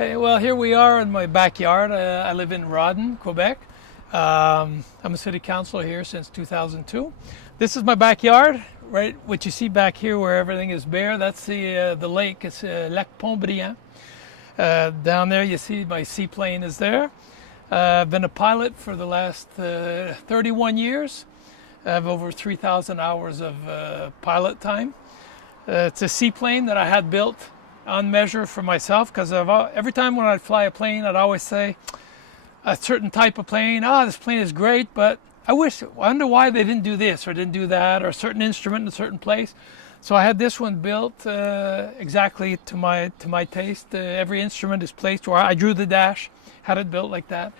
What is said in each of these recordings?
Hey, well, here we are in my backyard. I live in Rodden, Quebec. I'm a city councilor here since 2002. This is my backyard, right? What you see back here, where everything is bare, that's the lake. It's Lac Pontbriand. Down there, you see my seaplane is there. I've been a pilot for the last 31 years. I have over 3,000 hours of pilot time. It's a seaplane that I had built on measure for myself, because every time when I'd fly a plane, I'd always say a certain type of plane, this plane is great, but I wonder why they didn't do this or didn't do that, or a certain instrument in a certain place. So I had this one built exactly to my taste. Every instrument is placed where I drew the dash, had it built like that.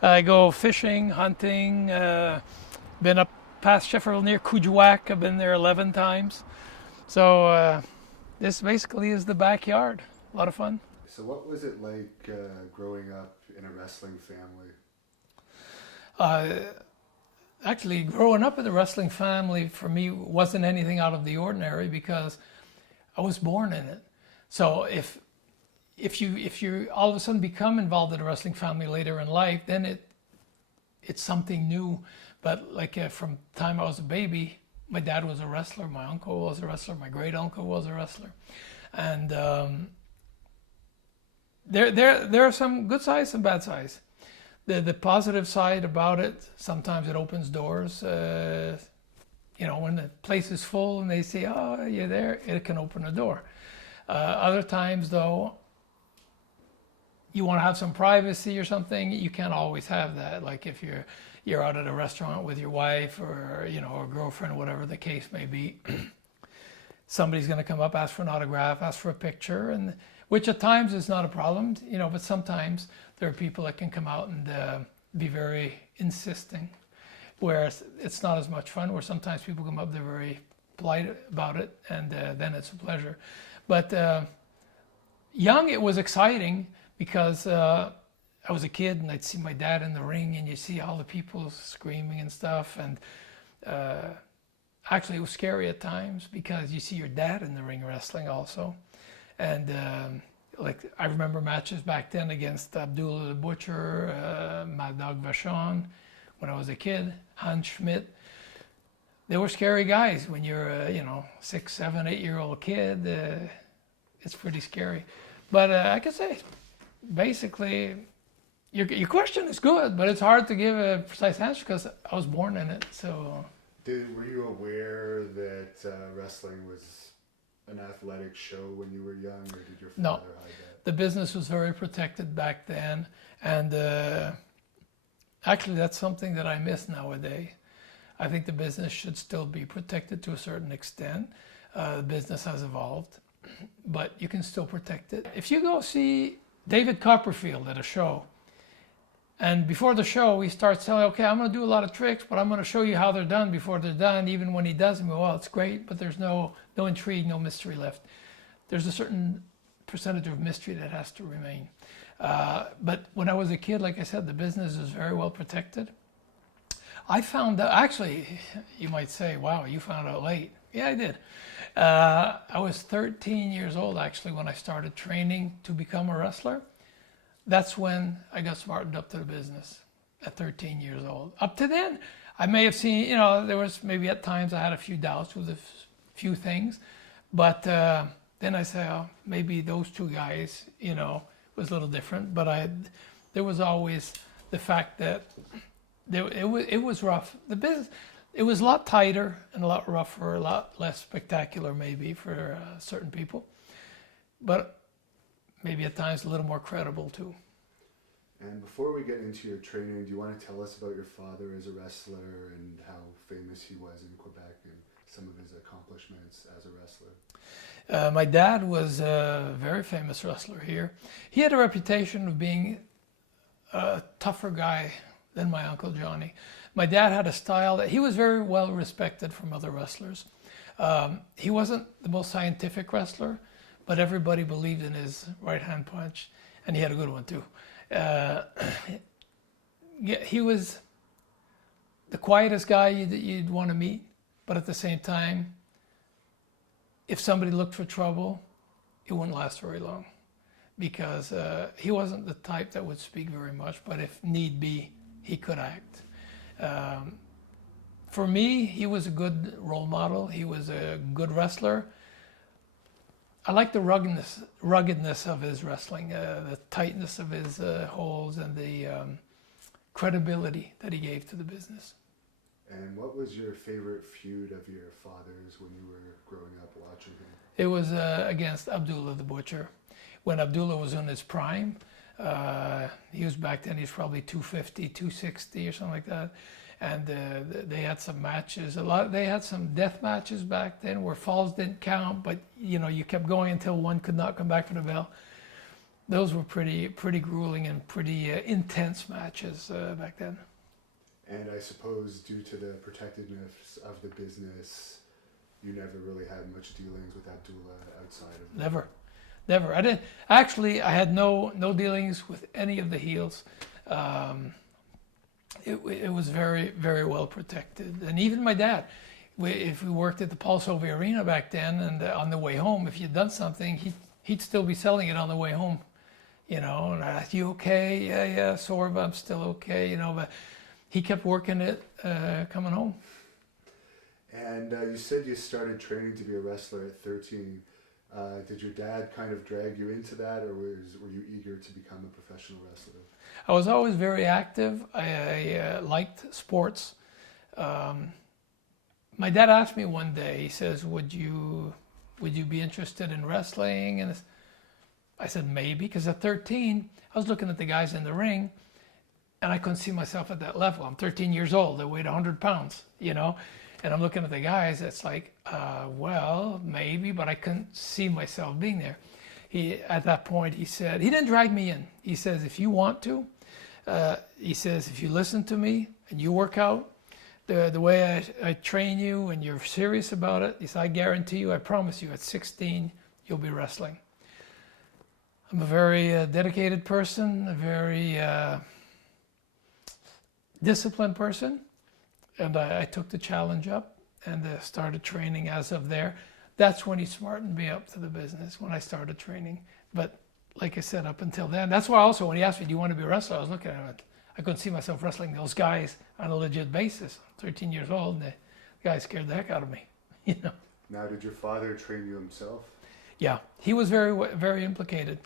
I go fishing, hunting, been up past Sheffield near Kuujjuaq. I've been there 11 times. So this basically is the backyard. A lot of fun. So what was it like growing up in a wrestling family? Actually, growing up in the wrestling family for me wasn't anything out of the ordinary, because I was born in it. So if you all of a sudden become involved in a wrestling family later in life, then it's something new. But like from the time I was a baby, my dad was a wrestler, my uncle was a wrestler, my great uncle was a wrestler, and there are some good sides, some bad sides. The positive side about it, sometimes it opens doors. When the place is full and they say, "Oh, you're there," it can open a door. Other times, though, you want to have some privacy or something, you can't always have that. Like if you're out at a restaurant with your wife or or girlfriend, whatever the case may be, somebody's going to come up, ask for an autograph, ask for a picture, and which at times is not a problem, but sometimes there are people that can come out and be very insisting, where it's not as much fun, where sometimes people come up, they're very polite about it, and then it's a pleasure. But young, it was exciting, because I was a kid and I'd see my dad in the ring, and you see all the people screaming and stuff, and actually it was scary at times, because you see your dad in the ring wrestling also. And like I remember matches back then against Abdullah the Butcher, Mad Dog Vachon when I was a kid, Hans Schmidt. They were scary guys when you're a 6, 7, 8-year-old kid. It's pretty scary. But I could say basically your question is good, but it's hard to give a precise answer because I was born in it. So Were you aware that wrestling was an athletic show when you were young, or did your father hide that? The business was very protected back then, and actually that's something that I miss nowadays. I think the business should still be protected to a certain extent. The business has evolved, but you can still protect it. If you go see David Copperfield at a show, and before the show he starts telling, okay, I'm going to do a lot of tricks, but I'm going to show you how they're done before they're done. Even when he does them, well, it's great, but there's no intrigue, no mystery left. There's a certain percentage of mystery that has to remain. But when I was a kid, like I said, the business is very well protected. I found out, actually, you might say, wow, you found out late. Yeah, I did. I was 13 years old, actually, when I started training to become a wrestler. That's when I got smartened up to the business, at 13 years old. Up to then, I may have seen, there was maybe at times I had a few doubts with a few things, but then I say, maybe those two guys, was a little different. But there was always the fact that it was rough. The business, it was a lot tighter and a lot rougher, a lot less spectacular maybe for certain people, but maybe at times a little more credible too. And before we get into your training, do you want to tell us about your father as a wrestler and how famous he was in Quebec and some of his accomplishments as a wrestler? My dad was a very famous wrestler here. He had a reputation of being a tougher guy than my Uncle Johnny. My dad had a style that he was very well respected from other wrestlers. He wasn't the most scientific wrestler, but everybody believed in his right hand punch, and he had a good one too. He was the quietest guy you'd want to meet, but at the same time, if somebody looked for trouble, it wouldn't last very long. because he wasn't the type that would speak very much, but if need be, he could act. For me, he was a good role model. He was a good wrestler. I like the ruggedness of his wrestling, the tightness of his holds, and the credibility that he gave to the business. And what was your favorite feud of your father's when you were growing up watching him? It was against Abdullah the Butcher. When Abdullah was in his prime, he was back then, he's probably 250, 260 or something like that. And they had some matches. They had some death matches back then where falls didn't count, but you know, you kept going until one could not come back for the bell. Those were pretty grueling and pretty intense matches back then. And I suppose due to the protectiveness of the business, you never really had much dealings with Abdullah outside of that. Never. I didn't. Actually, I had no dealings with any of the heels. It was very, very well protected. And even my dad, if we worked at the Paul Sauvy Arena back then, and on the way home, if you'd done something, he'd still be selling it on the way home. You know, and I asked, "You okay?" Yeah, sore, but I'm still okay. You know, but he kept working it coming home. And you said you started training to be a wrestler at 13. Did your dad kind of drag you into that, or were you eager to become a professional wrestler? I was always very active. I liked sports. My dad asked me one day, he says, would you be interested in wrestling? And I said, maybe, because at 13, I was looking at the guys in the ring, and I couldn't see myself at that level. I'm 13 years old. I weighed 100 pounds, you know? And I'm looking at the guys, it's like, well, maybe, but I couldn't see myself being there. At that point, he said, he didn't drag me in. He says, if you want to, he says, if you listen to me and you work out the way I train you and you're serious about it, he said, I guarantee you, I promise you, at 16, you'll be wrestling. I'm a very dedicated person, a very disciplined person. And I took the challenge up and started training as of there. That's when he smartened me up to the business, when I started training. But like I said, up until then, that's why also when he asked me, do you want to be a wrestler? I was looking at him, I couldn't see myself wrestling those guys on a legit basis. I'm 13 years old, and the guy scared the heck out of me, you know. Now, did your father train you himself? Yeah, he was very, very implicated.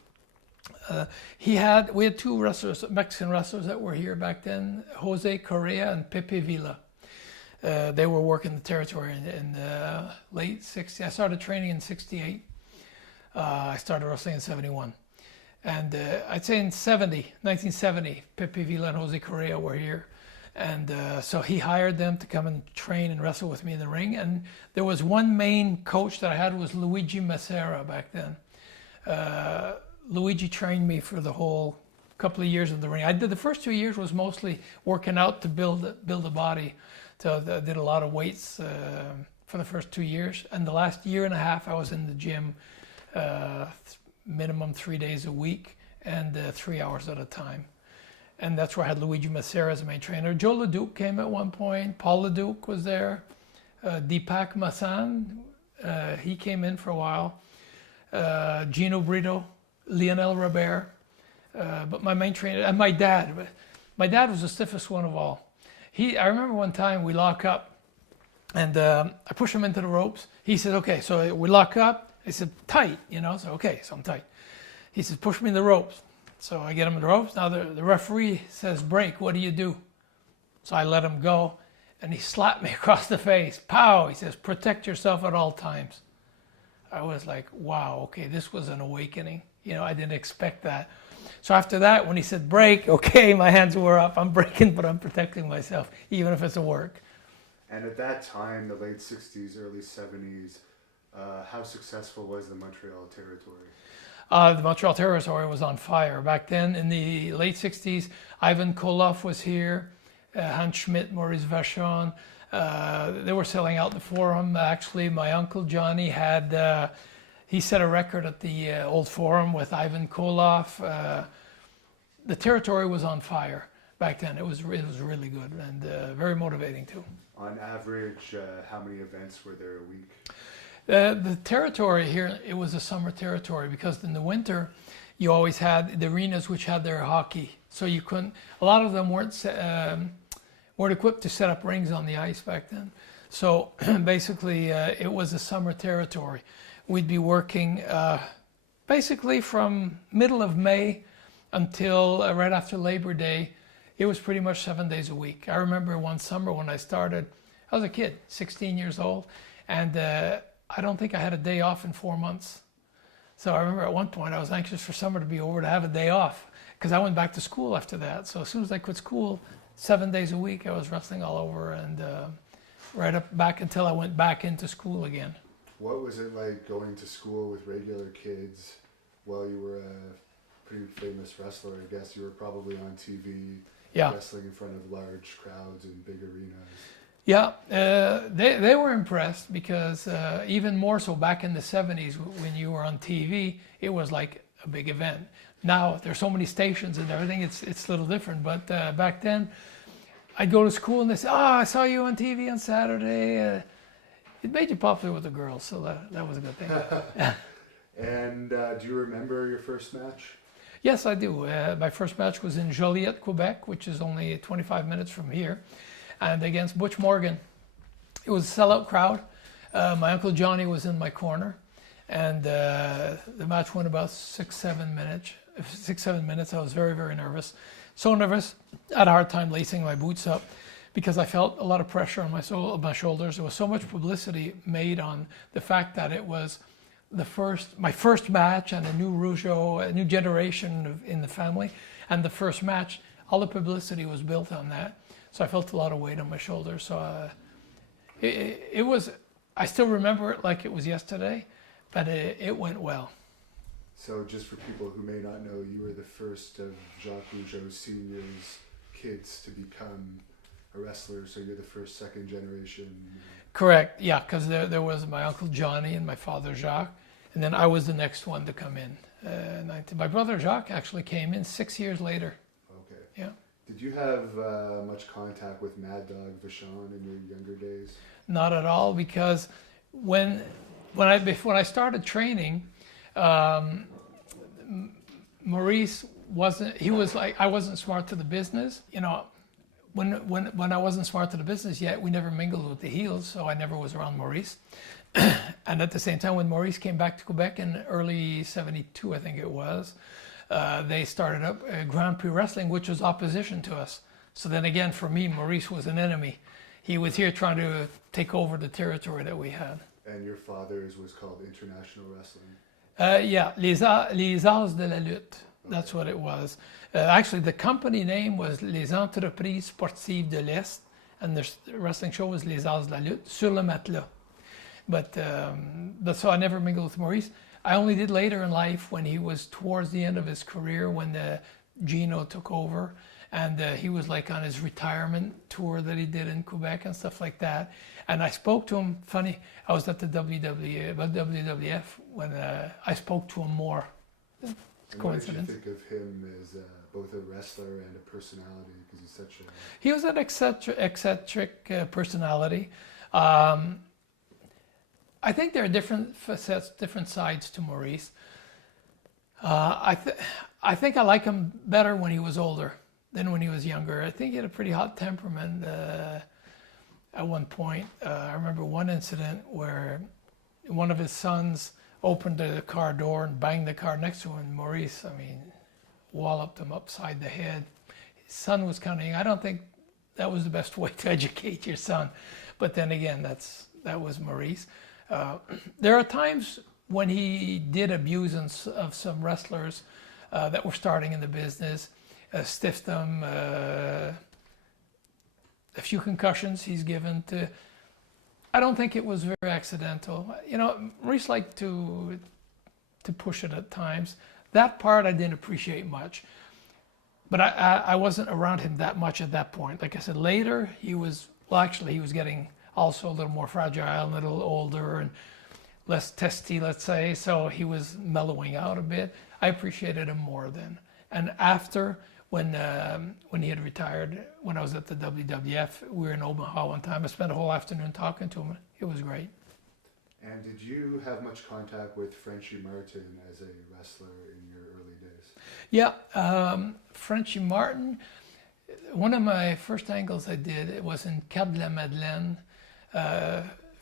We had two wrestlers, Mexican wrestlers that were here back then, Jose Correa and Pepe Villa. They were working the territory in the late 60s. I started training in 68. I started wrestling in 71. And I'd say in 1970, Pepe Villa and Jose Correa were here. And so he hired them to come and train and wrestle with me in the ring. And there was one main coach that I had was Luigi Macera back then. Luigi trained me for the whole couple of years in the ring. I did the first 2 years was mostly working out to build a body. So I did a lot of weights for the first 2 years. And the last year and a half, I was in the gym minimum 3 days a week and 3 hours at a time. And that's where I had Luigi Macera as a main trainer. Joe Leduc came at one point. Paul Leduc was there. Deepak Masan, he came in for a while. Gino Brito, Lionel Robert. But my main trainer, and my dad was the stiffest one of all. I remember one time we lock up, and I push him into the ropes. He said, okay, so we lock up. I said, tight, you know, so okay, so I'm tight. He says, push me in the ropes. So I get him in the ropes. Now the referee says, break, what do you do? So I let him go, and he slapped me across the face. Pow, he says, protect yourself at all times. I was like, wow, okay, this was an awakening. You know, I didn't expect that. So after that, when he said break, okay, my hands were up. I'm breaking, but I'm protecting myself, even if it's a work. And at that time, the late 60s, early 70s, how successful was the Montreal territory? The Montreal territory was on fire. Back then, in the late 60s, Ivan Koloff was here, Hans Schmidt, Maurice Vachon. They were selling out the Forum. Actually, my uncle Johnny had... he set a record at the old Forum with Ivan Koloff. The territory was on fire back then. It was really good and very motivating too. On average, how many events were there a week? The territory here, it was a summer territory because in the winter, you always had the arenas which had their hockey. So you couldn't, a lot of them weren't equipped to set up rings on the ice back then. So basically it was a summer territory. We'd be working basically from middle of May until right after Labor Day. It was pretty much 7 days a week. I remember one summer when I started, I was a kid, 16 years old, and I don't think I had a day off in 4 months. So I remember at one point I was anxious for summer to be over to have a day off, because I went back to school after that. So as soon as I quit school, 7 days a week I was wrestling all over, and right up back until I went back into school again. What was it like going to school with regular kids while you were a pretty famous wrestler? I guess you were probably on TV, Yeah. wrestling in front of large crowds and big arenas. Yeah, they were impressed, because even more so back in the 70s when you were on TV, it was like a big event. Now there's so many stations and everything, it's a little different. But back then, I'd go to school and they say, "Oh, I saw you on TV on Saturday." It made you popular with the girls, so that was a good thing. And do you remember your first match? Yes, I do. My first match was in Joliet, Quebec, which is only 25 minutes from here, and against Butch Morgan. It was a sellout crowd. My Uncle Johnny was in my corner, and the match went about 6-7 minutes. 6-7 minutes. I was very, very nervous. So nervous, I had a hard time lacing my boots up, because I felt a lot of pressure on my shoulders. There was so much publicity made on the fact that it was my first match, and a new Rougeau, a new generation in the family, and the first match. All the publicity was built on that, so I felt a lot of weight on my shoulders. So it was. I still remember it like it was yesterday, but it went well. So just for people who may not know, you were the first of Jacques Rougeau Sr.'s kids to become a wrestler, so you're the first, second generation. Correct, yeah, because there was my Uncle Johnny and my father Jacques, and then I was the next one to come in. My brother Jacques actually came in 6 years later. Okay. Yeah. Did you have much contact with Mad Dog Vachon in your younger days? Not at all, because when I started training, Maurice wasn't. He was like, I wasn't smart to the business, you know. When I wasn't smart to the business yet, we never mingled with the heels, so I never was around Maurice. And at the same time, when Maurice came back to Quebec in early '72, I think it was, they started up Grand Prix Wrestling, which was opposition to us. So then again, for me, Maurice was an enemy. He was here trying to take over the territory that we had. And your father's was called International Wrestling? Yeah, Les Arts de la Lutte. That's what it was. Actually, the company name was Les Entreprises Sportives de l'Est, and the wrestling show was Les Arts de la Lutte, sur le matelas. But so I never mingled with Maurice. I only did later in life, when he was towards the end of his career, when Gino took over, and he was like on his retirement tour that he did in Quebec and stuff like that. And I spoke to him. Funny, I was at the WWF when I spoke to him more. Coincidence. What did you think of him as both a wrestler and a personality? Because he's such a... He was an eccentric personality. I think there are different facets, different sides to Maurice. I think I like him better when he was older than when he was younger. I think he had a pretty hot temperament at one point. I remember one incident where one of his sons opened the car door and banged the car next to him. And Maurice, walloped him upside the head. His son was kind of young. I don't think that was the best way to educate your son. But then again, that was Maurice. There are times when he did abuse of some wrestlers that were starting in the business, stiffed them, a few concussions he's given to. I don't think it was very accidental. You know, Maurice liked to push it at times. That part I didn't appreciate much. But I wasn't around him that much at that point. Like I said, later he was getting also a little more fragile, a little older and less testy, let's say. So he was mellowing out a bit. I appreciated him more then. And after, when he had retired, when I was at the WWF, we were in Omaha one time. I spent a whole afternoon talking to him. It was great. And did you have much contact with Frenchie Martin as a wrestler in your early days? Yeah, Frenchie Martin. One of my first angles I did, it was in Carte de la Madeleine.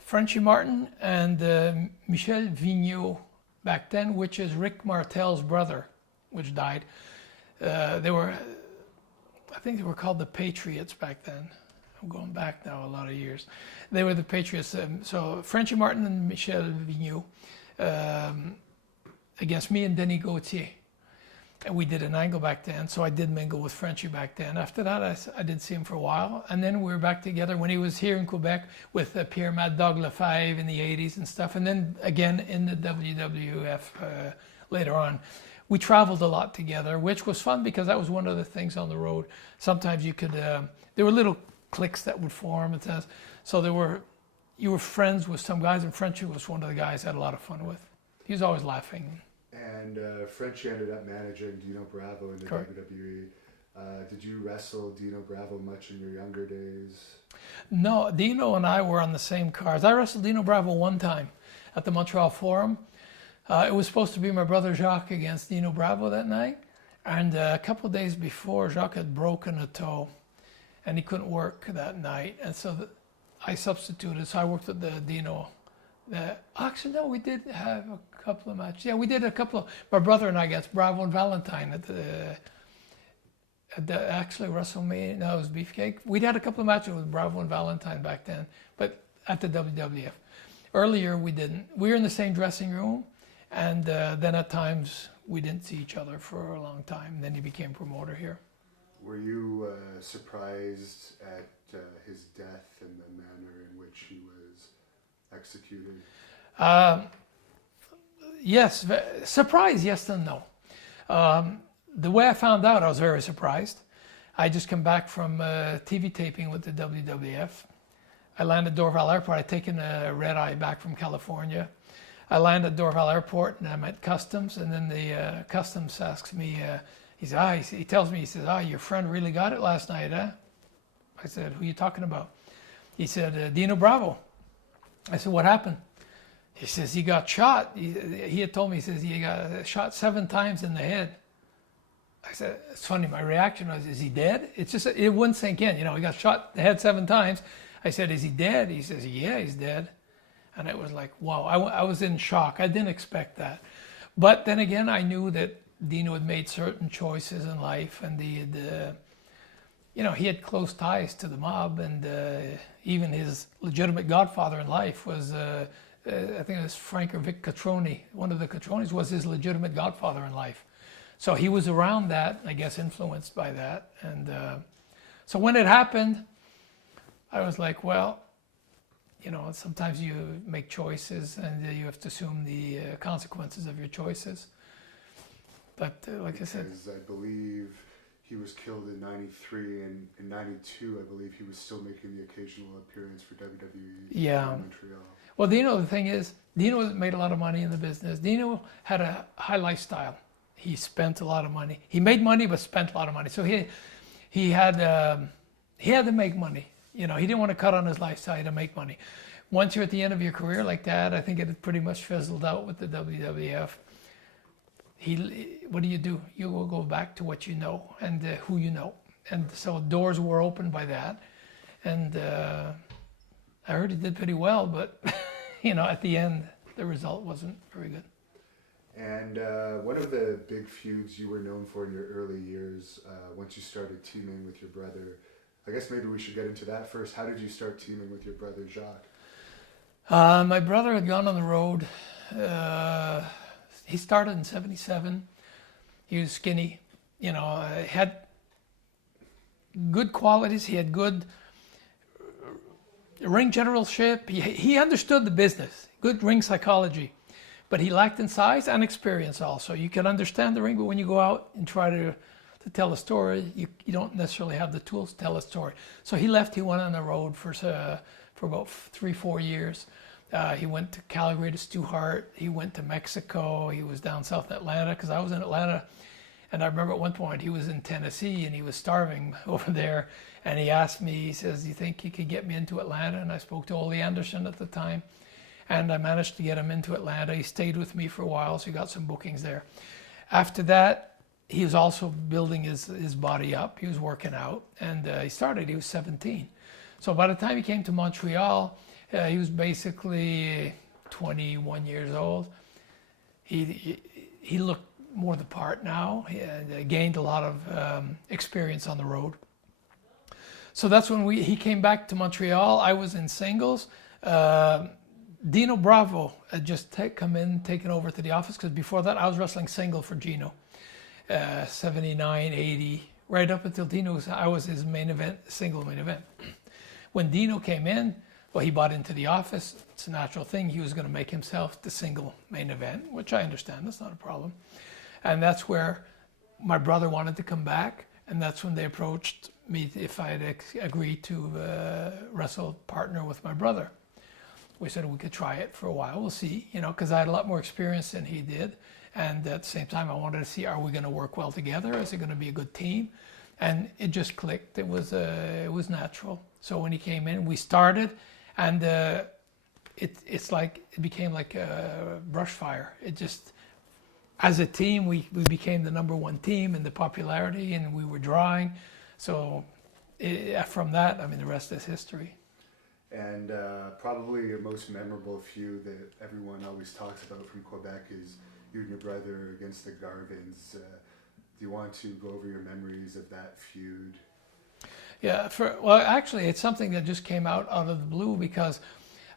Frenchie Martin and Michel Vigneault back then, which is Rick Martel's brother, which died. They were, I think they were called the Patriots back then. I'm going back now a lot of years. They were the Patriots. So Frenchie Martin and Michel Vigneault against me and Denis Gauthier. And we did an angle back then, so I did mingle with Frenchie back then. After that, I didn't see him for a while. And then we were back together when he was here in Quebec with Pierre Mad Dog Lefebvre in the 80s and stuff. And then again in the WWF later on. We traveled a lot together, which was fun because that was one of the things on the road. Sometimes you could, there were little cliques that would form. And so you were friends with some guys, and Frenchie was one of the guys I had a lot of fun with. He was always laughing. And Frenchie ended up managing Dino Bravo in the Correct. WWE. Did you wrestle Dino Bravo much in your younger days? No, Dino and I were on the same cars. I wrestled Dino Bravo one time at the Montreal Forum. It was supposed to be my brother Jacques against Dino Bravo that night. And a couple of days before, Jacques had broken a toe and he couldn't work that night. And so I substituted. So I worked with the Dino. Actually, no, we did have a couple of matches. Yeah, we did a couple of, my brother and I against Bravo and Valentine at the actually WrestleMania, no, it was Beefcake. We'd had a couple of matches with Bravo and Valentine back then, but at the WWF. Earlier, we didn't. We were in the same dressing room, and then at times, we didn't see each other for a long time. Then he became promoter here. Were you surprised at his death and the manner in which he was executed? Yes, surprised, yes and no. The way I found out, I was very surprised. I just come back from TV taping with the WWF. I landed at Dorval Airport. I'd taken a red eye back from California. I landed at Dorval Airport and I'm at customs, and then the customs asks me, he tells me, he says, your friend really got it last night, huh? I said, who are you talking about? He said, Dino Bravo. I said, what happened? He says, he got shot. He had told me, he says, he got shot 7 times in the head. I said, it's funny, my reaction was, is he dead? It's just, it wouldn't sink in. He got shot in the head 7 times. I said, is he dead? He says, yeah, he's dead. And it was like, wow, I was in shock. I didn't expect that. But then again, I knew that Dino had made certain choices in life, and he had close ties to the mob, and even his legitimate godfather in life was, I think it was Frank or Vic Catroni. One of the Catronis was his legitimate godfather in life. So he was around that, I guess influenced by that. And so when it happened, I was like, well, sometimes you make choices and you have to assume the consequences of your choices. But like I said, I believe he was killed in '93, and in '92, I believe he was still making the occasional appearance for WWE in Montreal. Well, Dino, the thing is, Dino made a lot of money in the business. Dino had a high lifestyle. He spent a lot of money. He made money, but spent a lot of money. So he had to make money. He didn't want to cut on his lifestyle to make money. Once you're at the end of your career like that, I think it had pretty much fizzled out with the WWF. What do? You will go back to what you know and who you know. And so doors were opened by that. And I heard he did pretty well, but at the end, the result wasn't very good. And one of the big feuds you were known for in your early years, once you started teaming with your brother, I guess maybe we should get into that first. How did you start teaming with your brother Jacques? My brother had gone on the road. He started in '77. He was skinny, had good qualities. He had good ring generalship. He understood the business, good ring psychology. But he lacked in size and experience also. You can understand the ring, but when you go out and try to tell a story, you don't necessarily have the tools to tell a story. So he left. He went on the road for about 3-4 years. He went to Calgary to Stu Hart. He went to Mexico. He was down south in Atlanta because I was in Atlanta. And I remember at one point he was in Tennessee and he was starving over there. And he asked me, he says, do you think you could get me into Atlanta? And I spoke to Ole Anderson at the time. And I managed to get him into Atlanta. He stayed with me for a while, so he got some bookings there. After that, he was also building his body up. He was working out, and he was 17. So by the time he came to Montreal, he was basically 21 years old. He looked more the part now. He had gained a lot of experience on the road. So that's when he came back to Montreal. I was in singles. Dino Bravo had just taken over to the office, because before that I was wrestling single for Gino. 79, 80, right up until Dino, I was his single main event. When Dino came in, well, he bought into the office. It's a natural thing. He was going to make himself the single main event, which I understand. That's not a problem. And that's where my brother wanted to come back, and that's when they approached me if I had agreed to wrestle partner with my brother. We said we could try it for a while. We'll see, because I had a lot more experience than he did. And at the same time, I wanted to see, are we going to work well together? Is it going to be a good team? And it just clicked. It was natural. So when he came in, we started, and it became like a brush fire. It just, as a team, we became the number one team in the popularity, and we were drawing. So from that, the rest is history. And probably your most memorable feud that everyone always talks about from Quebec is you and your brother against the Garvins. Do you want to go over your memories of that feud? Yeah, actually, it's something that just came out of the blue, because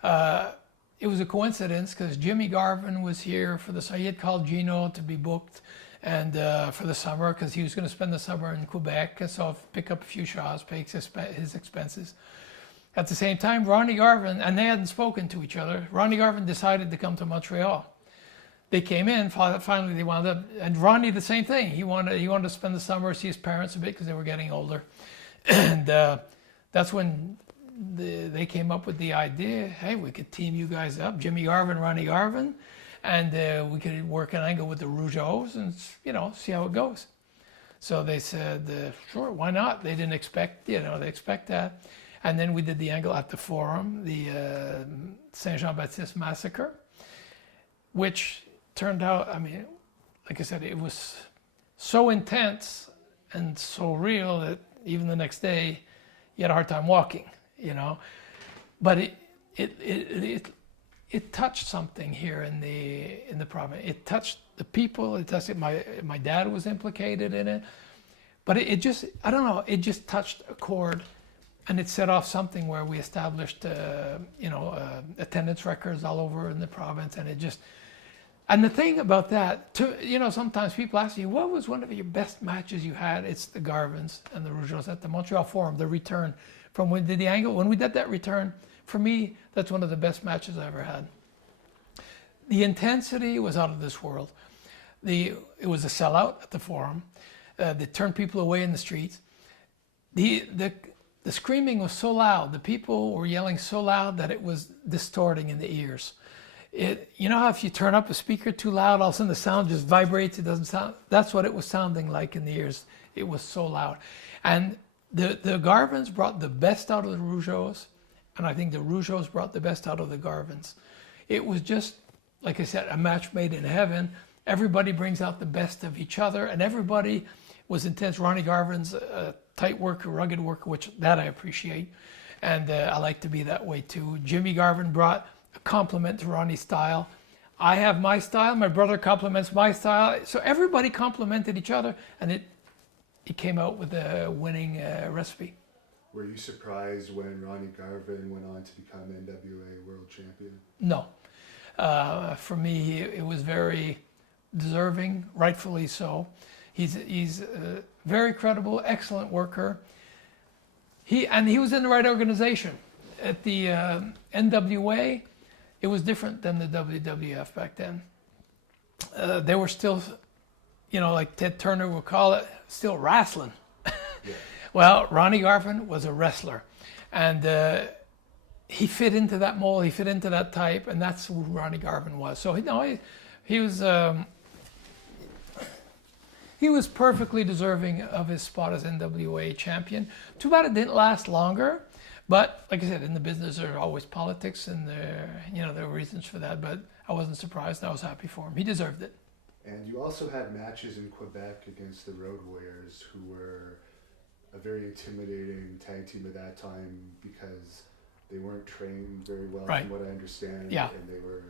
it was a coincidence, because Jimmy Garvin was here for the summer. He had called Gino to be booked and for the summer, because he was going to spend the summer in Quebec, and so pick up a few shots, pay his expenses. At the same time, Ronnie Garvin, and they hadn't spoken to each other, Ronnie Garvin decided to come to Montreal. They came in, finally they wound up, and Ronnie the same thing. He wanted to spend the summer, see his parents a bit, because they were getting older. And that's when they came up with the idea, hey, we could team you guys up, Jimmy Garvin, Ronnie Garvin, and we could work an angle with the Rougeaus and, see how it goes. So they said, sure, why not? They didn't expect, they expect that. And then we did the angle at the Forum, the Saint Jean-Baptiste massacre, which turned out, like I said, it was so intense and so real that even the next day you had a hard time walking, But it touched something here in the province. It touched the people. It touched my dad was implicated in it, but it just, I don't know, it just touched a chord. And it set off something where we established, attendance records all over in the province, and the thing about that, sometimes people ask you, what was one of your best matches you had? It's the Garvins and the Rougeaus at the Montreal Forum, the return from when we did the angle. When we did that return, for me, that's one of the best matches I ever had. The intensity was out of this world. It was a sellout at the Forum. They turned people away in the streets. The screaming was so loud, the people were yelling so loud that it was distorting in the ears. How if you turn up a speaker too loud, all of a sudden the sound just vibrates, it doesn't sound, that's what it was sounding like in the ears. It was so loud. And the Garvins brought the best out of the Rougeaus, and I think the Rougeaus brought the best out of the Garvins. It was just, like I said, a match made in heaven. Everybody brings out the best of each other, and everybody was intense. Ronnie Garvin's a tight worker, rugged worker, which that I appreciate. And I like to be that way too. Jimmy Garvin brought a compliment to Ronnie's style. I have my style, my brother compliments my style. So everybody complimented each other, and it came out with a winning recipe. Were you surprised when Ronnie Garvin went on to become NWA World Champion? No. For me, it was very deserving, rightfully so. He's very credible, excellent worker. He was in the right organization. At the NWA, it was different than the WWF back then. They were still, like Ted Turner would call it, still wrestling. Yeah. Well, Ronnie Garvin was a wrestler, and he fit into that mold. He fit into that type, and that's who Ronnie Garvin was. So he was. He was perfectly deserving of his spot as NWA champion. Too bad it didn't last longer, but like I said, in the business there are always politics, and there are reasons for that. But I wasn't surprised. I was happy for him. He deserved it. And you also had matches in Quebec against the Road Warriors, who were a very intimidating tag team at that time because they weren't trained very well, Right. from what I understand. Yeah. And they were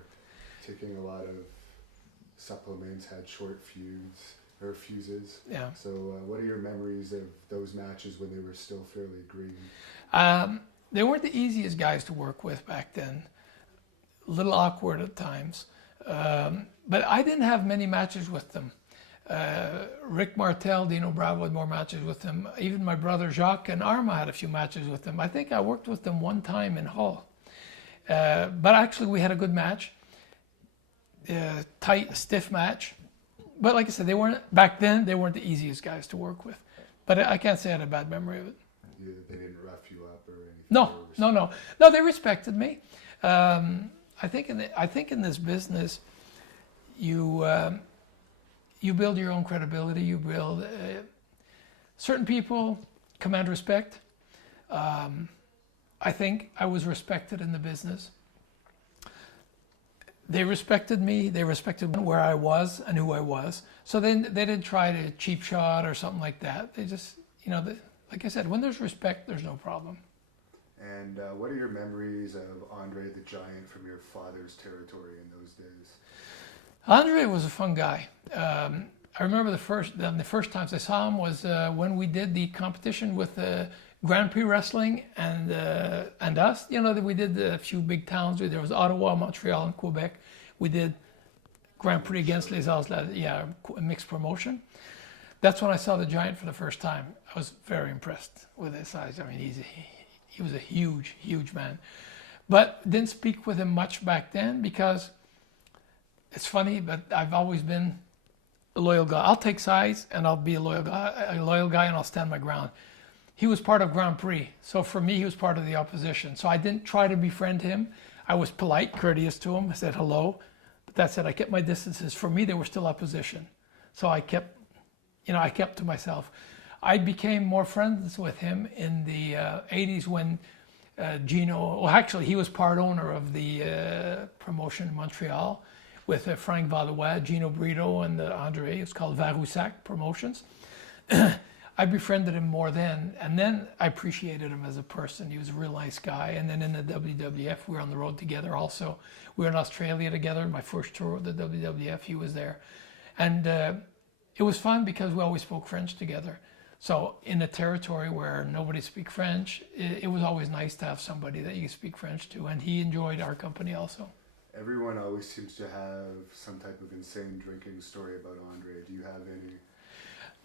taking a lot of supplements, had short fuses. Yeah. So what are your memories of those matches when they were still fairly green? They weren't the easiest guys to work with back then. A little awkward at times. But I didn't have many matches with them. Rick Martel, Dino Bravo had more matches with them. Even my brother Jacques and Arma had a few matches with them. I think I worked with them one time in Hull. But actually we had a good match. Tight, stiff match. But like I said, back then they weren't the easiest guys to work with. But I can't say I had a bad memory of it. They didn't rough you up or anything? No, they respected me. I think in this business, you build your own credibility. You build certain people command respect. I think I was respected in the business. They respected me. They respected where I was and who I was. So then they didn't try to cheap shot or something like that. They just, like I said, when there's respect, there's no problem. And what are your memories of Andre the Giant from your father's territory in those days? Andre was a fun guy. I remember the first times I saw him was when we did the competition with Grand Prix Wrestling and us. That we did a few big towns. There was Ottawa, Montreal, and Quebec. We did Grand Prix against Les Arts, a mixed promotion. That's when I saw the Giant for the first time. I was very impressed with his size. I mean, he was a huge, huge man. But didn't speak with him much back then because it's funny, but I've always been a loyal guy. I'll take sides and I'll be a loyal guy and I'll stand my ground. He was part of Grand Prix. So for me, he was part of the opposition. So I didn't try to befriend him. I was polite, courteous to him. I said hello. But that's it. I kept my distances. For me, they were still opposition. So I kept to myself. I became more friends with him in the 80s when Gino, well, actually, he was part owner of the promotion in Montreal with Frank Valois, Gino Brito, and Andre. It's called Varoussac Promotions. I befriended him more then, and then I appreciated him as a person. He was a real nice guy. And then in the WWF, we were on the road together also. We were in Australia together. My first tour of the WWF, he was there. And it was fun because we always spoke French together. So in a territory where nobody speaks French, it was always nice to have somebody that you speak French to, and he enjoyed our company also. Everyone always seems to have some type of insane drinking story about Andre. Do you have any?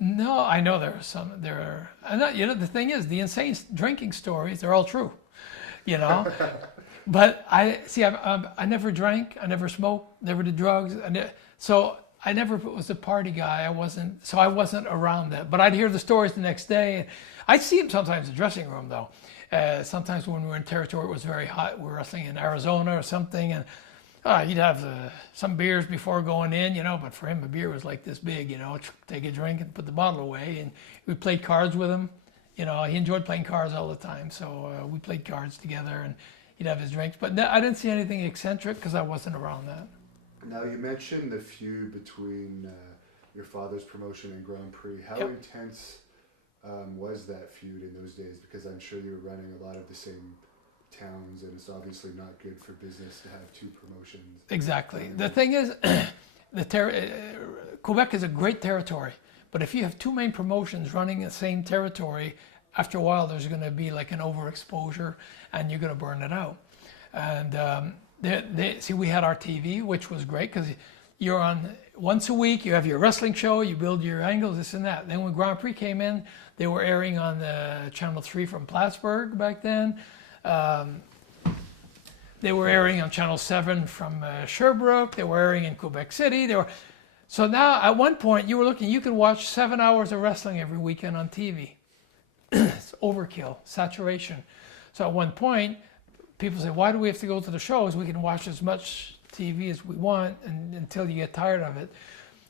No, I know there are some. The thing is, the insane drinking stories, they're all true, But I never drank, I never smoked, never did drugs, so I never was a party guy. I wasn't around that. But I'd hear the stories the next day. I'd see him sometimes in the dressing room, though. Sometimes when we were in territory, it was very hot. We were wrestling in Arizona or something, and he'd have some beers before going in, But for him, a beer was like this big, Take a drink and put the bottle away. And we played cards with him. He enjoyed playing cards all the time. So we played cards together, and he'd have his drinks. But I didn't see anything eccentric because I wasn't around that. Now, you mentioned the feud between your father's promotion and Grand Prix. How Yep. intense was that feud in those days? Because I'm sure you were running a lot of the same towns, and it's obviously not good for business to have two promotions. Exactly. The thing is, Quebec is a great territory, but if you have two main promotions running the same territory, after a while there's going to be like an overexposure, and you're going to burn it out. And we had our TV, which was great because you're on once a week. You have your wrestling show, you build your angles, this and that. Then when Grand Prix came in, they were airing on the Channel 3 from Plattsburgh back then. They were airing on Channel 7 from Sherbrooke. They were airing in Quebec City. So now at one point you could watch 7 hours of wrestling every weekend on TV. It's overkill, saturation. So at one point, people say, why do we have to go to the shows? We can watch as much TV as we want until you get tired of it.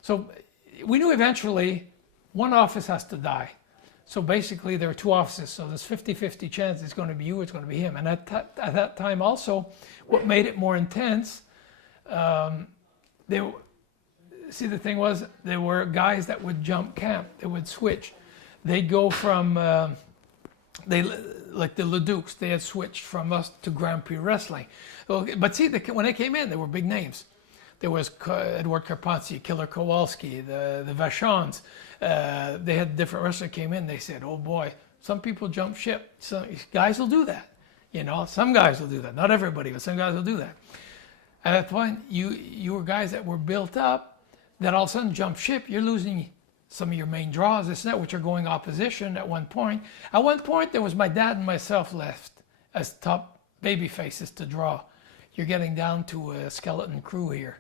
So we knew eventually one office has to die. So basically there are two offices. So there's 50-50 chance it's going to be you, it's going to be him. And at that time also, what made it more intense, see, the thing was, there were guys that would jump camp. They would switch. They'd go from, like the Ledukes, they had switched from us to Grand Prix Wrestling. But see, when they came in, they were big names. There was Edward Carpentier, Killer Kowalski, the Vachons. They had different wrestlers came in. They said, oh boy, some people jump ship. Some guys will do that. Some guys will do that. Not everybody, but some guys will do that. At that point, you were guys that were built up that all of a sudden jump ship. You're losing some of your main draws, this and that, which are going opposition at one point. At one point, there was my dad and myself left as top baby faces to draw. You're getting down to a skeleton crew here.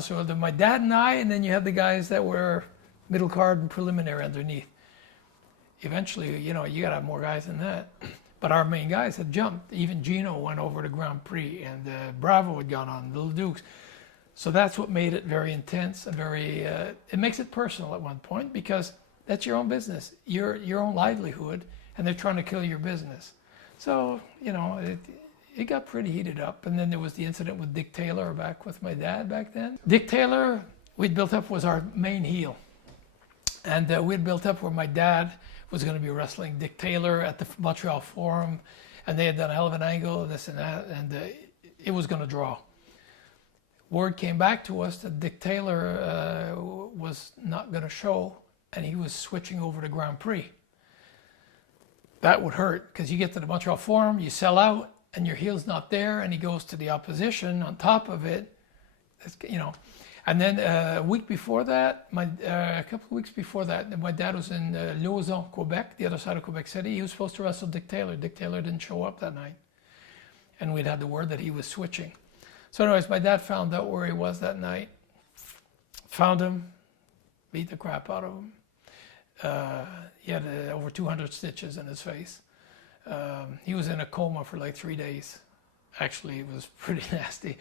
So my dad and I, and then you had the guys that were middle card and preliminary underneath. Eventually, you got to have more guys than that. But our main guys had jumped. Even Gino went over to Grand Prix, and Bravo had gone on, the Dukes. So that's what made it very intense and very, it makes it personal at one point, because that's your own business, your own livelihood, and they're trying to kill your business. So, it got pretty heated up. And then there was the incident with Dick Taylor back with my dad back then. Dick Taylor, we'd built up, was our main heel. And we'd built up where my dad was going to be wrestling Dick Taylor at the Montreal Forum, and they had done a hell of an angle, this and that, and it was going to draw. Word came back to us that Dick Taylor was not going to show, and he was switching over to Grand Prix. That would hurt, because you get to the Montreal Forum, you sell out, and your heel's not there, and he goes to the opposition on top of it. And then a week before that, a couple of weeks before that, my dad was in Lauson, Quebec, the other side of Quebec City. He was supposed to wrestle Dick Taylor. Dick Taylor didn't show up that night. And we'd had the word that he was switching. So anyways, my dad found out where he was that night. Found him, beat the crap out of him. He had over 200 stitches in his face. He was in a coma for like 3 days. Actually, it was pretty nasty.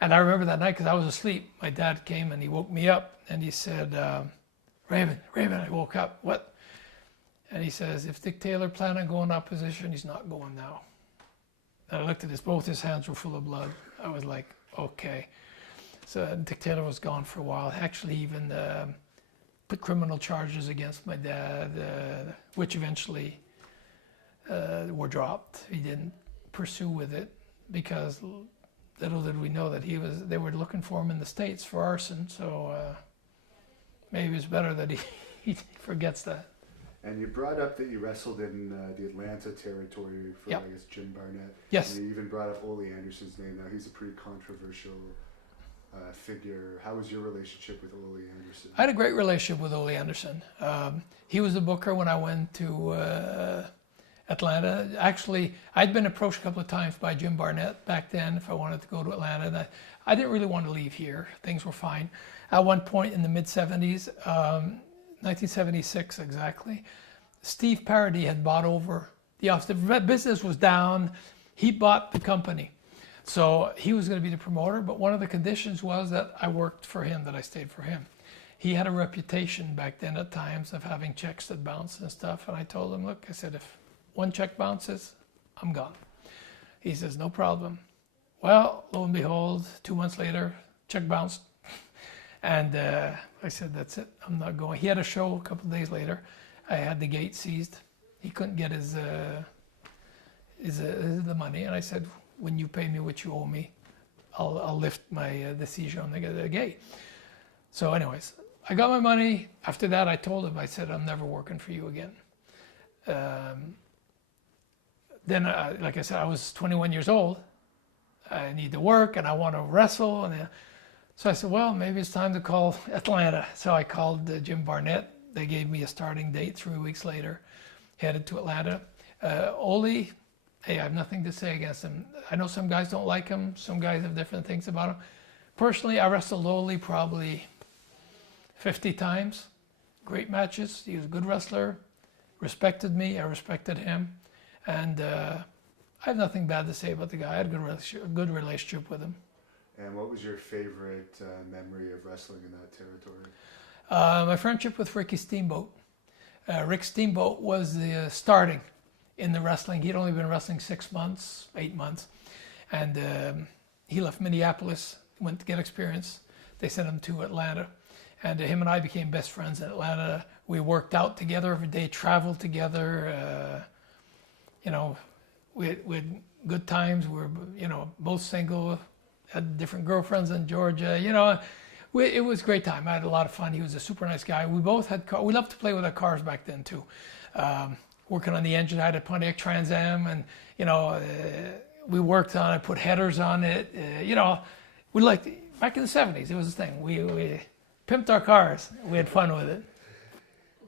And I remember that night, because I was asleep, my dad came and he woke me up and he said, Raymond, I woke up, what? And he says, if Dick Taylor planned on going opposition, he's not going now. And I looked at both his hands were full of blood. I was like, okay. So Dick Taylor was gone for a while. Actually, even put criminal charges against my dad, which eventually were dropped. He didn't pursue with it, because little did we know that they were looking for him in the States for arson. So maybe it's better that he forgets that. And you brought up that you wrestled in the Atlanta territory for, yep. I guess, Jim Barnett. Yes. And you even brought up Ole Anderson's name. Now, he's a pretty controversial figure. How was your relationship with Ole Anderson? I had a great relationship with Ole Anderson. He was the booker when I went to Atlanta. Actually, I'd been approached a couple of times by Jim Barnett back then if I wanted to go to Atlanta. And I didn't really want to leave here. Things were fine. At one point in the mid-'70s, 1976 exactly, Steve Parody had bought over the office. The business was down. He bought the company. So he was going to be the promoter, but one of the conditions was that I worked for him, that I stayed for him. He had a reputation back then at times of having checks that bounced and stuff, and I told him, look, I said, if one check bounces, I'm gone. He says, no problem. Well, lo and behold, 2 months later, check bounced. And I said, that's it, I'm not going. He had a show a couple of days later. I had the gate seized. He couldn't get his the money. And I said, when you pay me what you owe me, I'll lift my the seizure on the gate. So anyways, I got my money. After that, I told him, I said, I'm never working for you again. Then, like I said, I was 21 years old. I need to work and I want to wrestle. And so I said, well, maybe it's time to call Atlanta. So I called Jim Barnett. They gave me a starting date 3 weeks later, headed to Atlanta. Ole, hey, I have nothing to say against him. I know some guys don't like him. Some guys have different things about him. Personally, I wrestled Ole probably 50 times. Great matches. He was a good wrestler, respected me. I respected him. And I have nothing bad to say about the guy. I had a good relationship with him. And what was your favorite memory of wrestling in that territory? My friendship with Ricky Steamboat. Rick Steamboat was the starting in the wrestling. He'd only been wrestling 6 months, 8 months. And he left Minneapolis, went to get experience. They sent him to Atlanta. And him and I became best friends in Atlanta. We worked out together every day, traveled together. You know, we had good times. We were, you know, both single, had different girlfriends in Georgia. You know, it was a great time. I had a lot of fun. He was a super nice guy. We both had cars. We loved to play with our cars back then too. Working on the engine, I had a Pontiac Trans Am, and you know, we worked on it, put headers on it. You know, we liked back in the '70s. It was a thing. We pimped our cars. We had fun with it.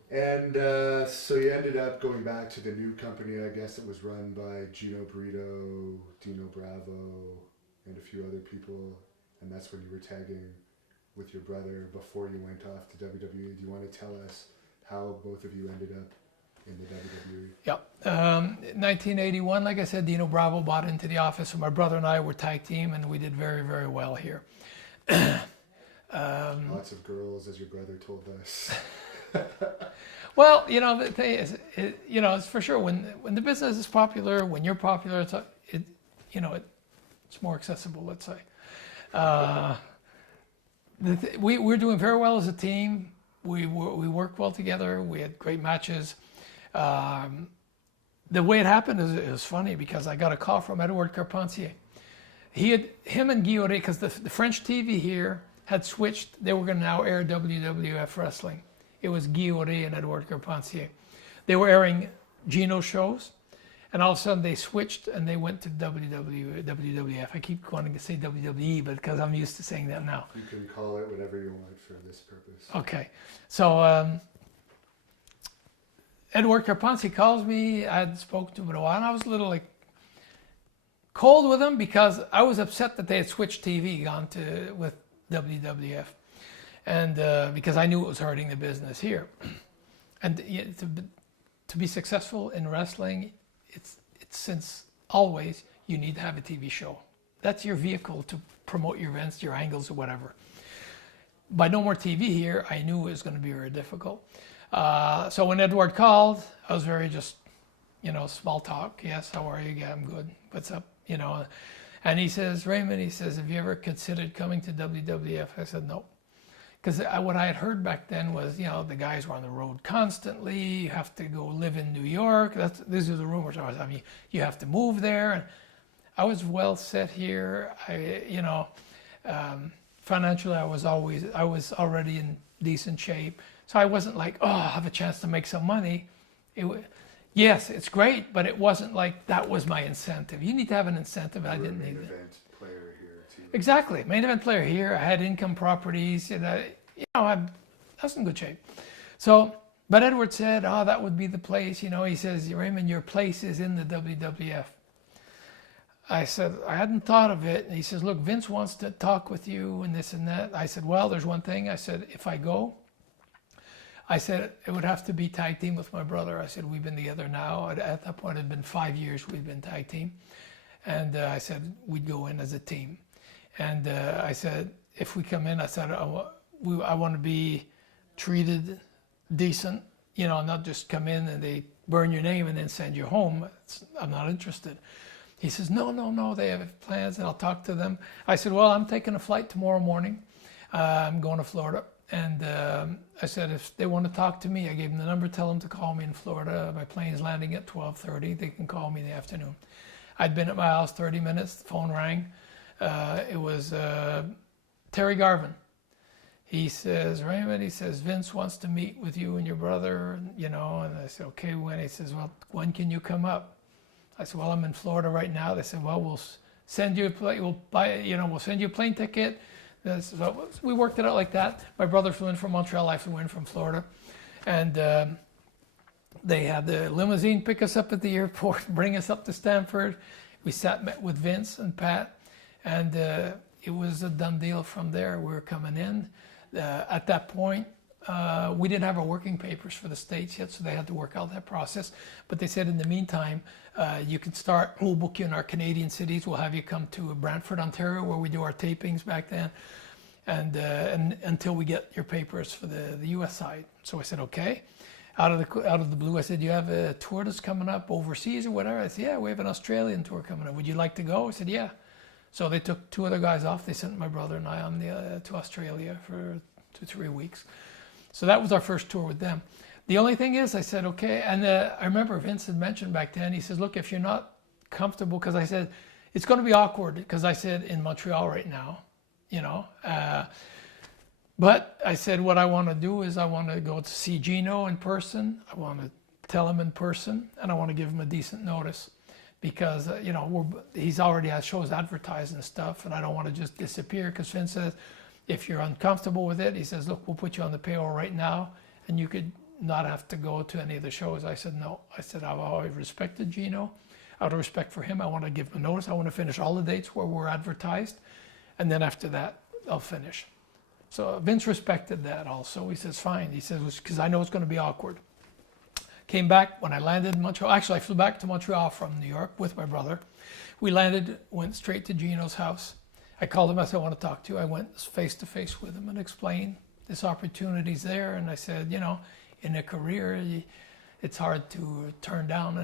And so you ended up going back to the new company, I guess it was run by Gino Burrito, Dino Bravo, and a few other people. And that's when you were tagging with your brother before you went off to WWE. Do you want to tell us how both of you ended up in the WWE? Yep. 1981, like I said, Dino Bravo bought into the office. So my brother and I were tag team, and we did very, very well here. Lots of girls, as your brother told us. Well, you know, the thing is, you know, it's for sure when the business is popular, when you're popular, you know, it's more accessible. Let's say. We're doing very well as a team. We worked well together. We had great matches. The way it happened is funny because I got a call from Edward Carpentier. Him and Guillaume, because the French TV here had switched. They were going to now air WWF wrestling. It was Guillaume and Edward Carpentier. They were airing Gino shows, and all of a sudden they switched and they went to WWF. I keep wanting to say WWE, but because I'm used to saying that now. You can call it whatever you want for this purpose. Okay, so Edward Carpentier calls me. I had spoken to him in a while, and I was a little like cold with him because I was upset that they had switched TV, gone to with WWF. And because I knew it was hurting the business here. And to be successful in wrestling, it's since always you need to have a TV show. That's your vehicle to promote your events, your angles, or whatever. By no more TV here, I knew it was going to be very difficult. So when Edward called, I was very just, you know, small talk. Yes, how are you? Yeah, I'm good. What's up? You know. And he says, Raymond, he says, have you ever considered coming to WWF? I said, no. Because what I had heard back then was, you know, the guys were on the road constantly. You have to go live in New York. These are the rumors I was having. You have to move there. And I was well set here. Financially, I was already in decent shape. So I wasn't like, oh, I have a chance to make some money. Yes, it's great, but it wasn't like that was my incentive. You need to have an incentive. I didn't need it. Player here too. Exactly, main event player here. I had income properties. I was in good shape. So, but Edward said, "Oh, that would be the place." You know, he says, "Raymond, your place is in the WWF." I said, "I hadn't thought of it." And he says, "Look, Vince wants to talk with you and this and that." I said, "Well, there's one thing." I said, "If I go," I said, "it would have to be tag team with my brother." I said, "We've been together now." At that point, it had been 5 years we'd been tag team. And I said, we'd go in as a team. And I said, if we come in, I said, I want to be treated decent, you know, not just come in and they burn your name and then send you home. I'm not interested. He says, no, they have plans and I'll talk to them. I said, well, I'm taking a flight tomorrow morning. I'm going to Florida. And I said, if they want to talk to me, I gave them the number, tell them to call me in Florida. My plane's landing at 12:30. They can call me in the afternoon. I'd been at my house 30 minutes, the phone rang. It was Terry Garvin. He says, Raymond, he says, Vince wants to meet with you and your brother, you know. And I said, okay, when? He says, well, when can you come up? I said, well, I'm in Florida right now. They said, well, we'll send you we'll send you a plane ticket. So we worked it out like that. My brother flew in from Montreal, I flew in from Florida. And they had the limousine pick us up at the airport, bring us up to Stamford. We met with Vince and Pat, and it was a done deal from there. We were coming in. At that point, we didn't have our working papers for the States yet, so they had to work out that process. But they said in the meantime, you can start, we'll book you in our Canadian cities. We'll have you come to Brantford, Ontario, where we do our tapings back then, and until we get your papers for the US side. So I said, okay. Out of the blue, I said, "Do you have a tour that's coming up overseas or whatever?" I said, "Yeah, we have an Australian tour coming up. Would you like to go?" I said, "Yeah." So they took 2 other guys off. They sent my brother and I on to Australia for 2-3 weeks. So that was our first tour with them. The only thing is, I said, okay, and I remember Vince had mentioned back then, he says, look, if you're not comfortable, because I said, it's going to be awkward, because I said, in Montreal right now, you know, but I said, what I want to do is I want to go to see Gino in person, I want to tell him in person, and I want to give him a decent notice, because, you know, he's already has shows advertised and stuff, and I don't want to just disappear, because Vince says, if you're uncomfortable with it, he says, look, we'll put you on the payroll right now, and you could not have to go to any of the shows. I said, no. I said, I've always respected Gino. Out of respect for him, I want to give him a notice. I want to finish all the dates where we're advertised. And then after that, I'll finish. So Vince respected that also. He says, fine. He says, because I know it's going to be awkward. Came back when I landed in Montreal. Actually, I flew back to Montreal from New York with my brother. We landed, went straight to Gino's house. I called him. I said, I want to talk to you. I went face to face with him and explained this opportunity's there. And I said, you know, in a career, it's hard to turn down,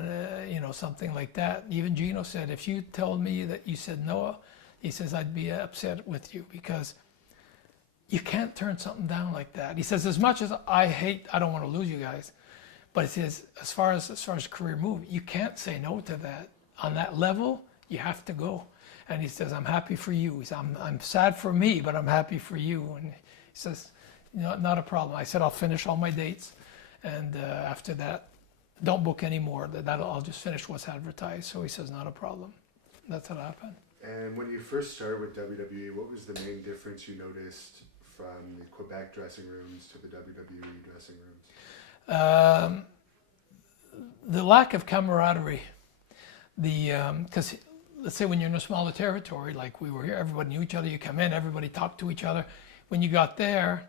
you know, something like that. Even Gino said, if you told me that you said no, he says, I'd be upset with you, because you can't turn something down like that. He says, as much as I don't want to lose you guys, but he says, as far as career move, you can't say no to that. On that level, you have to go. And he says, I'm happy for you. He says, I'm sad for me, but I'm happy for you. And he says, you know, not a problem. I said, I'll finish all my dates. And after that, don't book anymore. I'll just finish what's advertised. So he says, not a problem. That's what happened. And when you first started with WWE, what was the main difference you noticed from the Quebec dressing rooms to the WWE dressing rooms? The lack of camaraderie. Because let's say when you're in a smaller territory, like we were here, everybody knew each other. You come in, everybody talked to each other. When you got there,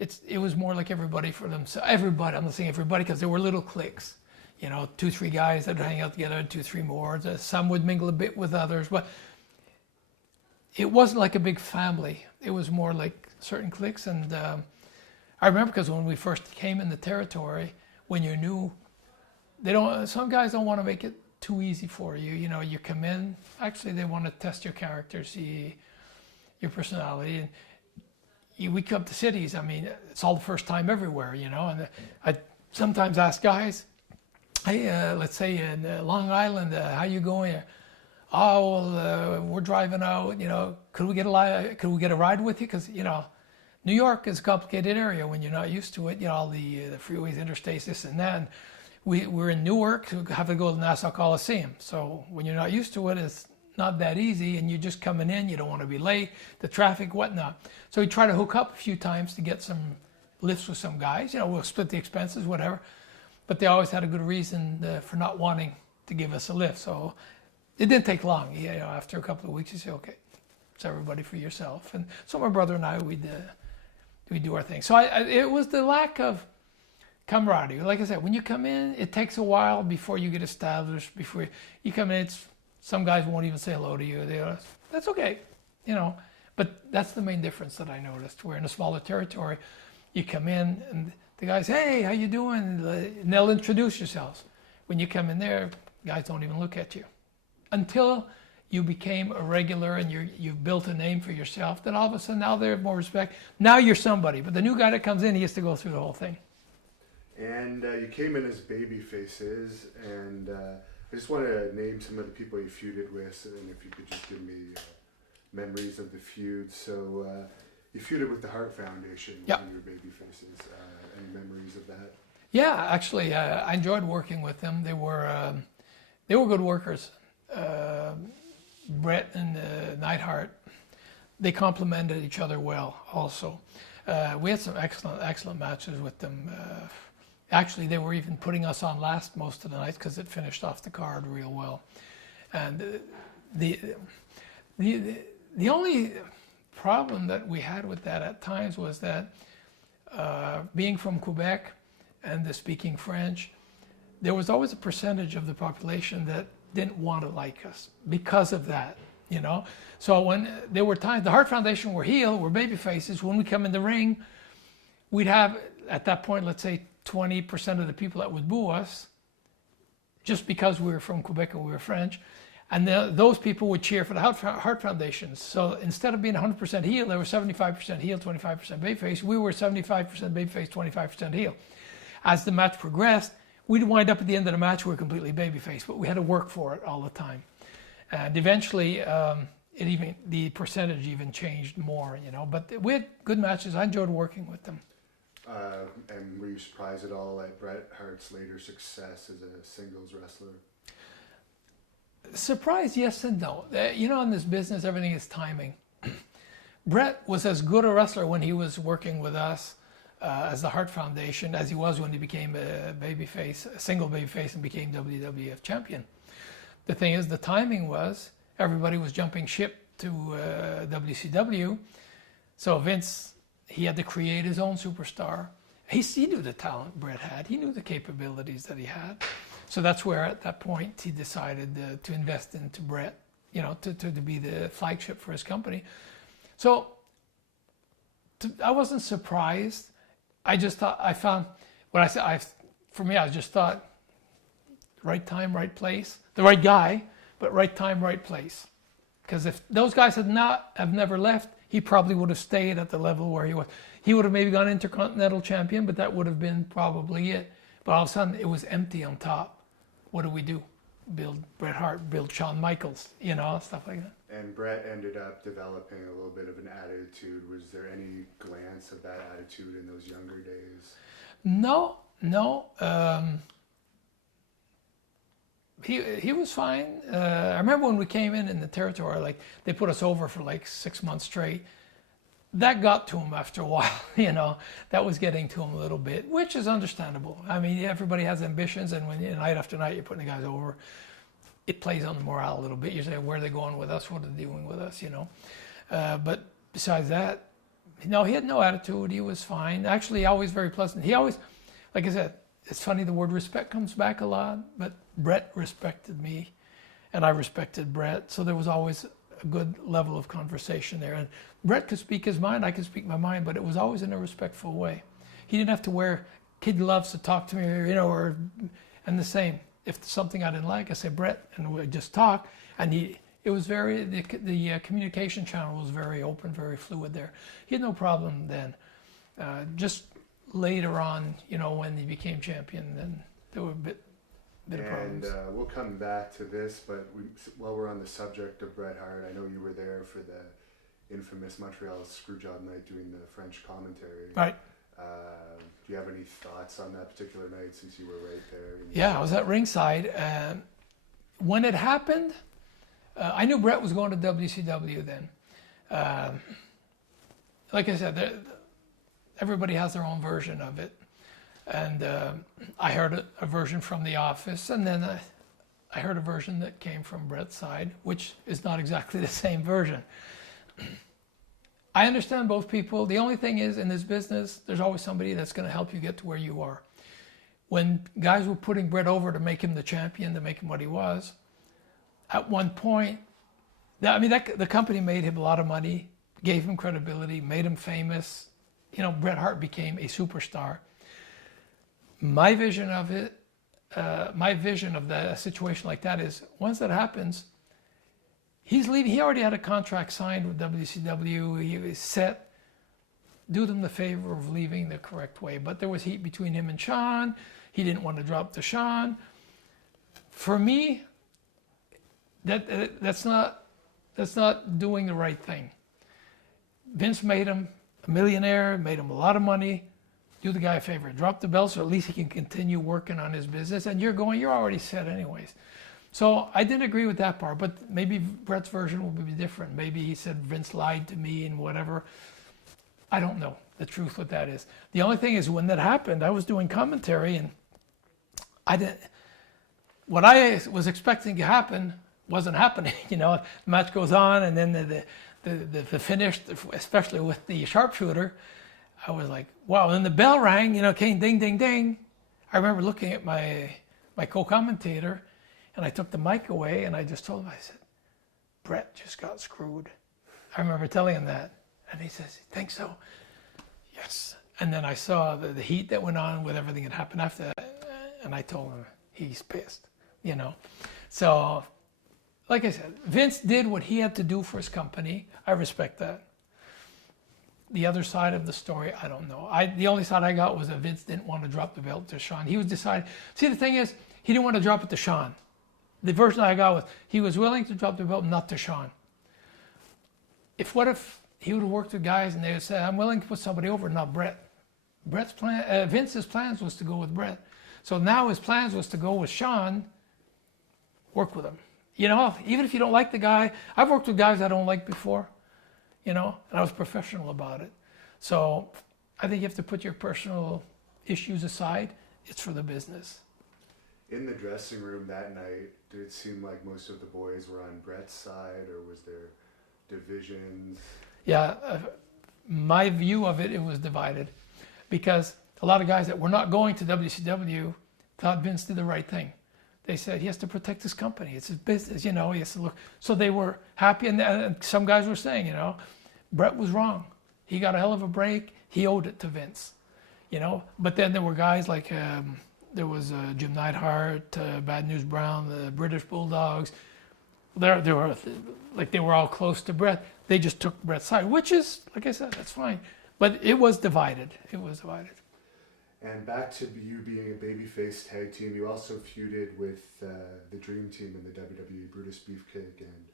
it was more like everybody for themselves. Everybody, I'm not saying everybody, because there were little cliques. You know, 2-3 guys that would hang out together, 2-3 more. Some would mingle a bit with others, but it wasn't like a big family. It was more like certain cliques. And I remember, because when we first came in the territory, when you're new, some guys don't want to make it too easy for you. You know, you come in, actually they want to test your character, see your personality. And we come to cities, I mean, it's all the first time everywhere, you know, and I sometimes ask guys, hey, let's say in Long Island, how you going? Oh, well, we're driving out, you know, could we get a ride with you? Because, you know, New York is a complicated area when you're not used to it, you know, all the freeways, interstates, this and that. And we're in Newark, so we have to go to the Nassau Coliseum. So when you're not used to it, it's not that easy, and you're just coming in, you don't want to be late, the traffic, whatnot. So we try to hook up a few times to get some lifts with some guys. You know, we'll split the expenses, whatever. But they always had a good reason for not wanting to give us a lift. So it didn't take long. You know, after a couple of weeks, you say, okay, it's everybody for yourself. And so my brother and I, we do our thing. So it was the lack of camaraderie. Like I said, when you come in, it takes a while before you get established. Before you come in, some guys won't even say hello to you. That's okay, you know. But that's the main difference that I noticed. Where in a smaller territory, you come in and the guys, hey, how you doing? And they'll introduce yourselves. When you come in there, guys don't even look at you. Until you became a regular and you've built a name for yourself, then all of a sudden now they have more respect. Now you're somebody. But the new guy that comes in, he has to go through the whole thing. And you came in as baby faces, and I just want to name some of the people you feuded with, and if you could just give me memories of the feud. So you feuded with the Hart Foundation when you were baby faces. Any memories of that? Yeah, actually, I enjoyed working with them. They were good workers. Bret and Hart, they complemented each other well. Also, we had some excellent matches with them. Actually, they were even putting us on last most of the nights because it finished off the card real well. And the only problem that we had with that at times was that being from Quebec and speaking French, there was always a percentage of the population that didn't want to like us because of that, you know. So when there were times, the Hart Foundation were heel, were baby faces. When we come in the ring, we'd have at that point, let's say 20% of the people that would boo us, just because we were from Quebec and we were French. And those people would cheer for the Hart Foundation. So instead of being 100% heel, they were 75% heel, 25% babyface. We were 75% babyface, 25% heel. As the match progressed, we'd wind up at the end of the match, we were completely babyface, but we had to work for it all the time. And eventually, the percentage even changed more, you know. But we had good matches. I enjoyed working with them. And were you surprised at all at Bret Hart's later success as a singles wrestler? Surprised, yes and no. You know, in this business, everything is timing. Bret was as good a wrestler when he was working with us as the Hart Foundation as he was when he became a babyface, a single babyface, and became WWF champion. The thing is, the timing was everybody was jumping ship to WCW, so Vince, he had to create his own superstar. He knew the talent Bret had. He knew the capabilities that he had. So that's where, at that point, he decided to invest into Bret, you know, to be the flagship for his company. So I wasn't surprised. I just thought, I found, what I said, for me, I just thought, right time, right place. The right guy, but right time, right place. Because if those guys have never left, he probably would have stayed at the level where he was. He would have maybe gone Intercontinental Champion, but that would have been probably it. But all of a sudden, it was empty on top. What do? Build Bret Hart, build Shawn Michaels, you know, stuff like that. And Bret ended up developing a little bit of an attitude. Was there any glance of that attitude in those younger days? No. He was fine. I remember when we came in the territory, like they put us over for like 6 months straight. That got to him after a while, you know. That was getting to him a little bit, which is understandable. I mean, everybody has ambitions, and when night after night you're putting the guys over, it plays on the morale a little bit. You say, where are they going with us? What are they doing with us? You know. But besides that, no, he had no attitude. He was fine. Actually, always very pleasant. He always, like I said, it's funny the word respect comes back a lot, but Bret respected me, and I respected Bret. So there was always a good level of conversation there. And Bret could speak his mind, I could speak my mind, but it was always in a respectful way. He didn't have to wear kid gloves to talk to me, you know, and the same. If something I didn't like, I say, Bret, and we just talk. And it was the communication channel was very open, very fluid there. He had no problem then. Just later on, you know, when he became champion, then there were a bit of problems. And we'll come back to this, but while we're on the subject of Bret Hart, I know you were there for the infamous Montreal Screwjob night doing the French commentary. Right. Do you have any thoughts on that particular night since you were right there? Yeah, I was at ringside. When it happened, I knew Bret was going to WCW then. Like I said, everybody has their own version of it. And I heard a version from the office, and then I heard a version that came from Bret's side, which is not exactly the same version. I understand both people. The only thing is, in this business, there's always somebody that's going to help you get to where you are. When guys were putting Bret over to make him the champion, to make him what he was, at one point, the company made him a lot of money, gave him credibility, made him famous. You know, Bret Hart became a superstar. My vision of it, my vision of a situation like that is, once that happens, he's leaving. He already had a contract signed with WCW. He was set. Do them the favor of leaving the correct way. But there was heat between him and Shawn. He didn't want to drop to Shawn. For me, that's not doing the right thing. Vince made him a millionaire, made him a lot of money. Do the guy a favor, drop the belt so at least he can continue working on his business. And you're already set anyways. So I didn't agree with that part, but maybe Bret's version will be different. Maybe he said Vince lied to me and whatever. I don't know the truth what that is. The only thing is, when that happened, I was doing commentary, and what I was expecting to happen wasn't happening. You know, the match goes on, and then the finish, especially with the sharpshooter, I was like, wow. And then the bell rang, you know, came ding, ding, ding. I remember looking at my co-commentator, and I took the mic away, and I just told him, I said, Bret just got screwed. I remember telling him that. And he says, you think so? Yes. And then I saw the heat that went on with everything that happened after that, and I told him, he's pissed, you know. So like I said, Vince did what he had to do for his company. I respect that. The other side of the story, I don't know. The only side I got was that Vince didn't want to drop the belt to Shawn. He was deciding. See, the thing is, he didn't want to drop it to Shawn. The version I got was he was willing to drop the belt, not to Shawn. What if he would have worked with guys and they would say, I'm willing to put somebody over, not Bret. Vince's plans was to go with Bret. So now his plans was to go with Shawn, work with him. You know, even if you don't like the guy, I've worked with guys I don't like before, you know, and I was professional about it. So I think you have to put your personal issues aside. It's for the business. In the dressing room that night, did it seem like most of the boys were on Bret's side, or was there divisions? Yeah, my view of it, it was divided. Because a lot of guys that were not going to WCW thought Vince did the right thing. They said he has to protect his company. It's his business, you know, he has to look. So they were happy, and some guys were saying, you know, Bret was wrong. He got a hell of a break. He owed it to Vince, you know. But then there were guys like, there was Jim Neidhart, Bad News Brown, the British Bulldogs. They were all close to Bret. They just took Bret's side, which is, like I said, that's fine. But it was divided. It was divided. And back to you being a babyface tag team, you also feuded with the Dream Team in the WWE, Brutus Beefcake and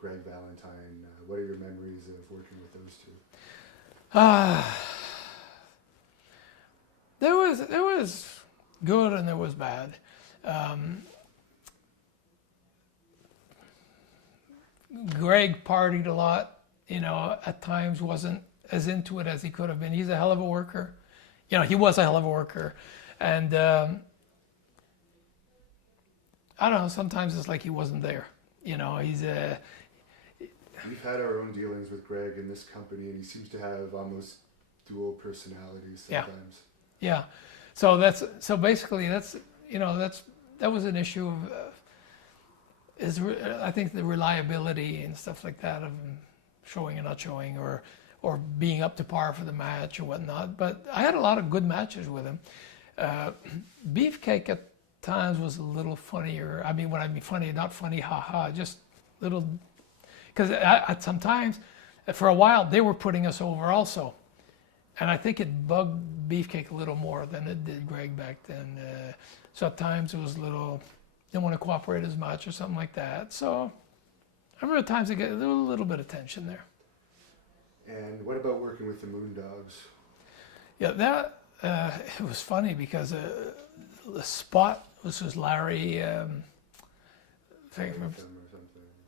Greg Valentine. What are your memories of working with those two? There was good and there was bad. Greg partied a lot, you know, at times wasn't as into it as he could have been. He's a hell of a worker. You know, he was a hell of a worker. And I don't know, sometimes it's like he wasn't there. You know, he's a... We've had our own dealings with Greg in this company, and he seems to have almost dual personalities sometimes. Yeah. So basically that was an issue of I think the reliability and stuff like that of him showing and not showing, or being up to par for the match or whatnot. But I had a lot of good matches with him. Beefcake at times was a little funnier. I mean, when I mean funny, not funny, haha, just little. Because at sometimes, for a while, they were putting us over also. And I think it bugged Beefcake a little more than it did Greg back then. So at times it was a little, didn't want to cooperate as much or something like that. So I remember at times there was a little bit of tension there. And what about working with the Moondogs? Yeah, that, it was funny because the spot, this was Larry,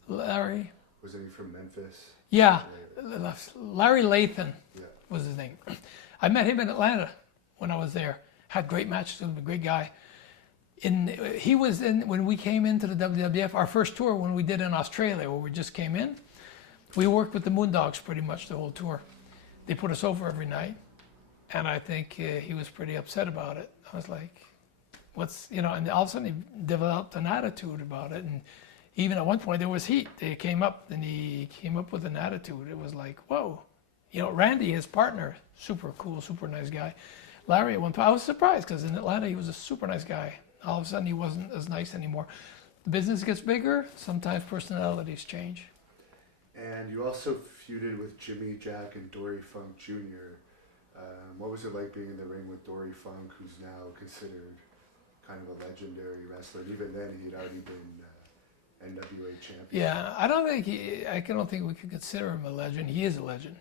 Larry. Was he from Memphis? Yeah, Larry Lathan Yeah. was his name. I met him in Atlanta when I was there. Had great matches with him, a great guy. He was in, when we came into the WWF, our first tour when we did in Australia, where we just came in, we worked with the Moondogs pretty much the whole tour. They put us over every night, and I think he was pretty upset about it. I was like, and all of a sudden he developed an attitude about it, and even at one point there was heat. They came up, and he came up with an attitude. It was like, whoa. You know, Randy, his partner, super cool, super nice guy. Larry, at one point, I was surprised because in Atlanta he was a super nice guy. All of a sudden he wasn't as nice anymore. The business gets bigger, sometimes personalities change. And you also feuded with Jimmy Jack and Dory Funk Jr. What was it like being in the ring with Dory Funk, who's now considered kind of a legendary wrestler? Even then, he had already been NWA champion. Yeah, I don't think we could consider him a legend. He is a legend.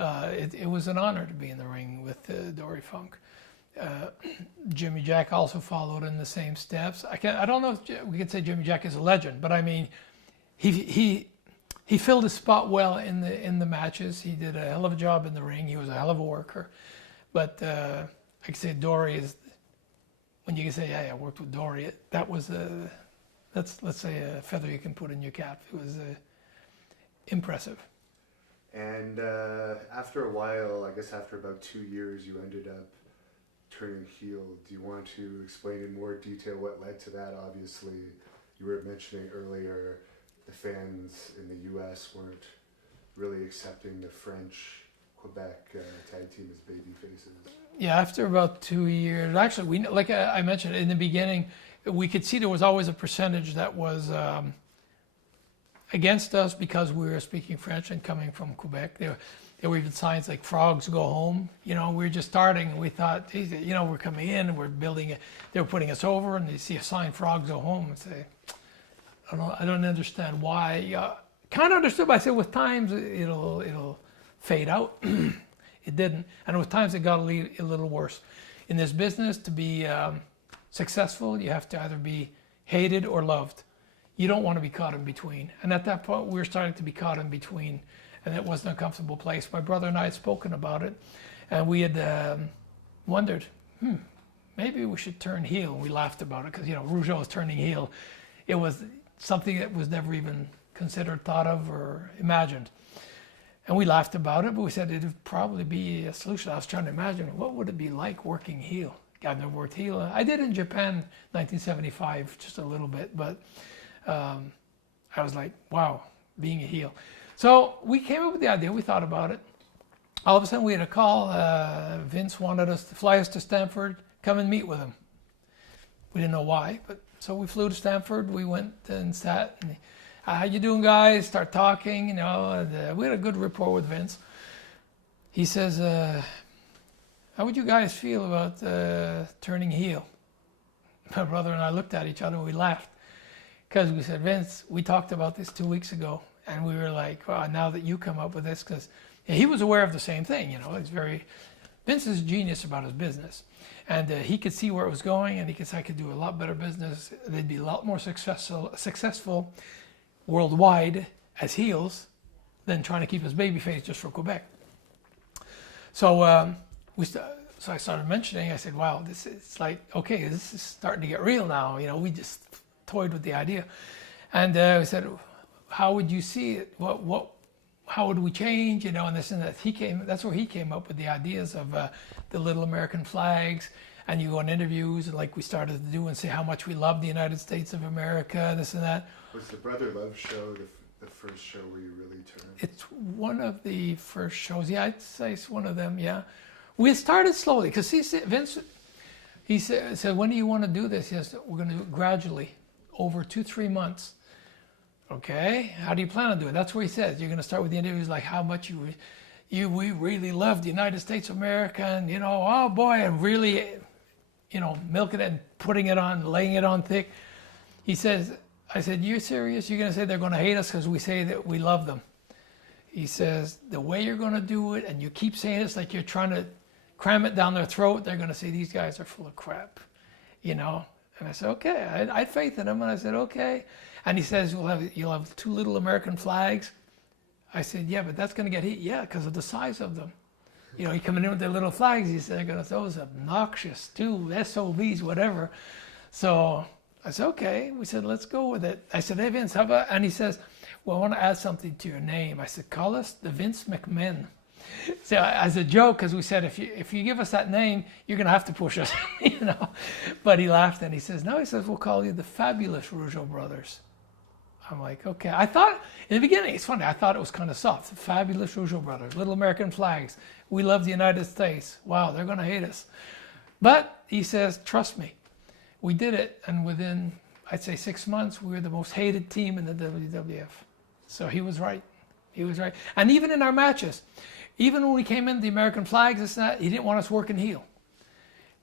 It was an honor to be in the ring with Dory Funk. Jimmy Jack also followed in the same steps. I don't know if we could say Jimmy Jack is a legend, but I mean, he filled his spot well in the matches. He did a hell of a job in the ring. He was a hell of a worker. But I could say Dory is, when you can say, yeah, I worked with Dory, that was let's say a feather you can put in your cap. It was impressive. And after a while, I guess after about 2 years, you ended up turning heel. Do you want to explain in more detail what led to that? Obviously, you were mentioning earlier the fans in the U.S. weren't really accepting the French Quebec tag team as baby faces. Yeah, after about 2 years, actually, like I mentioned in the beginning, we could see there was always a percentage that was against us because we were speaking French and coming from Quebec. There were even signs like "Frogs go home." You know, we were just starting, and we thought, geez, you know, we're coming in and we're building it. They were putting us over, and they see a sign "Frogs go home" and say, I don't understand why. Kind of understood, but I said with times it'll fade out. It didn't, and with times it got a little worse. In this business, to be successful, you have to either be hated or loved. You don't want to be caught in between. And at that point, we were starting to be caught in between, and it wasn't a comfortable place. My brother and I had spoken about it, and we had wondered, maybe we should turn heel. We laughed about it because, you know, Rougeau was turning heel. It was something that was never even considered, thought of, or imagined. And we laughed about it, but we said it would probably be a solution. I was trying to imagine, what would it be like working heel? I've never worked heel. I did in Japan, 1975, just a little bit, but I was like, wow, being a heel. So we came up with the idea, we thought about it. All of a sudden we had a call, Vince wanted us to fly us to Stamford, come and meet with him. We didn't know why, but so we flew to Stamford, we went and sat, and how you doing guys? Start talking, you know, and, we had a good rapport with Vince. He says, how would you guys feel about turning heel? My brother and I looked at each other and we laughed. Because we said, Vince, we talked about this 2 weeks ago. And we were like, wow, now that you come up with this, because he was aware of the same thing, you know. Vince is a genius about his business. And he could see where it was going, and he could say, I could do a lot better business. They'd be a lot more successful worldwide as heels than trying to keep his baby face just for Quebec. So I started mentioning, I said, wow, it's like, okay, this is starting to get real now. You know, we just toyed with the idea. And we said, how would you see it? How would we change? You know, and this and that. That's where he came up with the ideas of the little American flags. And you go on interviews, like we started to do, and say how much we love the United States of America, this and that. Was the Brother Love show the first show where you really turned? It's one of the first shows. Yeah, I'd say it's one of them, yeah. We started slowly, because Vince, he said, when do you want to do this? He said, we're going to do it gradually, over 2-3 months. Okay, how do you plan on doing it? That's what he says. You're going to start with the interviews like how much we really love the United States of America, and, you know, oh boy, and really, you know, milking it and putting it on, laying it on thick. He says, I said, you serious? You're going to say they're going to hate us because we say that we love them? He says, the way you're going to do it, and you keep saying it's like you're trying to cram it down their throat, they're going to say these guys are full of crap, you know? And I said, okay. I had faith in him, and I said, okay. And he says, you'll have 2 little American flags. I said, yeah, but that's going to get heat. Yeah, because of the size of them. You know, he coming in with their little flags. He said, they're going to say, those obnoxious, 2 SOBs, whatever. So I said, okay. We said, let's go with it. I said, hey, Vince, how about, and he says, well, I want to add something to your name. I said, call us the Vince McMahon. So as a joke, because we said, if you give us that name, you're going to have to push us, you know. But he laughed and he says, no, he says, we'll call you the Fabulous Rougeau Brothers. I'm like, okay. I thought, in the beginning, it's funny, I thought it was kind of soft. The Fabulous Rougeau Brothers, little American flags. We love the United States. Wow, they're going to hate us. But he says, trust me. We did it, and within, I'd say 6 months, we were the most hated team in the WWF. So he was right. He was right. And even in our matches, even when we came in, the American flags, this and that, he didn't want us working heel.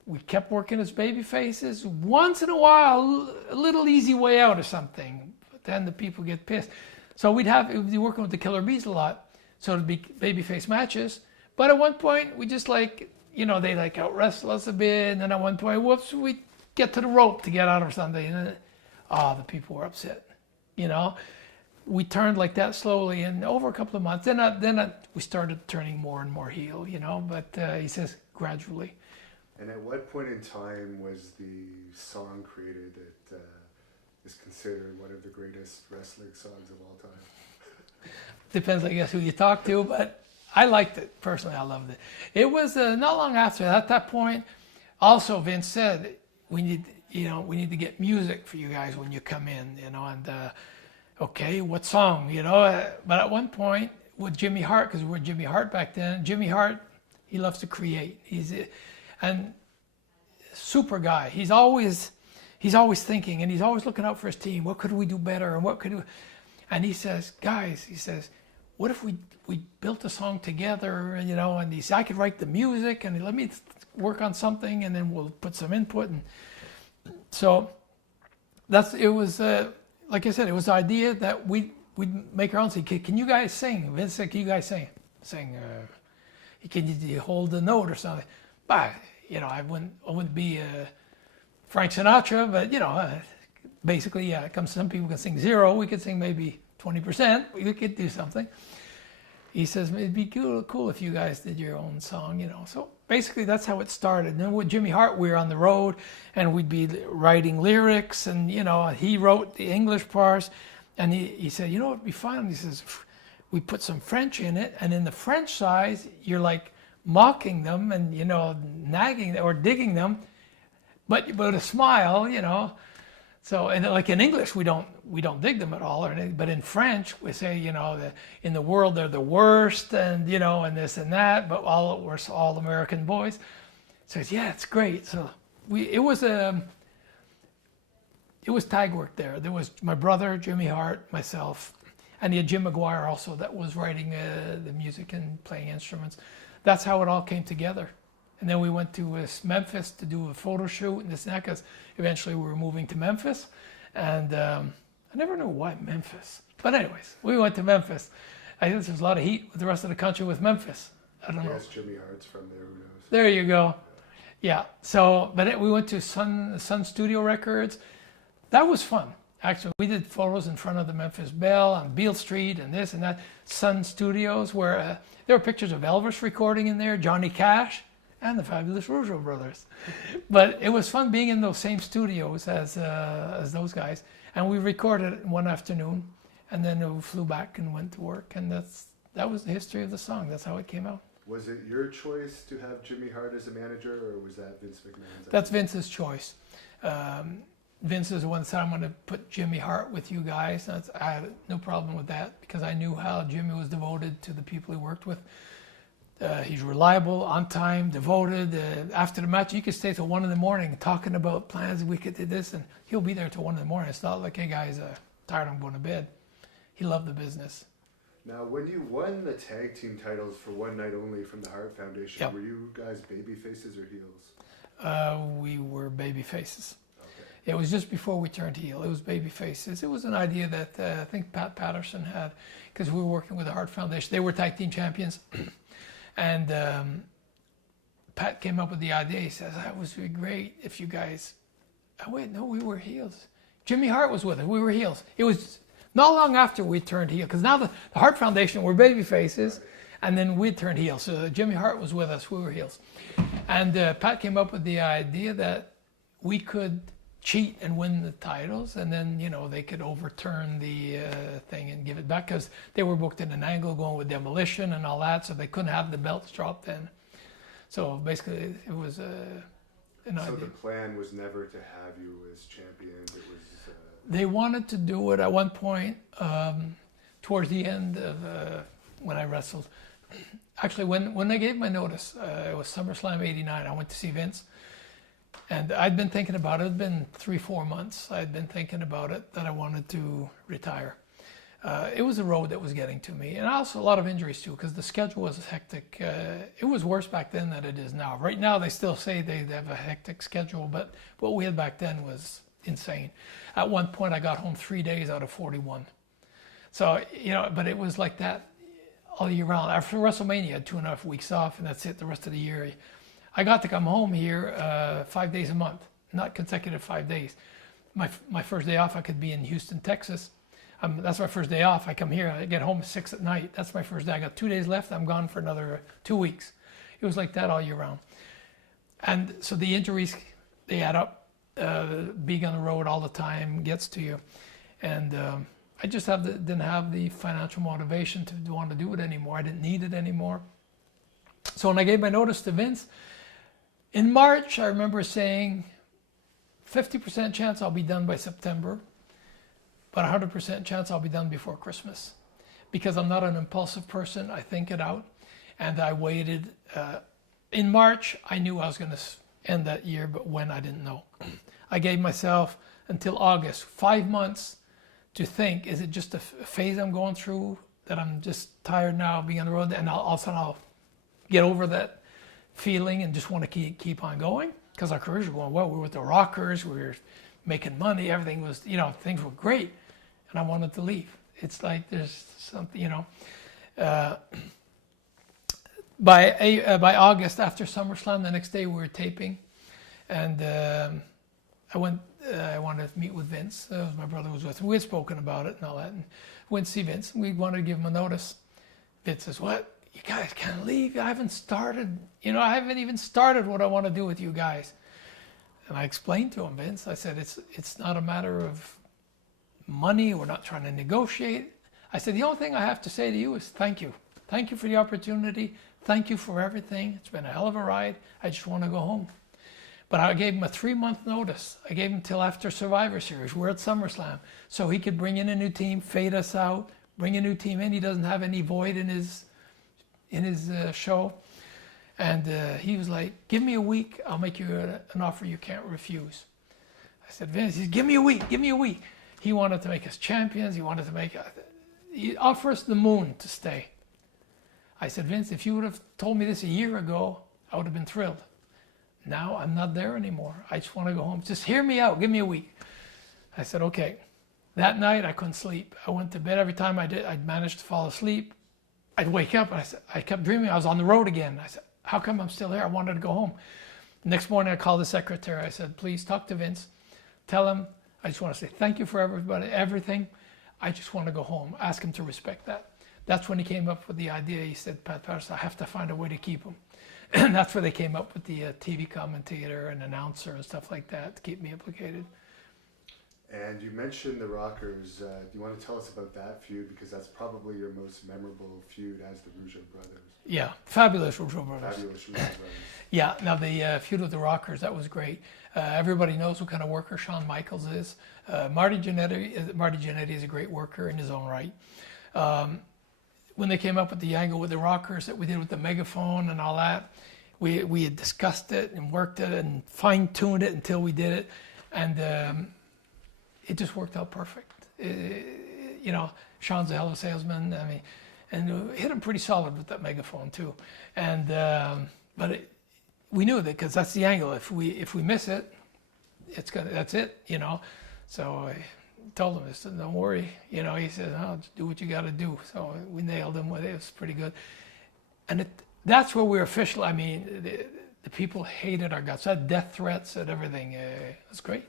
We kept working his baby faces. Once in a while, a little easy way out or something. But then the people get pissed. So we'd be working with the Killer Bees a lot. So it'd be babyface matches. But at one point, we just like, you know, they like out wrestle us a bit. And then at one point, whoops, we get to the rope to get out or something. And then, the people were upset, you know. We turned like that slowly, and over a couple of months, then we started turning more and more heel, you know. But he says gradually. And at what point in time was the song created that is considered one of the greatest wrestling songs of all time? Depends, I guess, who you talk to, but I liked it personally. I loved it. It was not long after that. At that point, also Vince said, we need to get music for you guys when you come in, you know, and. Okay, what song, you know? But at one point with Jimmy Hart, because we were Jimmy Hart back then, Jimmy Hart, he loves to create. He's a super guy. He's always thinking, and he's always looking out for his team. What could we do better? And what could we... And he says, guys, he says, what if we built a song together, and, you know, and he said, I could write the music and let me work on something and then we'll put some input. And so it was, like I said, it was the idea that we'd make our own. Say, can you guys sing? Vince said, can you guys sing? Can you hold the note or something? But, you know, I wouldn't be Frank Sinatra, but, you know, basically, yeah, some people can sing 0. We could sing maybe 20%. We could do something. He says, it'd be cool if you guys did your own song, you know. So basically, that's how it started. And then with Jimmy Hart, we were on the road, and we'd be writing lyrics, and, you know, he wrote the English parts. And he said, you know what would be fun? He says, we put some French in it, and in the French side, you're like mocking them and, you know, nagging or digging them, but a smile, you know. So, and like in English, we don't dig them at all, but in French, we say, you know, in the world they're the worst, and, you know, and this and that, but we're all American boys. So yeah, it's great. So it was tag work there. There was my brother, Jimmy Hart, myself, and you had Jim McGuire also that was writing the music and playing instruments. That's how it all came together. And then we went to Memphis to do a photo shoot and this and that, because eventually we were moving to Memphis. And I never knew why Memphis. But anyways, we went to Memphis. I think there's a lot of heat with the rest of the country with Memphis. I don't know. Yes, Jimmy Hart's from there, who knows? There you go. Yeah. So, but we went to Sun Studio Records. That was fun. Actually, we did photos in front of the Memphis Bell on Beale Street and this and that. Sun Studios, where there were pictures of Elvis recording in there, Johnny Cash, and the fabulous Rougeau brothers. But it was fun being in those same studios as those guys. And we recorded it one afternoon, and then we flew back and went to work. And that was the history of the song. That's how it came out. Was it your choice to have Jimmy Hart as a manager, or was that Vince McMahon's idea? That's Vince's choice. Vince is the one that said, I'm going to put Jimmy Hart with you guys. I had no problem with that, because I knew how Jimmy was devoted to the people he worked with. He's reliable, on time, devoted. After the match, you could stay till 1 a.m. talking about plans. We could do this, and he'll be there till 1 a.m. It's not like, hey guys, tired, I'm going to bed. He loved the business. Now, when you won the tag team titles for one night only from the Hart Foundation, Yep. Were you guys baby faces or heels? We were baby faces. Okay. It was just before we turned heel. It was baby faces. It was an idea that I think Pat Patterson had, because we were working with the Hart Foundation. They were tag team champions. And Pat came up with the idea. He says, that would be great if you guys... Oh, wait, no, we were heels. Jimmy Hart was with us. We were heels. It was not long after we turned heel, because now the Hart Foundation were baby faces, and then we turned heel. So Jimmy Hart was with us. We were heels. And Pat came up with the idea that we could cheat and win the titles, and then, you know, they could overturn the thing and give it back, because they were booked in an angle going with Demolition and all that, so they couldn't have the belts dropped in. So basically, it was an idea. So the plan was never to have you as champions. It was. They wanted to do it at one point towards the end of when I wrestled. Actually, when I gave my notice, it was SummerSlam '89. I went to see Vince. And I'd been thinking about it. It'd been 3-4 months. I'd been thinking about it, that I wanted to retire. It was a road that was getting to me. And also a lot of injuries too, because the schedule was hectic. It was worse back then than it is now. Right now they still say they have a hectic schedule, but what we had back then was insane. At one point I got home 3 days out of 41. So, you know, but it was like that all year round. After WrestleMania, I had 2.5 weeks off, and that's it the rest of the year. I got to come home here 5 days a month, not consecutive 5 days. My first day off, I could be in Houston, Texas. That's my first day off. I come here, I get home at 6 at night. That's my first day. I got 2 days left. I'm gone for another 2 weeks. It was like that all year round. And so the injuries, they add up. Being on the road all the time gets to you. And I just didn't have the financial motivation to want to do it anymore. I didn't need it anymore. So when I gave my notice to Vince, in March, I remember saying 50% chance I'll be done by September, but 100% chance I'll be done before Christmas. Because I'm not an impulsive person, I think it out. And I waited. In March, I knew I was going to end that year, but when, I didn't know. I gave myself until August, 5 months to think, is it just a phase I'm going through, that I'm just tired now of being on the road, and all of a sudden I'll get over that feeling and just want to keep on going? Because our careers were going well. We were with the Rockers, we were making money, everything was, things were great, and I wanted to leave. It's like there's something, by August, after SummerSlam, the next day we were taping, and I wanted to meet with Vince. My brother was with me. We had spoken about it and all that, and went to see Vince. We wanted to give him a notice. Vince says, "What? You guys can't leave. I haven't started. I haven't even started what I want to do with you guys." And I explained to him, Vince. I said, "It's not a matter of money. We're not trying to negotiate." I said, "The only thing I have to say to you is thank you. Thank you for the opportunity. Thank you for everything. It's been a hell of a ride. I just want to go home." But I gave him a 3-month notice. I gave him till after Survivor Series. We're at SummerSlam. So he could bring in a new team, fade us out, bring a new team in. He doesn't have any void in his show. And he was like, "Give me a week. I'll make you an offer you can't refuse." I said, "Vince," he said, "Give me a week. Give me a week." He wanted to make us champions. He wanted to he offered us the moon to stay. I said, "Vince, if you would have told me this a year ago, I would have been thrilled. Now I'm not there anymore. I just want to go home. Just hear me out. Give me a week." I said, "Okay." That night I couldn't sleep. I went to bed. Every time I'd manage to fall asleep, I'd wake up and I kept dreaming I was on the road again. I said, "How come I'm still here? I wanted to go home." The next morning I called the secretary. I said, "Please talk to Vince. Tell him I just want to say thank you for everything. I just want to go home. Ask him to respect that." That's when he came up with the idea. He said, "Pat Patterson, I have to find a way to keep him." And that's where they came up with the TV commentator and announcer and stuff like that to keep me implicated. And you mentioned the Rockers. Do you want to tell us about that feud? Because that's probably your most memorable feud as the Rougeau brothers. Yeah, fabulous Rougeau brothers. Fabulous Rougeau brothers. Yeah, now the feud with the Rockers, that was great. Everybody knows what kind of worker Shawn Michaels is. Marty Jannetty is a great worker in his own right. When they came up with the angle with the Rockers that we did with the megaphone and all that, we had discussed it and worked it and fine-tuned it until we did it, and it just worked out perfect. Shawn's a hell of a salesman. I mean, and hit him pretty solid with that megaphone too. And we knew that because that's the angle. If we miss it, that's it. So I told him, I said, "Don't worry." He said, "Oh, just do what you got to do." So we nailed him with it. It was pretty good. And that's where we're official. I mean, the people hated our guts. Had death threats and everything. It was great.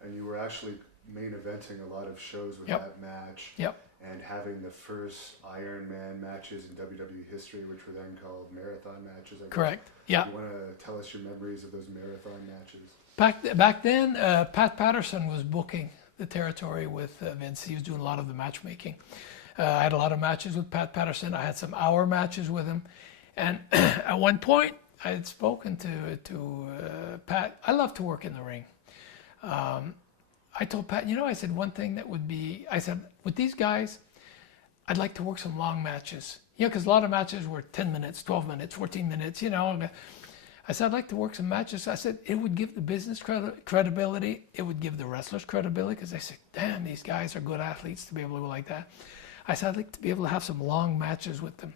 And you were actually main eventing a lot of shows with Yep. that match. Yep. And having the first Iron Man matches in WWE history, which were then called marathon matches. I guess. Correct. Yeah. You want to tell us your memories of those marathon matches? Back then, Pat Patterson was booking the territory with Vince. He was doing a lot of the matchmaking. I had a lot of matches with Pat Patterson. I had some hour matches with him. And at one point, I had spoken to Pat. I love to work in the ring. I told Pat, I said, one thing that would be, I said, with these guys, I'd like to work some long matches. Because a lot of matches were 10 minutes, 12 minutes, 14 minutes, I said, I'd like to work some matches. I said, it would give the business credibility. It would give the wrestlers credibility because they said, damn, these guys are good athletes to be able to go like that. I said, I'd like to be able to have some long matches with them.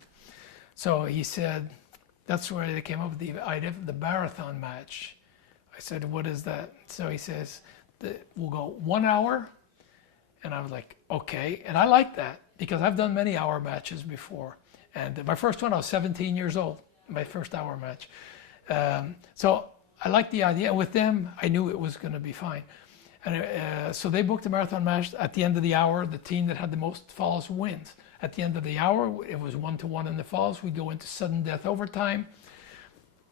So he said, that's where they came up with the idea of the marathon match. I said, what is that? So he says, we'll go 1 hour. And I was like, okay. And I like that because I've done many hour matches before. And my first one, I was 17 years old, my first hour match. So I liked the idea. With them, I knew it was going to be fine. And so they booked a marathon match. At the end of the hour, the team that had the most falls wins. At the end of the hour, it was 1-1 in the falls. We go into sudden death overtime.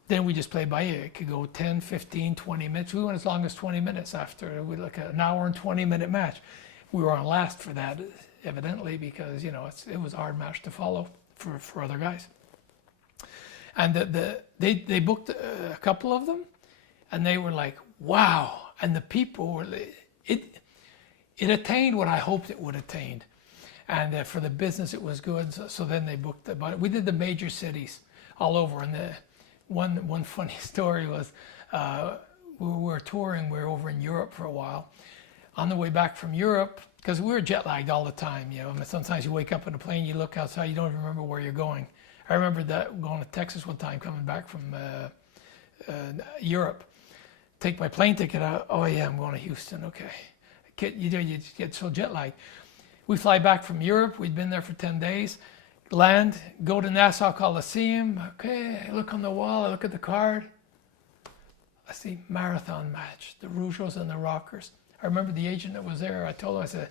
Then we just play by ear. It could go 10, 15, 20 minutes. We went as long as 20 minutes after. We like an hour and 20-minute match. We were on last for that, evidently, because it was a hard match to follow for other guys. And they booked a couple of them, and they were like, wow. And the people were, it attained what I hoped it would attain. And for the business, it was good. So then they booked we did the major cities all over. And one funny story was we were touring. We were over in Europe for a while. on the way back from Europe, because we were jet lagged all the time. You know, I mean, sometimes you wake up in a plane, you look outside, you don't even remember where you're going. I remember that going to Texas one time, coming back from Europe. Take my plane ticket out. Oh yeah, I'm going to Houston. Okay, you get so jet lagged. We fly back from Europe. We'd been there for 10 days. Land, go to Nassau Coliseum. Okay, I look on the wall. I look at the card. I see marathon match. The Rougeaus and the Rockers. I remember the agent that was there. I told him, I said,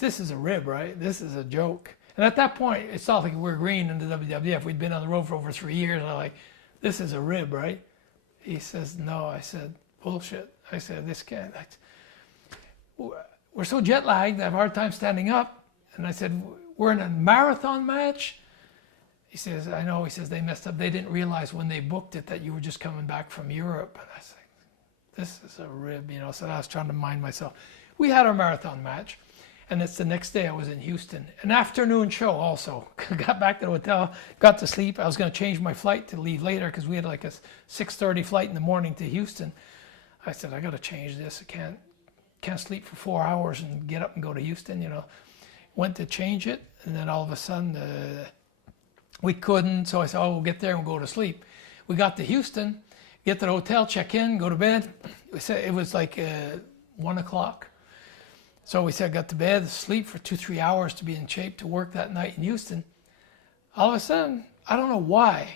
this is a rib, right? This is a joke. And at that point, it's not like we were green in the WWF. We'd been on the road for over 3 years. And I'm like, this is a rib, right? He says, no. I said, bullshit. I said, this can't. We're so jet lagged, I have a hard time standing up. And I said, we're in a marathon match? He says, I know. He says, they messed up. They didn't realize when they booked it that you were just coming back from Europe. And I said, this is a rib, you know. So I was trying to mind myself. We had our marathon match. And it's the next day I was in Houston. An afternoon show also. Got back to the hotel, got to sleep. I was going to change my flight to leave later because we had like a 6:30 flight in the morning to Houston. I said, I got to change this. I can't sleep for 4 hours and get up and go to Houston, you know. Went to change it, and then all of a sudden we couldn't. So I said, oh, we'll get there and we'll go to sleep. We got to Houston, get to the hotel, check in, go to bed. It was like 1 o'clock. So we said, got to bed, sleep for 2-3 hours to be in shape to work that night in Houston. All of a sudden, I don't know why,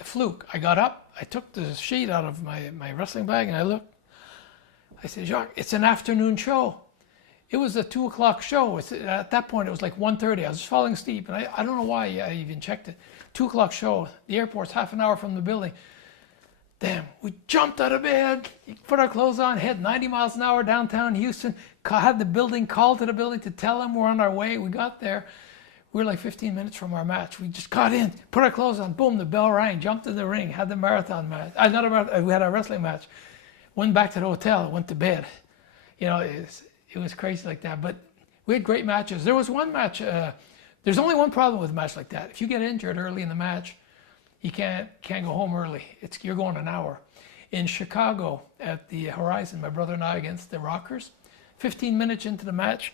a fluke. I got up, I took the sheet out of my wrestling bag and I looked. I said, Jacques, it's an afternoon show. It was a 2 o'clock show. At that point, it was like 1:30. I was just falling asleep, and I don't know why I even checked it. 2 o'clock show. The airport's half an hour from the building. Damn, we jumped out of bed, put our clothes on, head 90 miles an hour downtown Houston, had the building, called to the building to tell them we're on our way. We got there. We were like 15 minutes from our match. We just got in, put our clothes on, boom, the bell rang, jumped in the ring, had the marathon match. We had our wrestling match. Went back to the hotel, went to bed. You know, it was crazy like that. But we had great matches. There was one match, there's only one problem with a match like that. If you get injured early in the match, you can't go home early. You're going an hour. In Chicago at the Horizon, my brother and I against the Rockers, 15 minutes into the match,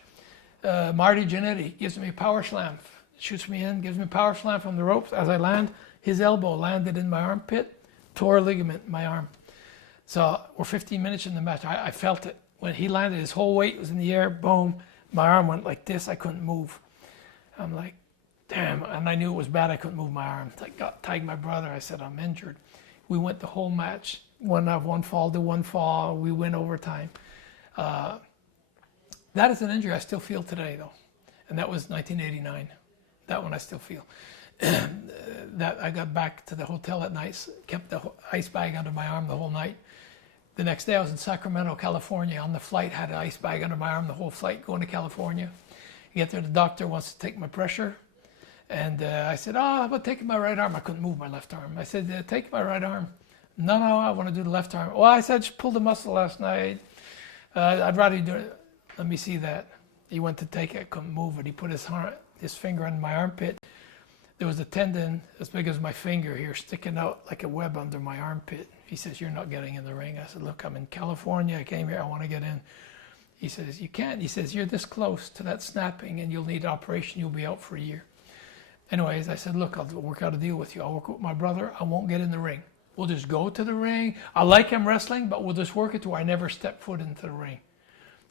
Marty Jannetty gives me a power slam, shoots me in, gives me a power slam from the ropes. As I land, his elbow landed in my armpit, tore a ligament in my arm. So we're 15 minutes in the match. I felt it. When he landed, his whole weight was in the air, boom, my arm went like this, I couldn't move. I'm like, damn, and I knew it was bad, I couldn't move my arm. I tagged my brother, I said, I'm injured. We went the whole match, one fall to one fall, we win overtime. That is an injury I still feel today, though. And that was 1989. That one I still feel. That I got back to the hotel at night, kept the ice bag under my arm the whole night. The next day I was in Sacramento, California. On the flight, had an ice bag under my arm the whole flight going to California. You get there, the doctor wants to take my pressure. And I said, how about taking my right arm? I couldn't move my left arm. I said, take my right arm. No, I want to do the left arm. Well, I said, just pulled the muscle last night. I'd rather you do it. Let me see that. He went to take it, couldn't move it. He put his finger on my armpit. There was a tendon as big as my finger here sticking out like a web under my armpit. He says, you're not getting in the ring. I said, look, I'm in California. I came here. I want to get in. He says, you can't. He says, you're this close to that snapping and you'll need an operation. You'll be out for a year. Anyways, I said, look, I'll work out a deal with you. I'll work with my brother. I won't get in the ring. We'll just go to the ring. I like him wrestling, but we'll just work it to where I never step foot into the ring.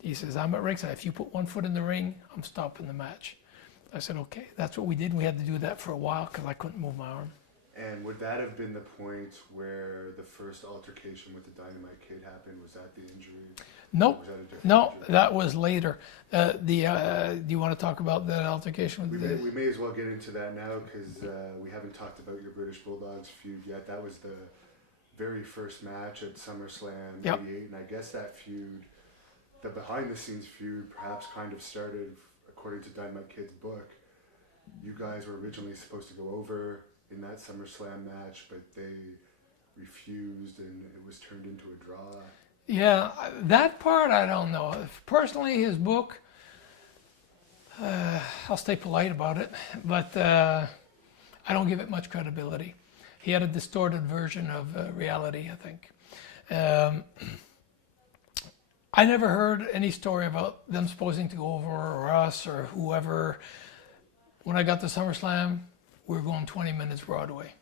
He says, I'm at ringside. If you put 1 foot in the ring, I'm stopping the match. I said, okay. That's what we did. We had to do that for a while because I couldn't move my arm. And would that have been the point where the first altercation with the Dynamite Kid happened? Was that the injury? Nope. No, that was later. Do you want to talk about that altercation? We may as well get into that now because we haven't talked about your British Bulldogs feud yet. That was the very first match at SummerSlam '88, and I guess that feud, the behind-the-scenes feud, perhaps kind of started, according to Dynamite Kid's book. You guys were originally supposed to go over in that SummerSlam match, but they refused, and it was turned into a draw. Yeah, that part I don't know. Personally, his book, I'll stay polite about it, but I don't give it much credibility. He had a distorted version of reality, I think. I never heard any story about them supposing to go over, or us or whoever. When I got to SummerSlam, we were going 20 minutes Broadway.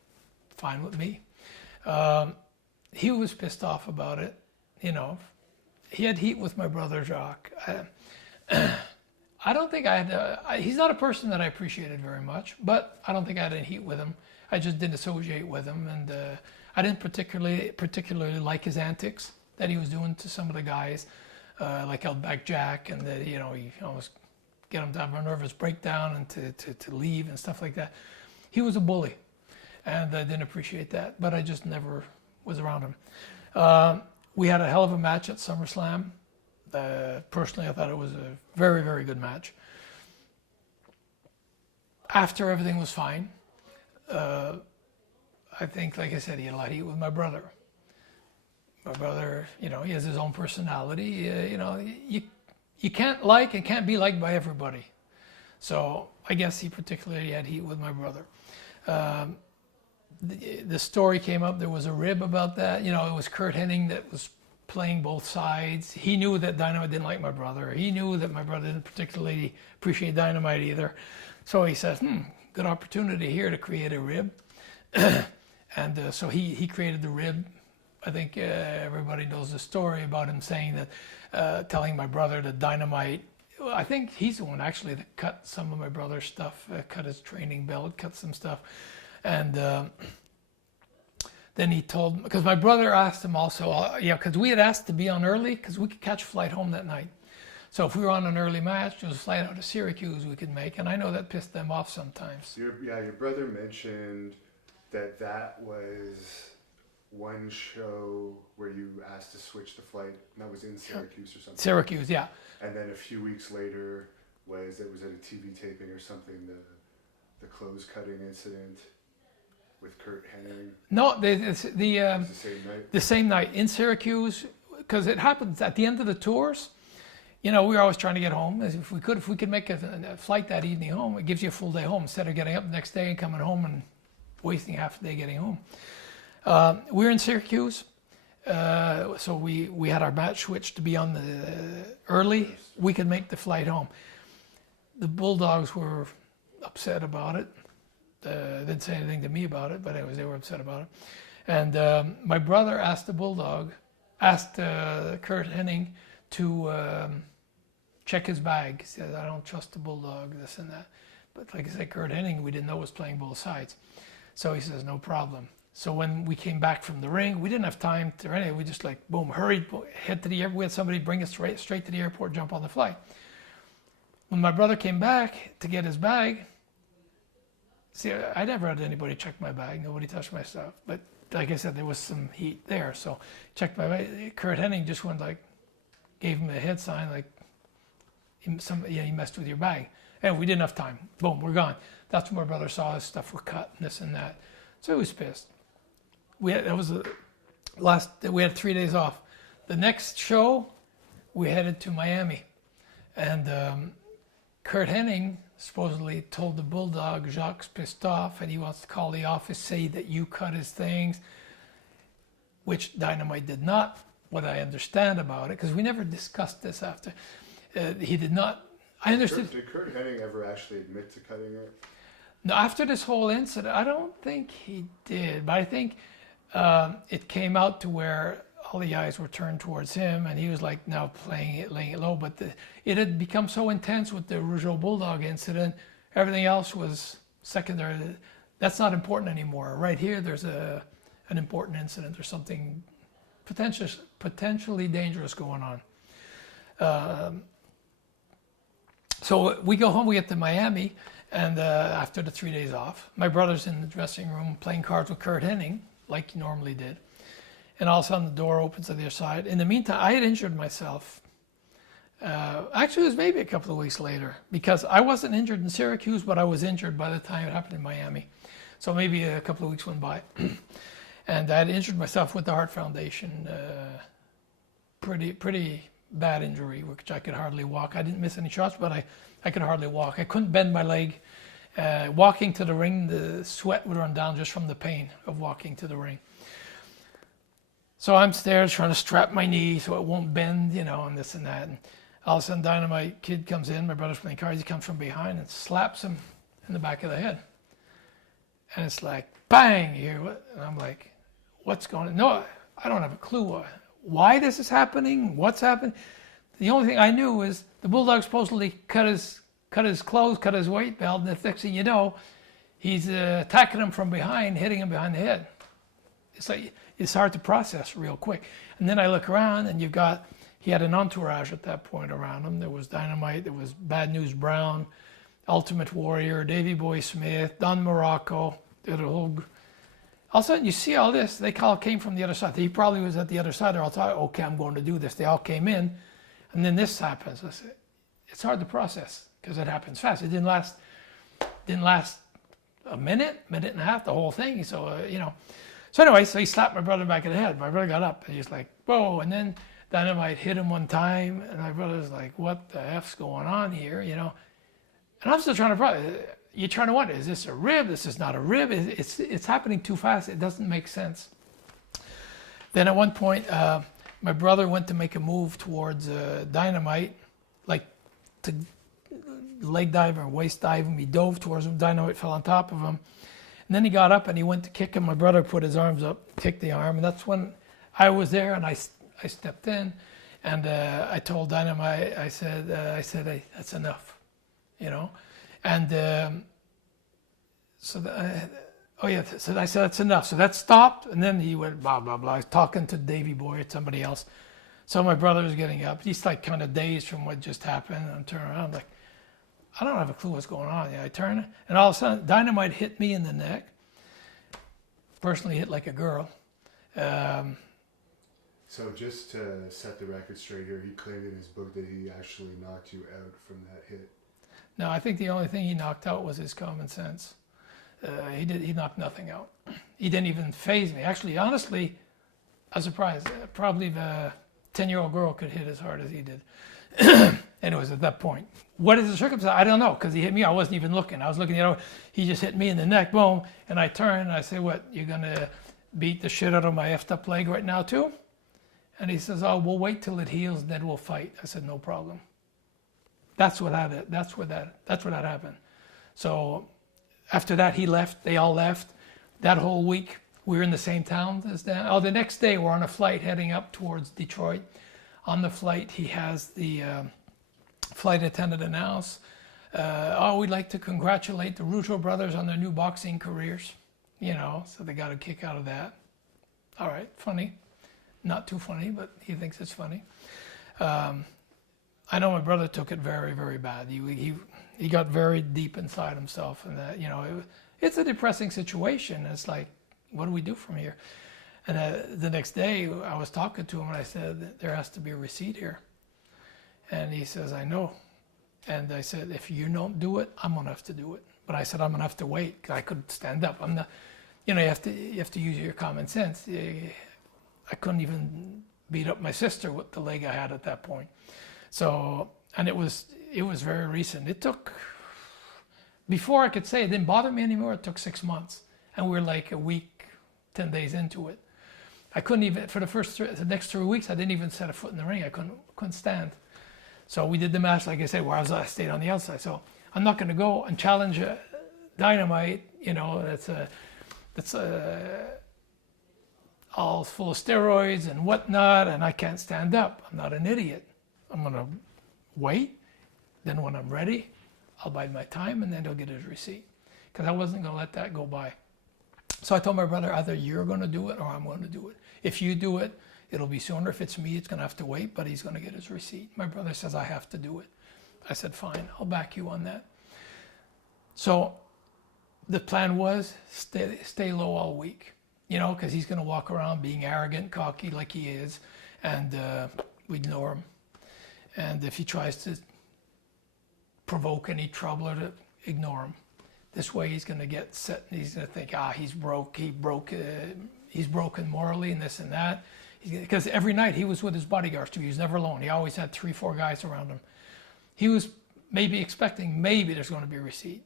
Fine with me. He was pissed off about it. You know, he had heat with my brother Jacques. I don't think I had. He's not a person that I appreciated very much, but I don't think I had any heat with him. I just didn't associate with him, and I didn't particularly like his antics that he was doing to some of the guys, like Outback Jack, and that, you know, he almost get him to have a nervous breakdown and to leave and stuff like that. He was a bully, and I didn't appreciate that, but I just never was around him. We had a hell of a match at SummerSlam. Personally, I thought it was a very, very good match. After everything was fine, I think, like I said, he had a lot of heat with my brother. My brother, you know, he has his own personality. You know, you can't like and can't be liked by everybody. So I guess he particularly had heat with my brother. The story came up, there was a rib about that. You know, it was Curt Hennig that was playing both sides. He knew that Dynamite didn't like my brother. He knew that my brother didn't particularly appreciate Dynamite either. So he says, good opportunity here to create a rib. And so he created the rib. I think everybody knows the story about him saying that, telling my brother that Dynamite, I think he's the one actually that cut some of my brother's stuff, cut his training belt, cut some stuff. And then he told, because my brother asked him also, because we had asked to be on early, because we could catch a flight home that night. So if we were on an early match, there was a flight out of Syracuse we could make, and I know that pissed them off sometimes. Your brother mentioned that was one show where you asked to switch the flight, and that was in Syracuse or something. Syracuse, yeah. And then a few weeks later was at a TV taping or something, the clothes cutting incident with Curt Hennig. No, it was the same night. The same night in Syracuse, because it happens at the end of the tours. You know, we were always trying to get home. If we could make a flight that evening home, it gives you a full day home instead of getting up the next day and coming home and wasting half the day getting home. We were in Syracuse, so we had our match switched to be on the early. We could make the flight home. The Bulldogs were upset about it. Didn't say anything to me about it, but anyways, they were upset about it. And my brother asked Curt Hennig to check his bag. He said, I don't trust the Bulldog, this and that. But like I said, Curt Hennig, we didn't know was playing both sides. So he says, no problem. So when we came back from the ring, we didn't have time to anything. We just like, boom, hurried, head to the airport. We had somebody bring us straight to the airport, jump on the flight. When my brother came back to get his bag, see, I never had anybody check my bag. Nobody touched my stuff. But like I said, there was some heat there. So checked my bag. Curt Hennig just went like, gave him a head sign like, he messed with your bag. And we didn't have time. Boom, we're gone. That's when my brother saw his stuff were cut and this and that. So he was pissed. We had 3 days off. The next show, we headed to Miami. And Curt Hennig supposedly told the Bulldog, Jacques pissed off and he wants to call the office, say that you cut his things, which Dynamite did not, what I understand about it, because we never discussed this after. He did not, I understood. Did Curt Hennig ever actually admit to cutting it? No, after this whole incident, I don't think he did, but I think it came out to where all the eyes were turned towards him, and he was like now laying it low. But it had become so intense with the Rougeau Bulldog incident, everything else was secondary. That's not important anymore. Right here, there's an important incident or something potentially dangerous going on. So we go home, we get to Miami, and after the 3 days off, my brother's in the dressing room playing cards with Curt Hennig, like he normally did. And all of a sudden the door opens on the other side. In the meantime, I had injured myself. Actually, it was maybe a couple of weeks later, because I wasn't injured in Syracuse, but I was injured by the time it happened in Miami. So maybe a couple of weeks went by. And I had injured myself with the Hart Foundation. Pretty bad injury, which I could hardly walk. I didn't miss any shots, but I could hardly walk. I couldn't bend my leg. Walking to the ring, the sweat would run down just from the pain of walking to the ring. So I'm there trying to strap my knee so it won't bend, and this and that. And all of a sudden, Dynamite kid comes in. My brother's playing cards. He comes from behind and slaps him in the back of the head. And it's like, bang! You hear what? And I'm like, what's going on? No, I don't have a clue why this is happening. What's happening? The only thing I knew was the Bulldog supposedly cut his clothes, cut his weight belt, and the next thing you know, he's attacking him from behind, hitting him behind the head. It's hard to process real quick. And then I look around, and he had an entourage at that point around him. There was Dynamite, there was Bad News Brown, Ultimate Warrior, Davey Boy Smith, Don Morocco. All of a sudden, you see all this. They all came from the other side. He probably was at the other side. Or I thought, okay, I'm going to do this. They all came in, and then this happens. I said, it's hard to process because it happens fast. It didn't last a minute and a half, the whole thing. So So anyway, so he slapped my brother back in the head. My brother got up, and he's like, whoa! And then Dynamite hit him one time, and my brother's like, what the F's going on here, And I'm still trying to, you're trying to wonder, is this a rib? This is not a rib. It's happening too fast. It doesn't make sense. Then at one point, my brother went to make a move towards Dynamite, like to leg dive or waist dive him. He dove towards him. Dynamite fell on top of him. And then he got up and he went to kick him. My brother put his arms up, kicked the arm. And that's when I was there and I stepped in. And I told Dynamite, I said, hey, that's enough, And so I said, that's enough. So that stopped. And then he went, blah, blah, blah. He's talking to Davey Boy or somebody else. So my brother was getting up. He's like kind of dazed from what just happened. And I'm turning around like, I don't have a clue what's going on. I turn, and all of a sudden, Dynamite hit me in the neck. Personally hit like a girl. So just to set the record straight here, he claimed in his book that he actually knocked you out from that hit. No, I think the only thing he knocked out was his common sense. He knocked nothing out. He didn't even faze me. Actually, honestly, I was surprised. Probably the 10-year-old girl could hit as hard as he did. And it was at that point. What is the circumstance? I don't know, because he hit me. I wasn't even looking. I was looking, he just hit me in the neck, boom. And I turned and I say, what, you're going to beat the shit out of my effed up leg right now too? And he says, oh, we'll wait till it heals, then we'll fight. I said, no problem. That's what happened. So after that, he left. They all left. That whole week, we were in the same town as them. Oh, the next day, we're on a flight heading up towards Detroit. On the flight, he has the flight attendant announce, we'd like to congratulate the Rougeau brothers on their new boxing careers. So they got a kick out of that. All right, funny. Not too funny, but he thinks it's funny. I know my brother took it very, very bad. He got very deep inside himself, and that it's a depressing situation. It's like, what do we do from here? And the next day, I was talking to him, and I said, there has to be a receipt here. And he says, I know. And I said, if you don't do it, I'm going to have to do it. But I said, I'm going to have to wait, because I couldn't stand up. I'm not, you have to use your common sense. I couldn't even beat up my sister with the leg I had at that point. So, and it was very recent. It took, before I could say it didn't bother me anymore, it took 6 months. And we were like a week, 10 days into it. I couldn't even, for the next 3 weeks, I didn't even set a foot in the ring. I couldn't stand. So we did the match, like I said, where I stayed on the outside. So I'm not going to go and challenge Dynamite, that's all full of steroids and whatnot, and I can't stand up. I'm not an idiot. I'm going to wait. Then when I'm ready, I'll bide my time, and then he'll get his receipt. Because I wasn't going to let that go by. So I told my brother, either you're going to do it or I'm going to do it. If you do it, it'll be sooner. If it's me, it's going to have to wait, but he's going to get his receipt. My brother says I have to do it. I said, fine, I'll back you on that. So the plan was stay low all week, because he's going to walk around being arrogant, cocky like he is, and we ignore him. And if he tries to provoke any trouble, or ignore him. This way he's going to get set, and he's going to think, he's broken morally and this and that. Because every night he was with his bodyguards too. He was never alone. He always had 3-4 guys around him. He was maybe expecting there's going to be a receipt.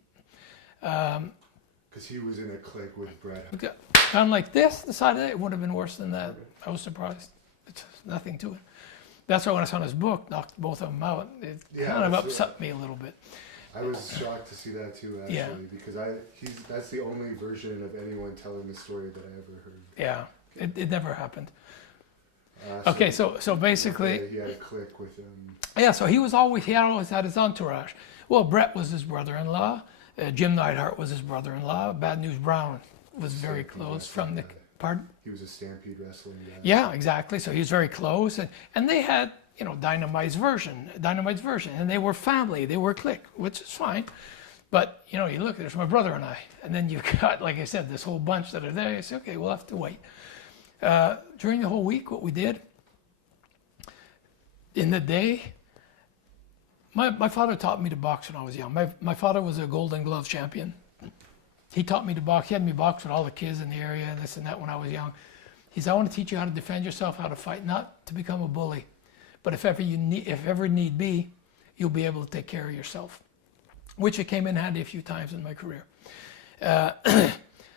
Because he was in a clique with Bret. Kind of like this, the side of it would have been worse than that. I was surprised. It's nothing to it. That's why when I saw his book, knocked both of them out, it kind of upset me a little bit. I was shocked to see that too, actually, because that's the only version of anyone telling the story that I ever heard. Yeah, it never happened. Okay, so basically, he had a clique with him. Yeah, so he always had his entourage. Well, Bret was his brother-in-law. Jim Neidhart was his brother-in-law. Bad News Brown was very close from the. Pardon? He was a Stampede wrestling guy. Yeah, exactly. So he was very close, and they had Dynamite's version, and they were family. They were a clique, which is fine. But you look, there's my brother and I, and then you've got, like I said, this whole bunch that are there. You say, okay, we'll have to wait. During the whole week, what we did in the day. My father taught me to box when I was young. My father was a Golden Glove champion. He taught me to box. He had me box with all the kids in the area and this and that when I was young. He said, I want to teach you how to defend yourself, how to fight, not to become a bully. But if ever need be, you'll be able to take care of yourself. Which it came in handy a few times in my career.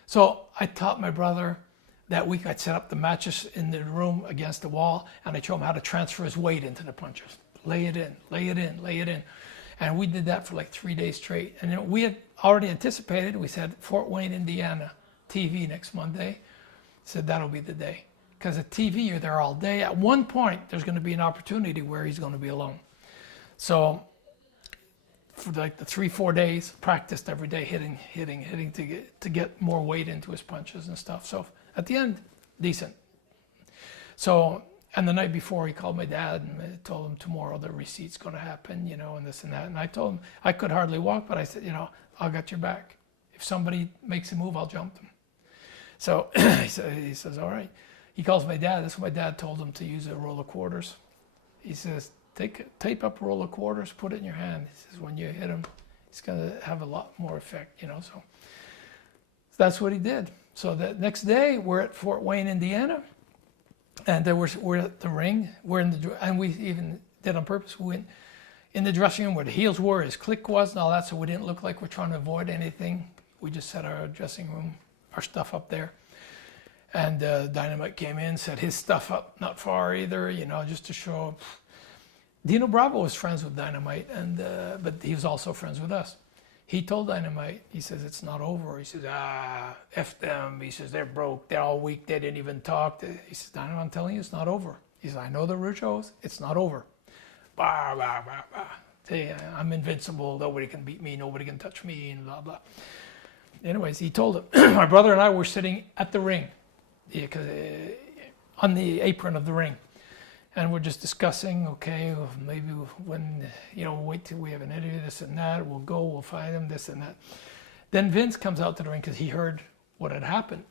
So I taught my brother that week. I'd set up the matches in the room against the wall, and I showed him how to transfer his weight into the punches. Lay it in, lay it in, lay it in. And we did that for like 3 days straight. And then we had already anticipated, we said, Fort Wayne, Indiana, TV next Monday. Said that'll be the day. Because at TV, you're there all day. At one point, there's going to be an opportunity where he's going to be alone. So for like the 3-4 days, practiced every day, hitting to get more weight into his punches and stuff. So at the end, decent. So, and the night before, he called my dad and told him tomorrow the receipt's going to happen, and this and that. And I told him I could hardly walk, but I said, I'll get your back. If somebody makes a move, I'll jump them. So he says, all right. He calls my dad. That's what my dad told him to use a roll of quarters. He says, tape up a roll of quarters, put it in your hand. He says, when you hit him, it's going to have a lot more effect, So that's what he did. So the next day, we're at Fort Wayne, Indiana. And we're at the ring. And we even did on purpose. We went in the dressing room where the heels were, his clique was, and all that. So we didn't look like we're trying to avoid anything. We just set our dressing room, our stuff up there. And Dynamite came in, set his stuff up not far either, just to show. Dino Bravo was friends with Dynamite, but he was also friends with us. He told Dynamite, he says, it's not over. He says, F them. He says, they're broke. They're all weak. They didn't even talk. He says, Dynamite, I'm telling you, it's not over. He says, I know the Rougeaus. It's not over. Bah, bah, bah, bah. Say, I'm invincible. Nobody can beat me. Nobody can touch me, and blah, blah. Anyways, he told him, my brother and I were sitting at the ring, on the apron of the ring. And we're just discussing, okay, maybe when, we'll wait till we have an interview, this and that. We'll go, we'll find him, this and that. Then Vince comes out to the ring because he heard what had happened.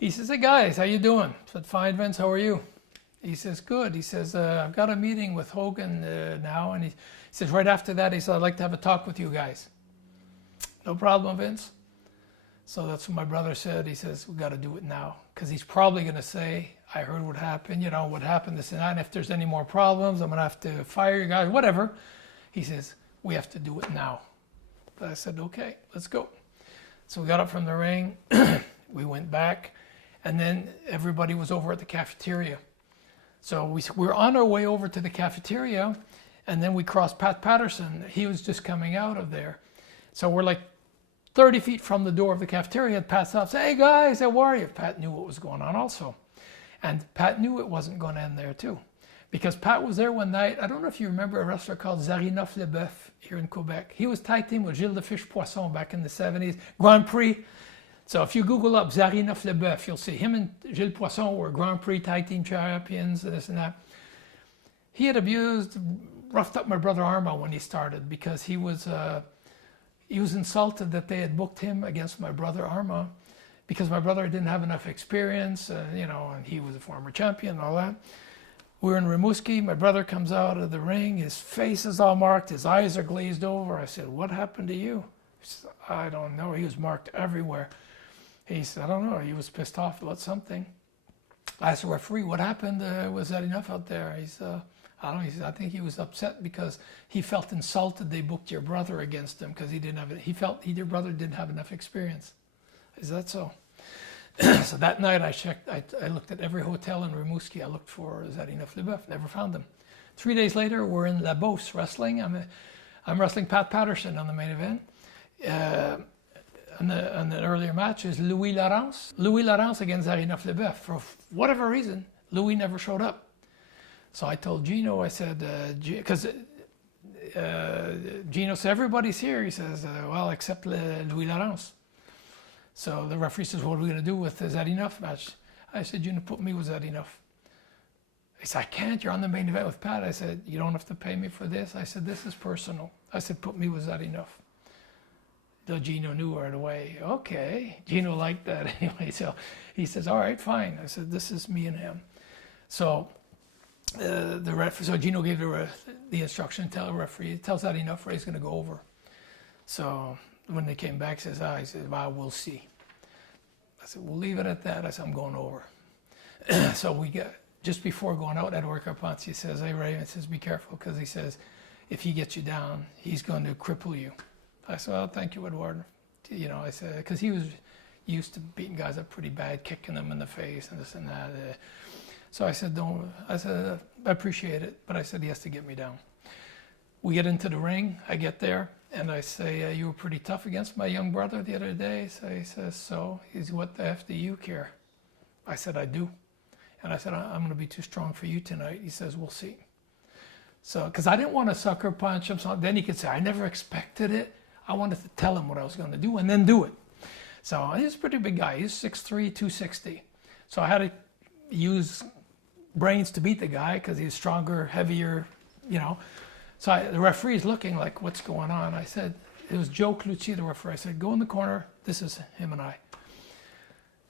He says, hey guys, how you doing? I said, fine, Vince, how are you? He says, good. He says, I've got a meeting with Hogan now. And he says, right after that, he said, I'd like to have a talk with you guys. No problem, Vince. So that's what my brother said. He says, we got to do it now. Because he's probably going to say, I heard what happened, what happened, this and that. And if there's any more problems, I'm going to have to fire you guys, whatever. He says, we have to do it now. But I said, okay, let's go. So we got up from the ring. We went back. And then everybody was over at the cafeteria. So we were on our way over to the cafeteria. And then we crossed Pat Patterson. He was just coming out of there. So we're like 30 feet from the door of the cafeteria. And Pat stops, hey guys, how are you? Pat knew what was going on also. And Pat knew it wasn't going to end there too. Because Pat was there one night. I don't know if you remember a wrestler called Zarinoff Leboeuf here in Quebec. He was tag team with Gilles the Fish Poisson back in the 70s. Grand Prix. So if you Google up Zarinoff Leboeuf, you'll see him and Gilles Poisson were Grand Prix tag team champions, this and that. He had roughed up my brother Armand when he started because he was insulted that they had booked him against my brother Armand because my brother didn't have enough experience, and he was a former champion and all that. We're in Rimouski. My brother comes out of the ring. His face is all marked. His eyes are glazed over. I said, what happened to you? He said, I don't know. He was marked everywhere. He said, I don't know. He was pissed off about something. I asked the referee, what happened? Was that enough out there? He said, I don't know. He says, I think he was upset because he felt insulted they booked your brother against him because he didn't have it. He felt your brother didn't have enough experience. Is that so? So that night I checked. I looked at every hotel in Rimouski. I looked for Zadinov Leboeuf. Never found him. 3 days later, we're in La Beauce wrestling. I'm wrestling Pat Patterson on the main event. On the earlier match is Louis Laurence. Louis Laurence against Zadinov Leboeuf. For whatever reason, Louis never showed up. So I told Gino, I said, because Gino said, everybody's here. He says, well, except Louis Laurence. So the referee says, what are we going to do with the Zadinov match? I said, Gino, put me with Zadinov. He said, I can't. You're on the main event with Pat. I said, you don't have to pay me for this. I said, this is personal. I said, put me with Zadinov. Though Gino knew right away. Okay. Gino liked that anyway. So he says, all right, fine. I said, this is me and him. So so Gino gave the instruction, tell the referee, tells Zadinov, Ray's going to go over. So when they came back, he says, well, we'll see. I said, we'll leave it at that. I said, I'm going over. So we got, just before going out, Edward Carpentier says, hey, Ray, he says, be careful, because he says, if he gets you down, he's going to cripple you. I said, well, thank you, Edward. You know, I said, because he was used to beating guys up pretty bad, kicking them in the face and this and that. So I said, I appreciate it, but I said, he has to get me down. We get into the ring, I get there, and I say, you were pretty tough against my young brother the other day. So he says, so? He's, what the F do you care? I said, I do. And I said, I'm going to be too strong for you tonight. He says, we'll see. So, because I didn't want to sucker punch him, so then he could say, I never expected it. I wanted to tell him what I was going to do and then do it. So he's a pretty big guy. He's 6'3", 260. So I had to use brains to beat the guy because he's stronger, heavier, you know. So the referee's looking like, what's going on? I said, it was Joe Cloutier, the referee. I said, go in the corner. This is him and I.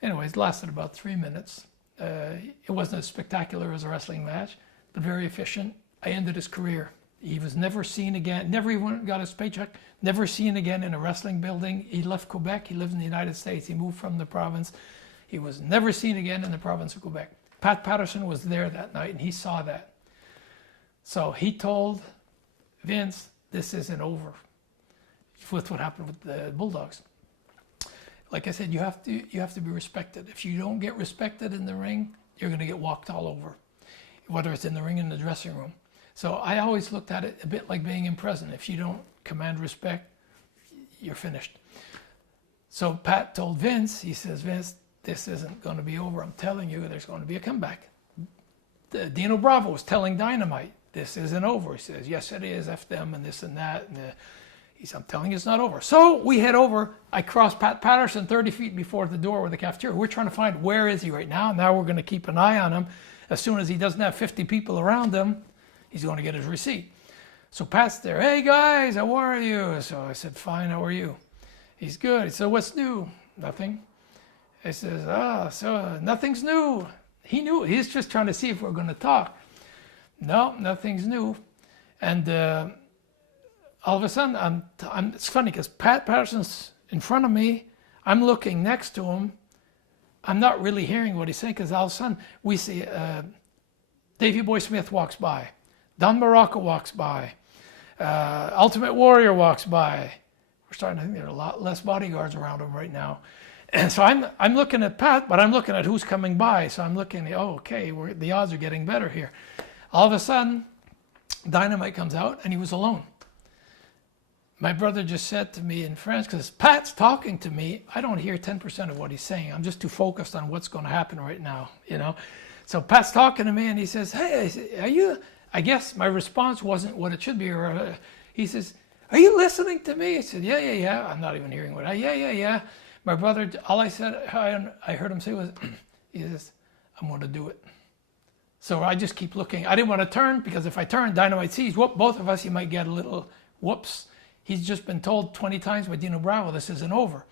Anyways, it lasted about 3 minutes. It wasn't as spectacular as a wrestling match, but very efficient. I ended his career. He was never seen again, never even got his paycheck, never seen again in a wrestling building. He left Quebec, he lived in the United States, he moved from the province. He was never seen again in the province of Quebec. Pat Patterson was there that night and he saw that. So he told Vince, this isn't over with what happened with the Bulldogs. Like I said, you have to be respected. If you don't get respected in the ring, you're going to get walked all over, whether it's in the ring or in the dressing room. So I always looked at it a bit like being in prison. If you don't command respect, you're finished. So Pat told Vince, he says, Vince, this isn't going to be over. I'm telling you, there's going to be a comeback. Dino Bravo was telling Dynamite, this isn't over. He says, yes, it is, F them and this and that. And he said, I'm telling you it's not over. So we head over. I crossed Pat Patterson 30 feet before the door with the cafeteria. We're trying to find where is he right now. Now we're going to keep an eye on him. As soon as he doesn't have 50 people around him, he's going to get his receipt. So Pat's there. Hey, guys, how are you? So I said, fine, how are you? He's good. He said, what's new? Nothing. I says, so nothing's new. He knew. He's just trying to see if we're going to talk. No, nothing's new. And all of a sudden, it's funny because Pat Patterson's in front of me. I'm looking next to him. I'm not really hearing what he's saying because all of a sudden we see Davey Boy Smith walks by. Don Morocco walks by. Ultimate Warrior walks by. We're starting to think there are a lot less bodyguards around him right now. And so I'm looking at Pat, but I'm looking at who's coming by. So I'm looking, oh, okay, the odds are getting better here. All of a sudden, Dynamite comes out, and he was alone. My brother just said to me in French, because Pat's talking to me, I don't hear 10% of what he's saying. I'm just too focused on what's going to happen right now, you know. So Pat's talking to me, and he says, hey, are you... I guess my response wasn't what it should be. Or he says, are you listening to me? I said, yeah. I'm not even hearing what yeah. My brother, all I said, I heard him say was, he says, I'm going to do it. So I just keep looking. I didn't want to turn because if I turn, Dynamite sees, whoop, both of us, he might get a little whoops. He's just been told 20 times by Dino Bravo, this isn't over.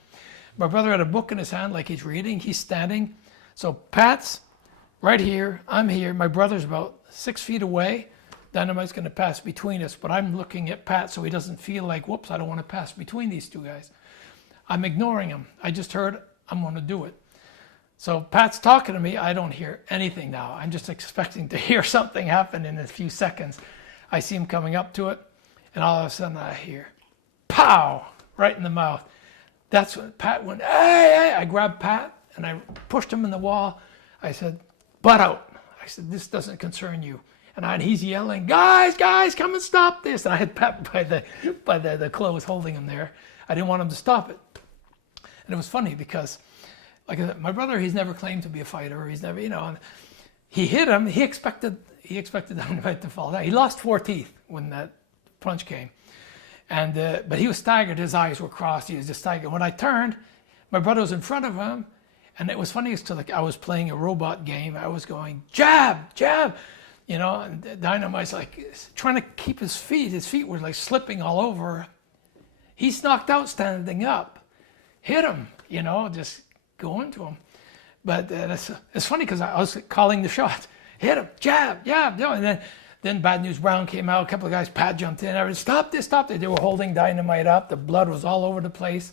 My brother had a book in his hand like he's reading. He's standing. So Pat's right here. I'm here. My brother's about 6 feet away. Dynamite's going to pass between us, but I'm looking at Pat so he doesn't feel like, whoops, I don't want to pass between these two guys. I'm ignoring him. I just heard, I'm going to do it. So Pat's talking to me. I don't hear anything now. I'm just expecting to hear something happen in a few seconds. I see him coming up to it, and all of a sudden I hear, pow, right in the mouth. That's when Pat went, hey, hey. I grabbed Pat, and I pushed him in the wall. I said, butt out. I said, this doesn't concern you. And he's yelling, guys, come and stop this. And I had Pat by the clothes holding him there. I didn't want him to stop it. And it was funny because, like I said, my brother, he's never claimed to be a fighter. He's never, and he hit him. He expected Dynamite to fall down. He lost 4 teeth when that punch came. And but he was staggered. His eyes were crossed. He was just staggered. When I turned, my brother was in front of him. And it was funny as to like I was playing a robot game. I was going, jab, jab. And Dynamite's like trying to keep his feet. His feet were like slipping all over. He's knocked out standing up. Hit him, just go into him. But it's funny because I was calling the shots. Hit him, jab, jab. And then Bad News Brown came out. A couple of guys, Pat jumped in. I said, stop this. They were holding Dynamite up. The blood was all over the place.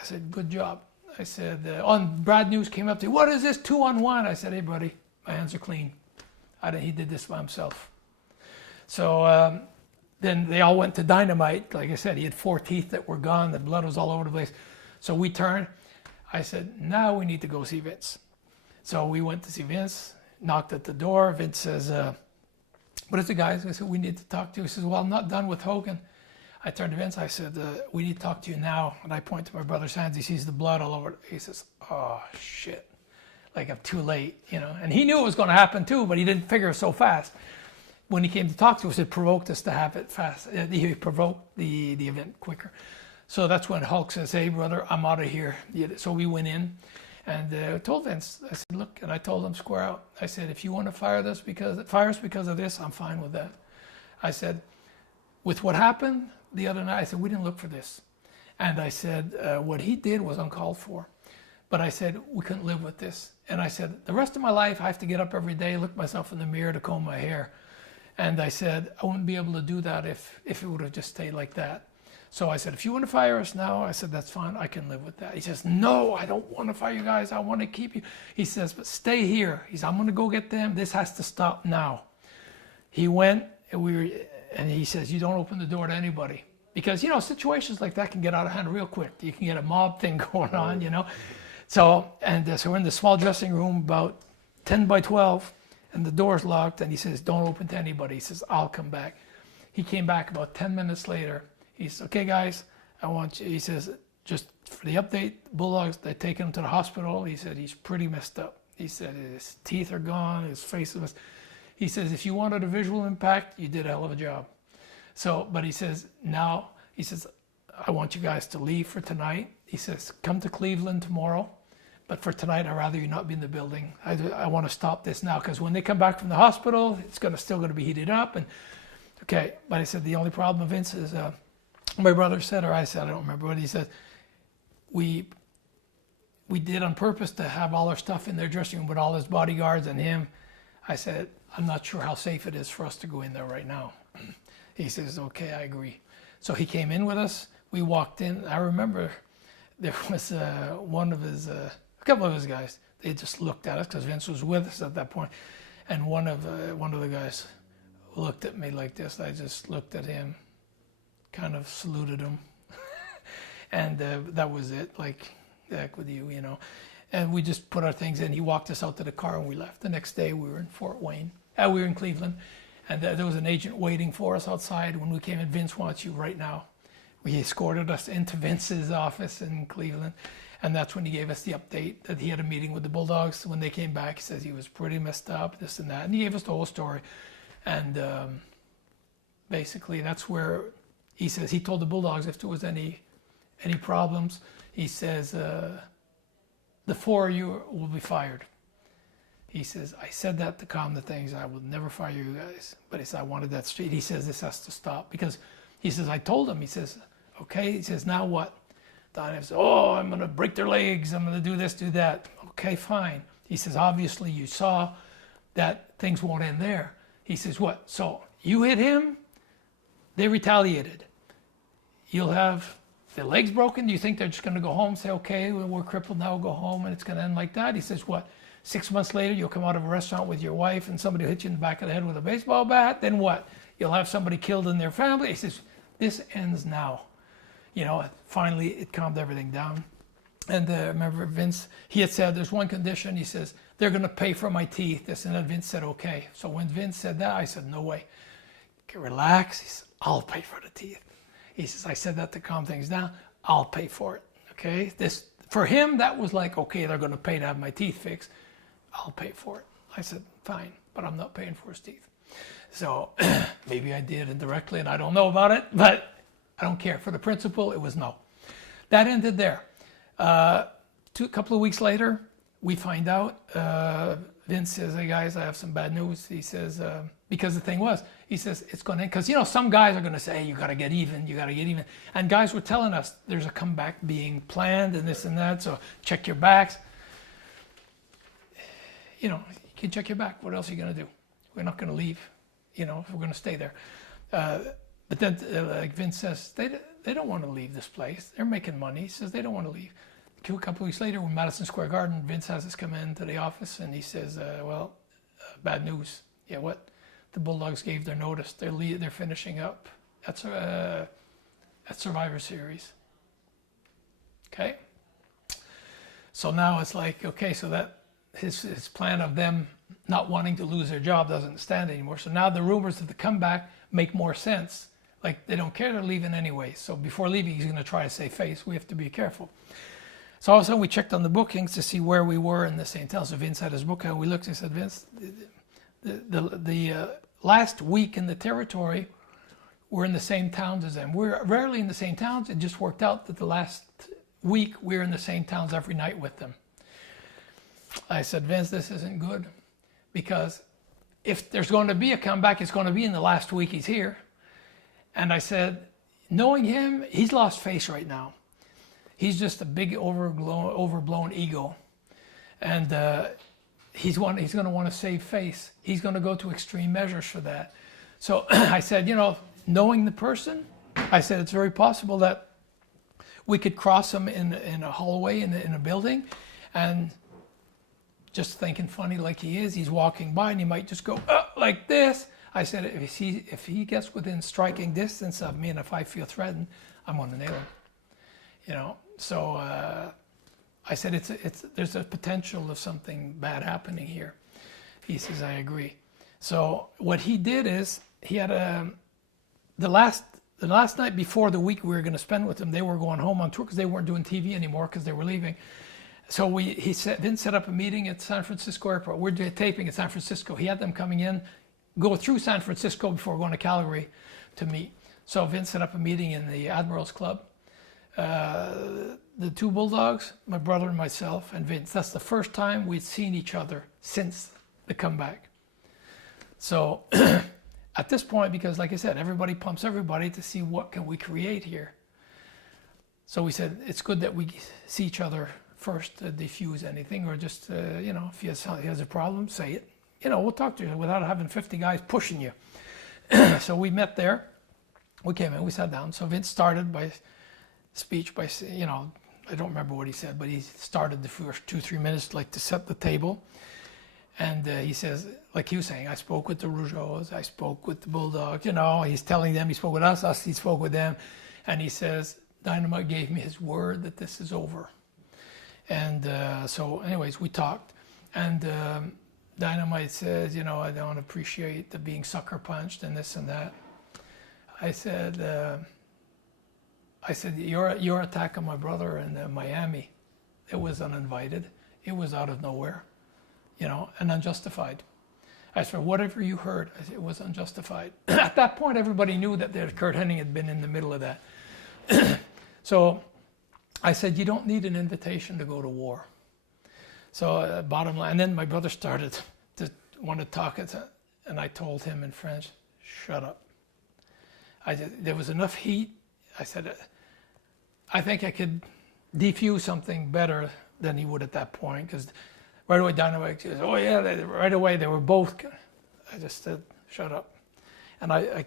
I said, good job. I said, on Bad News came up to, what is this, 2-on-1? I said, hey, buddy, my hands are clean. He did this by himself. So then they all went to Dynamite. Like I said, he had 4 teeth that were gone. The blood was all over the place. So we turned. I said, now we need to go see Vince. So we went to see Vince, knocked at the door. Vince says, what is it, guys? I said, we need to talk to you. He says, well, I'm not done with Hogan. I turned to Vince. I said, we need to talk to you now. And I point to my brother's hands. He sees the blood all over. He says, oh, shit. Like I'm too late, And he knew it was going to happen too, but he didn't figure it so fast. When he came to talk to us, it provoked us to have it fast. He provoked the event quicker. So that's when Hulk says, hey, brother, I'm out of here. So we went in and told Vince, I said, look, and I told him square out. I said, if you want to fire us because of this, I'm fine with that. I said, with what happened the other night, I said, we didn't look for this. And I said, what he did was uncalled for. But I said, we couldn't live with this. And I said, the rest of my life, I have to get up every day, look myself in the mirror to comb my hair. And I said, I wouldn't be able to do that if it would have just stayed like that. So I said, if you want to fire us now, I said, that's fine. I can live with that. He says, no, I don't want to fire you guys. I want to keep you. He says, but stay here. He said, I'm going to go get them. This has to stop now. He went and he says, you don't open the door to anybody. Because, situations like that can get out of hand real quick. You can get a mob thing going on, So we're in the small dressing room, about 10 by 12, and the door's locked, and he says, don't open to anybody. He says, I'll come back. He came back about 10 minutes later. He says, okay, guys, I want you, he says, just for the update, Bulldogs, they taken him to the hospital. He said, he's pretty messed up. He said, his teeth are gone, his face is, he says, if you wanted a visual impact, you did a hell of a job. So, but he says, now, he says, I want you guys to leave for tonight. He says, come to Cleveland tomorrow. But for tonight, I'd rather you not be in the building. I want to stop this now because when they come back from the hospital, it's still going to be heated up. And okay, but I said, the only problem, Vince, is my brother said, or I said, I don't remember what he said, we did on purpose to have all our stuff in their dressing room with all his bodyguards and him. I said, I'm not sure how safe it is for us to go in there right now. He says, okay, I agree. So he came in with us. We walked in. I remember there was a couple of his guys. They just looked at us because Vince was with us at that point. And one of the guys looked at me like this. I just looked at him, kind of saluted him. And that was it. Like, heck with you, And we just put our things in. He walked us out to the car and we left. The next day we were in Fort Wayne. We were in Cleveland. And there was an agent waiting for us outside when we came in. Vince wants you right now. He escorted us into Vince's office in Cleveland. And that's when he gave us the update that he had a meeting with the Bulldogs. When they came back, he says he was pretty messed up, this and that. And he gave us the whole story. And basically that's where he says he told the Bulldogs if there was any problems, he says, the 4 of you will be fired. He says, I said that to calm the things. I will never fire you guys. But he said, I wanted that straight. He says, this has to stop. Because he says, I told him. He says, okay. He says, now what? Don says, oh, I'm going to break their legs. I'm going to do this, do that. Okay, fine. He says, obviously you saw that things won't end there. He says, what? So you hit him, they retaliated. You'll have the leg's broken, do you think they're just going to go home and say, okay, well, we're crippled now, we'll go home and it's going to end like that? He says, what, 6 months later, you'll come out of a restaurant with your wife and somebody will hit you in the back of the head with a baseball bat? Then what? You'll have somebody killed in their family? He says, this ends now. You know, finally, it calmed everything down. And I remember Vince, he had said, there's one condition. He says, they're going to pay for my teeth. This and that. Vince said, okay. So when Vince said that, I said, no way. Okay, relax. He said, I'll pay for the teeth. He says, I said that to calm things down. I'll pay for it. Okay. This, for him, that was like, okay, they're going to pay to have my teeth fixed. I'll pay for it. I said, fine, but I'm not paying for his teeth. So maybe I did indirectly and I don't know about it, but I don't care. For the principle, it was no. That ended there. A couple of weeks later, we find out, Vince says, hey guys, I have some bad news. He says, because the thing was, he says, it's going to end. Because, you know, some guys are going to say, hey, you got to get even, you got to get even. And guys were telling us there's a comeback being planned and this and that, so check your backs. You know, you can check your back. What else are you going to do? We're not going to leave, you know, we're going to stay there. But then, like Vince says, they don't want to leave this place. They're making money. He says they don't want to leave. A couple of weeks later, when Madison Square Garden, Vince has us come into the office and he says, bad news. Yeah, what? The Bulldogs gave their notice. They're finishing up at Survivor Series. Okay? So now it's like, okay, so that his plan of them not wanting to lose their job doesn't stand anymore. So now the rumors of the comeback make more sense. Like, they don't care, they're leaving anyway. So before leaving, he's going to try to save face. We have to be careful. So all of a sudden, we checked on the bookings to see where we were in the same town. So Vince had his book out. We looked and said, Vince, the last week in the territory, we're in the same towns as them. We're rarely in the same towns. It just worked out that the last week, we're in the same towns every night with them. I said, Vince, this isn't good. Because if there's going to be a comeback, it's going to be in the last week he's here. And I said, knowing him, he's lost face right now. He's just a big overblown ego. And he's going to want to save face. He's going to go to extreme measures for that. So I said, you know, knowing the person, I said, it's very possible that we could cross him in a hallway in a building, and just thinking funny like he is, he's walking by and he might just go like this. I said, if he gets within striking distance of me and if I feel threatened, I'm going to nail him. You know, so I said, there's a potential of something bad happening here. He says, I agree. So what he did is, he had the last night before the week we were going to spend with them, they were going home on tour because they weren't doing TV anymore because they were leaving. So Vince set up a meeting at San Francisco Airport. We're taping at San Francisco. He had them coming in, go through San Francisco before going to Calgary to meet. So Vince set up a meeting in the Admirals Club. The two Bulldogs, my brother and myself, and Vince. That's the first time we'd seen each other since the comeback. So at this point, because like I said, everybody pumps everybody to see what can we create here. So we said, it's good that we see each other first to diffuse anything, or just, you know, if he has a problem, say it. You know, we'll talk to you without having 50 guys pushing you. So we met there. We came in, we sat down. So Vince started by speech by, you know, I don't remember what he said, but he started the first 2-3 minutes like to set the table. And he says, like he was saying, I spoke with the Rougeaus, I spoke with the Bulldogs, you know, he's telling them he spoke with us, he spoke with them. And he says, Dynamite gave me his word that this is over. And so anyways, we talked. And Dynamite says, you know, I don't appreciate the being sucker punched and this and that. I said, your attack on my brother in Miami, it was uninvited. It was out of nowhere, you know, and unjustified. I said, whatever you heard, I said, it was unjustified. At that point, everybody knew that Kurt Hennig had been in the middle of that. So I said, you don't need an invitation to go to war. So bottom line, and then my brother started to want to talk, and I told him in French, shut up. There was enough heat. I said, I think I could defuse something better than he would at that point, because right away Dynamite says, oh yeah, right away they were both. I just said, shut up. And I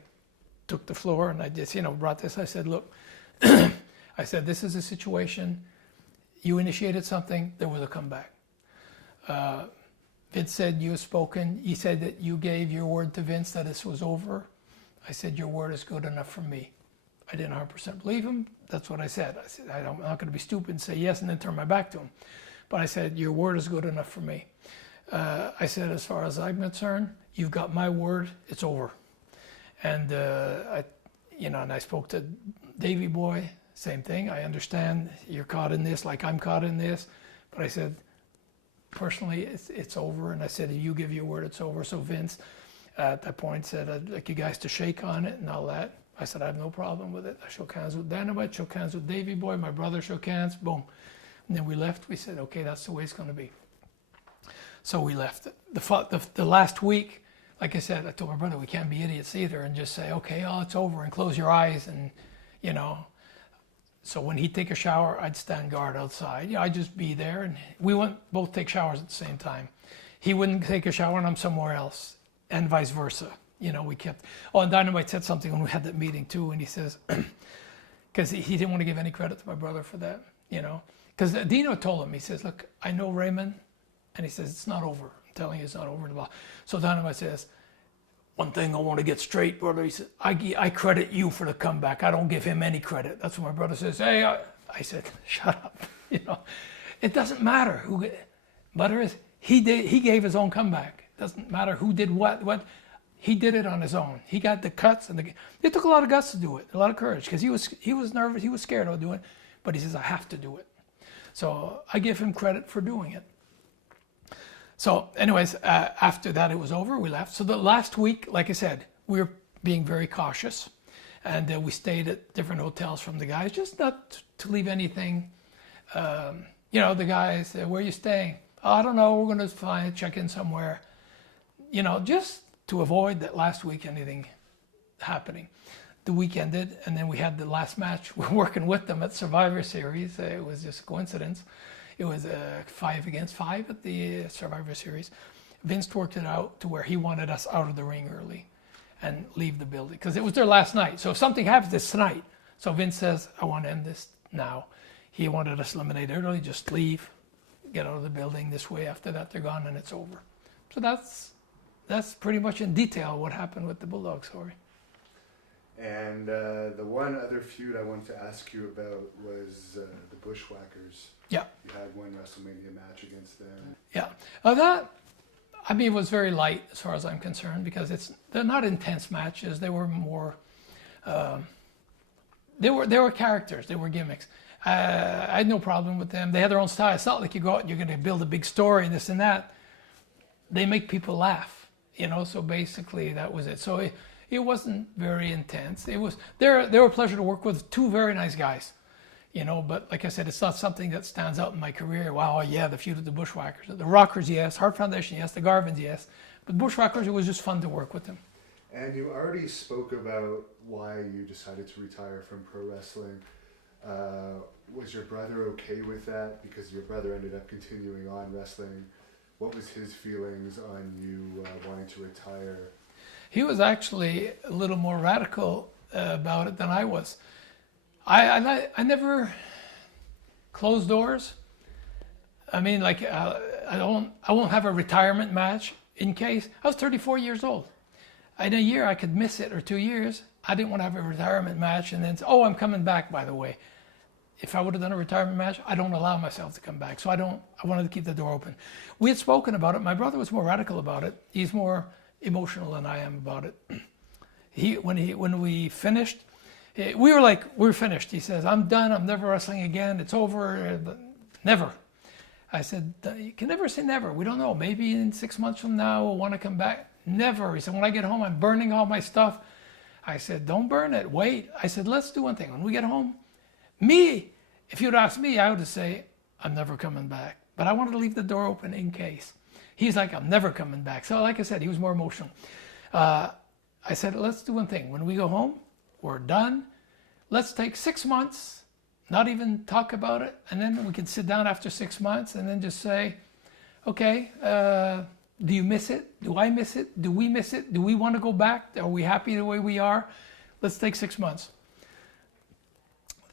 took the floor and I just, you know, brought this. I said, look, I said, this is a situation. You initiated something. There was a comeback. Vince said, you have spoken. He said that you gave your word to Vince that this was over. I said, your word is good enough for me. I didn't 100% believe him. That's what I said. I said, I'm not going to be stupid and say yes and then turn my back to him. But I said, your word is good enough for me. I said, as far as I'm concerned, you've got my word. It's over. And and I spoke to Davey Boy. Same thing. I understand you're caught in this like I'm caught in this. But I said, personally, it's over. And I said, if you give your word, it's over. So Vince, at that point, said, I'd like you guys to shake on it and all that. I said, I have no problem with it. I shook hands with Dynamite, shook hands with Davey Boy. My brother shook hands. Boom. And then we left. We said, okay, that's the way it's going to be. So we left. The last week, like I said, I told my brother, we can't be idiots either and just say, okay, it's over and close your eyes and, So when he'd take a shower, I'd stand guard outside. I'd just be there, and we wouldn't both take showers at the same time. He wouldn't take a shower, and I'm somewhere else, and vice versa. We kept. Oh, and Dynamite said something when we had that meeting too, and he says, because he didn't want to give any credit to my brother for that, Because Dino told him, he says, look, I know Raymond, and he says, it's not over. I'm telling you, it's not over. So Dynamite says, one thing I want to get straight, brother. He said, I credit you for the comeback. I don't give him any credit. That's what my brother says. Hey, I said, shut up. It doesn't matter who. Matter is he gave his own comeback. It doesn't matter who did what. He did it on his own. He got the cuts and it took a lot of guts to do it, a lot of courage, because he was nervous. He was scared of doing it, but he says, I have to do it. So I give him credit for doing it. So anyways, after that it was over, we left. So the last week, like I said, we were being very cautious. And we stayed at different hotels from the guys, just not to leave anything. The guys, where are you staying? Oh, I don't know, we're going to check in somewhere. Just to avoid that last week anything happening. The week ended, and then we had the last match. We're working with them at Survivor Series. It was just a coincidence. It was 5 against 5 at the Survivor Series. Vince worked it out to where he wanted us out of the ring early and leave the building because it was their last night. So if something happens, it's tonight. So Vince says, I want to end this now. He wanted us eliminated early, just leave, get out of the building this way. After that, they're gone and it's over. So that's pretty much in detail what happened with the Bulldogs story. And the one other feud I wanted to ask you about was the Bushwhackers. Yeah. You had one WrestleMania match against them. Yeah. It was very light as far as I'm concerned because they're not intense matches. They were more, they were characters. They were gimmicks. I had no problem with them. They had their own style. It's not like you go out and you're going to build a big story and this and that. They make people laugh, so basically that was it. So it wasn't very intense. They were a pleasure to work with. Two very nice guys, but like I said, it's not something that stands out in my career. Wow, yeah, the feud with the Bushwhackers. The Rockers, yes. Hart Foundation, yes. The Garvins, yes. But Bushwhackers, it was just fun to work with them. And you already spoke about why you decided to retire from pro wrestling. Was your brother okay with that? Because your brother ended up continuing on wrestling. What was his feelings on you wanting to retire? He was actually a little more radical about it than I was. I never closed doors. I mean, I won't have a retirement match in case. I was 34 years old. In a year, I could miss it, or 2 years. I didn't want to have a retirement match and then say, I'm coming back, by the way. If I would have done a retirement match, I don't allow myself to come back. So I wanted to keep the door open. We had spoken about it. My brother was more radical about it. He's more emotional than I am about it. When we finished, we were finished. He says, I'm done. I'm never wrestling again. It's over. Never. I said, you can never say never. We don't know. Maybe in 6 months from now, we'll want to come back. Never. He said, when I get home, I'm burning all my stuff. I said, don't burn it. Wait. I said, let's do one thing. When we get home, if you'd asked me, I would say, I'm never coming back. But I wanted to leave the door open in case. He's like, I'm never coming back. So like I said, he was more emotional. I said, let's do one thing. When we go home, we're done. Let's take 6 months, not even talk about it. And then we can sit down after 6 months and then just say, okay, do you miss it? Do I miss it? Do we miss it? Do we want to go back? Are we happy the way we are? Let's take 6 months.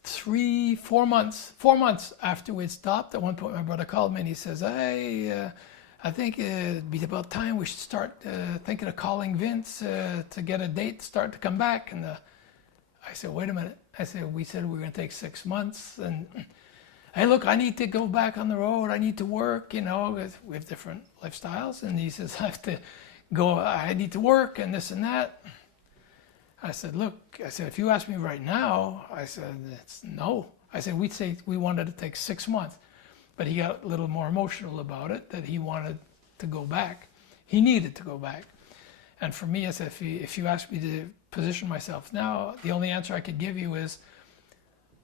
4 months after we'd stopped, at one point my brother called me and he says, "Hey, I think it'd be about time we should start thinking of calling Vince to get a date to start to come back." And I said, "Wait a minute." I said, "We said we were going to take 6 months. And hey, look, I need to go back on the road. I need to work, 'cause we have different lifestyles." And he says, "I have to go, I need to work and this and that." I said, "Look," I said, "if you ask me right now," I said, "it's no." I said, "We'd say we wanted to take 6 months." But he got a little more emotional about it, that he wanted to go back. He needed to go back. And for me, I said, if you ask me to position myself now, the only answer I could give you is,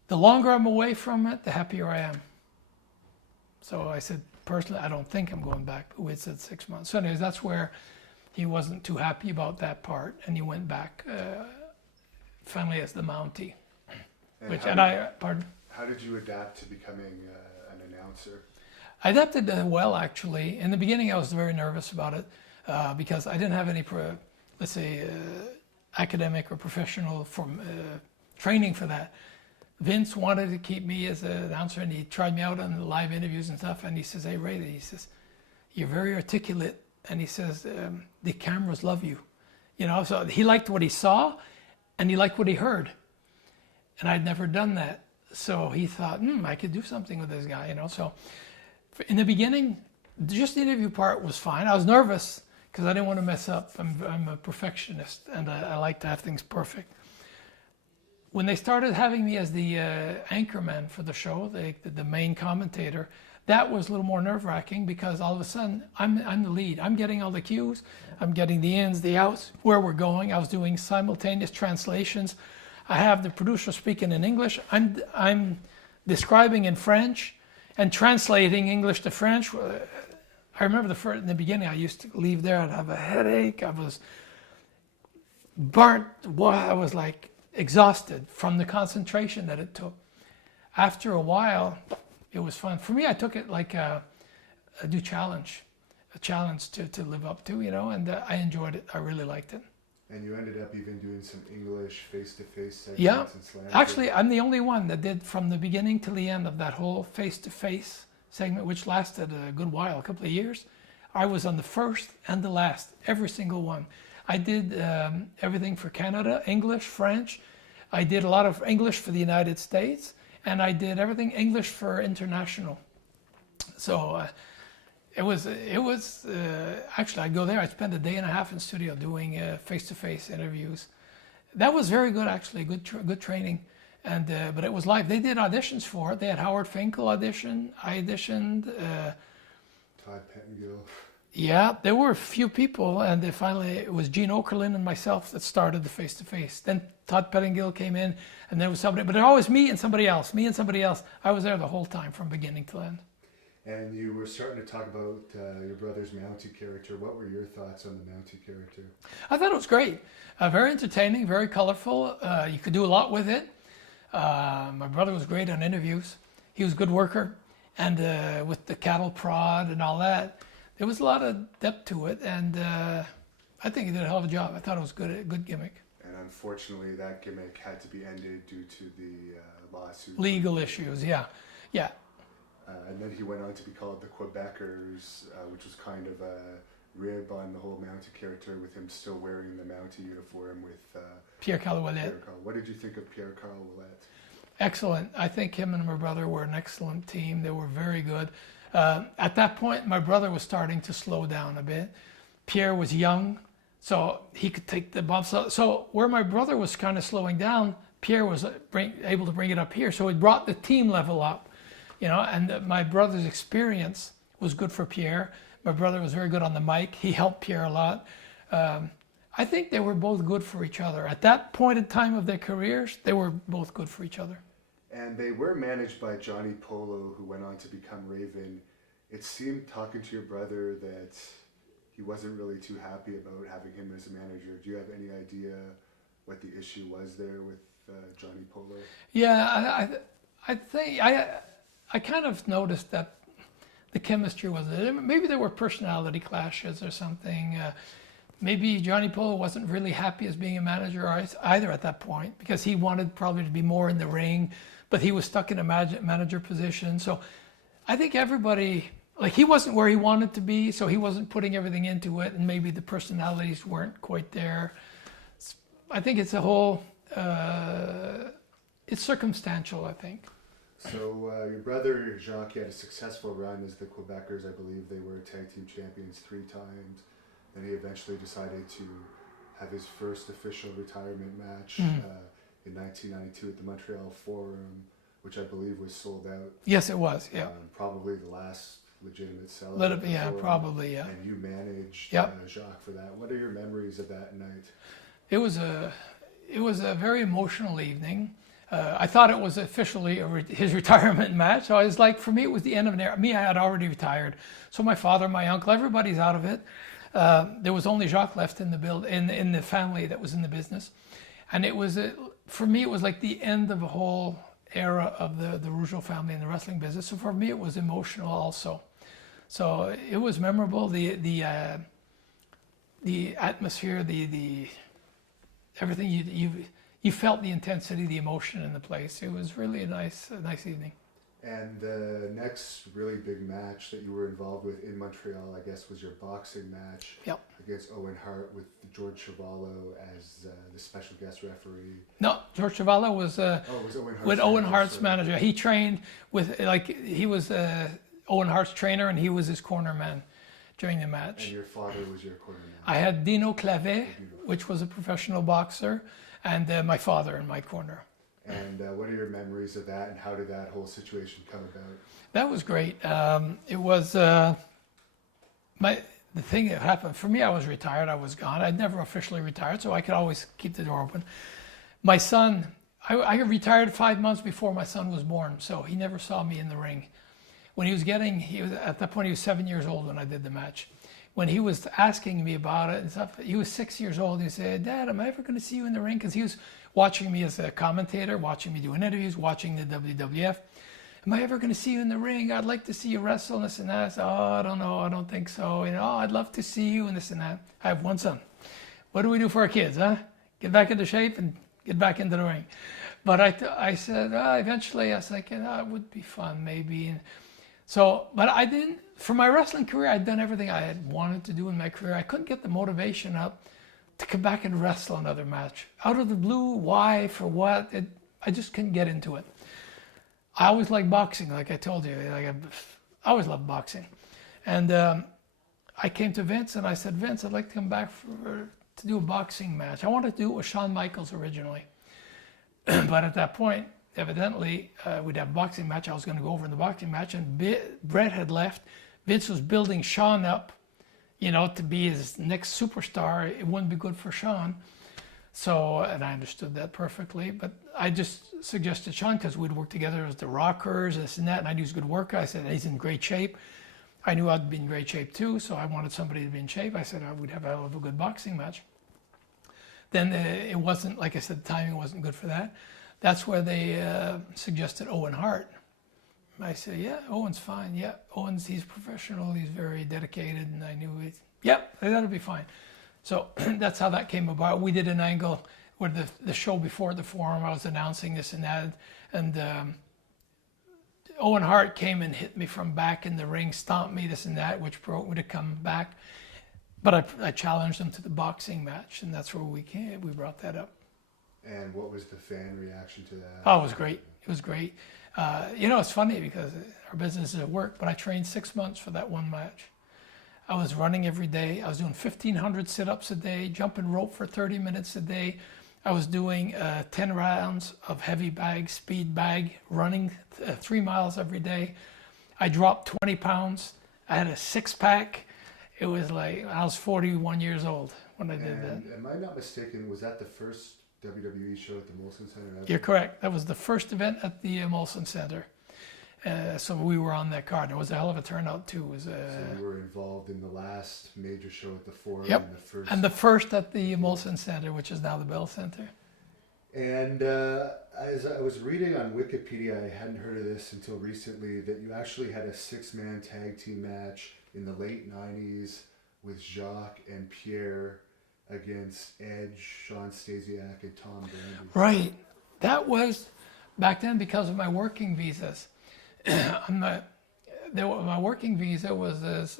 the longer I'm away from it, the happier I am. So I said, personally, I don't think I'm going back, but we had said 6 months. So anyways, that's where he wasn't too happy about that part, and he went back finally as the Mountie. Pardon? How did you adapt to becoming an announcer? I adapted well, actually. In the beginning, I was very nervous about it because I didn't have any, academic or professional training for that. Vince wanted to keep me as an announcer, and he tried me out on the live interviews and stuff. And he says, "Hey, Ray," he says, "you're very articulate," and he says, "the cameras love you." So he liked what he saw, and he liked what he heard, and I'd never done that. So he thought, I could do something with this guy, So in the beginning, just the interview part was fine. I was nervous because I didn't want to mess up. I'm a perfectionist, and I like to have things perfect. When they started having me as the anchorman for the show, the main commentator, that was a little more nerve-wracking because all of a sudden I'm the lead. I'm getting all the cues. I'm getting the ins, the outs, where we're going. I was doing simultaneous translations. I have the producer speaking in English. I'm describing in French and translating English to French. I remember in the beginning, I used to leave there. I'd have a headache. I was burnt. I was like exhausted from the concentration that it took. After a while, it was fun. For me, I took it like a new challenge, a challenge to live up to, and I enjoyed it. I really liked it. And you ended up even doing some English face-to-face segments. Yeah, and slams. actually, I'm the only one that did from the beginning to the end of that whole face-to-face segment, which lasted a good while, a couple of years. I was on the first and the last, every single one. I did everything for Canada, English, French. I did a lot of English for the United States, and I did everything English for international. So it was actually, I'd go there, I'd spend a day and a half in studio doing face-to-face interviews. That was very good, actually, good training. And but it was live. They did auditions for it. They had Howard Finkel audition. I auditioned. Todd Pettengill. Yeah, there were a few people, and it was Gene Okerlund and myself that started the face-to-face. Then Todd Pettengill came in, and there was somebody, but it always me and somebody else. I was there the whole time from beginning to end. And you were starting to talk about your brother's Mountie character. What were your thoughts on the Mountie character? I thought it was great. Very entertaining, very colorful. You could do a lot with it. My brother was great on interviews. He was a good worker. And with the cattle prod and all that, there was a lot of depth to it. And I think he did a hell of a job. I thought it was a good gimmick. And unfortunately, that gimmick had to be ended due to the lawsuit. Legal issues, yeah. And then he went on to be called the Quebecers, which was kind of a rib on the whole Mountie character, with him still wearing the Mountie uniform with Pierre-Carl Ouellet. What did you think of Pierre-Carl Ouellet? Excellent. I think him and my brother were an excellent team. They were very good. At that point, my brother was starting to slow down a bit. Pierre was young, so he could take the bumps. So where my brother was kind of slowing down, Pierre was able to bring it up here. So it brought the team level up, and my brother's experience was good for Pierre. My brother was very good on the mic. He helped Pierre a lot. I think they were both good for each other. At that point in time of their careers, they were both good for each other. And they were managed by Johnny Polo, who went on to become Raven. It seemed, talking to your brother, that he wasn't really too happy about having him as a manager. Do you have any idea what the issue was there with Johnny Polo? Yeah, I think I kind of noticed that the chemistry wasn't. Maybe there were personality clashes or something. Maybe Johnny Polo wasn't really happy as being a manager either at that point, because he wanted probably to be more in the ring, but he was stuck in a manager position. So I think everybody, like he wasn't where he wanted to be, so he wasn't putting everything into it, and maybe the personalities weren't quite there. I think it's a whole, it's circumstantial, I think. So your brother Jacques had a successful run as the Quebecers. I believe they were tag team champions 3 times. Then he eventually decided to have his first official retirement match in 1992 at the Montreal Forum, which I believe was sold out. Yes, it was. Yeah. Probably the last legitimate sellout. Yeah, probably. Yeah. And you managed Jacques for that. What are your memories of that night? It was a very emotional evening. I thought it was officially his retirement match. So I was like, for me, it was the end of an era. Me, I had already retired. So my father, my uncle, everybody's out of it. There was only Jacques left in the in the family that was in the business. And it was, for me, it was like the end of a whole era of the Rougeau family in the wrestling business. So for me, it was emotional also. So it was memorable. The atmosphere, the everything you felt the intensity, the emotion in the place. It was really a nice evening. And the next really big match that you were involved with in Montreal, I guess, was your boxing match against Owen Hart with George Chavallo as the special guest referee. No, George Chavallo was Owen Hart's manager. He trained with, he was Owen Hart's trainer, and he was his corner man during the match. And your father was your corner man. I had Dino Clavet, which was a professional boxer, and my father in my corner. And what are your memories of that, and how did that whole situation come about? That was great. It was the thing that happened for me. I was retired. I was gone. I'd never officially retired, so I could always keep the door open. My son, I retired 5 months before my son was born, so he never saw me in the ring. When he was at that point he was 7 years old when I did the match. When he was asking me about it and stuff, he was 6 years old. He said, "Dad, am I ever going to see you in the ring?" Because he was watching me as a commentator, watching me doing interviews, watching the WWF. "Am I ever going to see you in the ring? I'd like to see you wrestle," and this and that. I said, "Oh, I don't know. I don't think so. I'd love to see you," and this and that. I have one son. What do we do for our kids, huh? Get back into shape and get back into the ring. But I said, eventually, I was like, it would be fun, maybe. And so, but I didn't. For my wrestling career, I'd done everything I had wanted to do in my career. I couldn't get the motivation up to come back and wrestle another match. Out of the blue, why, for what? I just couldn't get into it. I always liked boxing, like I told you. I always loved boxing. And I came to Vince and I said, "Vince, I'd like to come back to do a boxing match." I wanted to do it with Shawn Michaels originally. But at that point, evidently, we'd have a boxing match. I was going to go over in the boxing match, and Bret had left. Vince was building Shawn up, to be his next superstar. It wouldn't be good for Shawn. So, and I understood that perfectly, but I just suggested Shawn because we'd work together as the Rockers, this and that, and I knew he was a good worker. I said, he's in great shape. I knew I'd be in great shape too, so I wanted somebody to be in shape. I said, we'd have a good boxing match. Then it wasn't, like I said, the timing wasn't good for that. That's where they suggested Owen Hart. I said, "Yeah, Owen's fine. Yeah, he's professional. He's very dedicated." And I knew, that'll be fine. So that's how that came about. We did an angle where the show before the Forum, I was announcing this and that. And Owen Hart came and hit me from back in the ring, stomped me, this and that, which broke me to come back. But I challenged him to the boxing match, and that's where we brought that up. And what was the fan reaction to that? Oh, it was great. It was great. It's funny because our business is at work, but I trained 6 months for that one match. I was running every day. I was doing 1,500 sit-ups a day, jumping rope for 30 minutes a day. I was doing 10 rounds of heavy bag, speed bag, running 3 miles every day. I dropped 20 pounds. I had a six-pack. It was like I was 41 years old when I did that. Am I not mistaken, was that the first WWE show at the Molson Center? You're correct. That was the first event at the Molson Center. So we were on that card. It was a hell of a turnout too. So you were involved in the last major show at the Forum. Yep. And the first at the Molson Center, which is now the Bell Center. And as I was reading on Wikipedia, I hadn't heard of this until recently, that you actually had a 6-man tag team match in the late 90s with Jacques and Pierre against Edge, Sean Stasiak, and Tom Brady. Right. That was back then, because of my working visas, my working visa was as,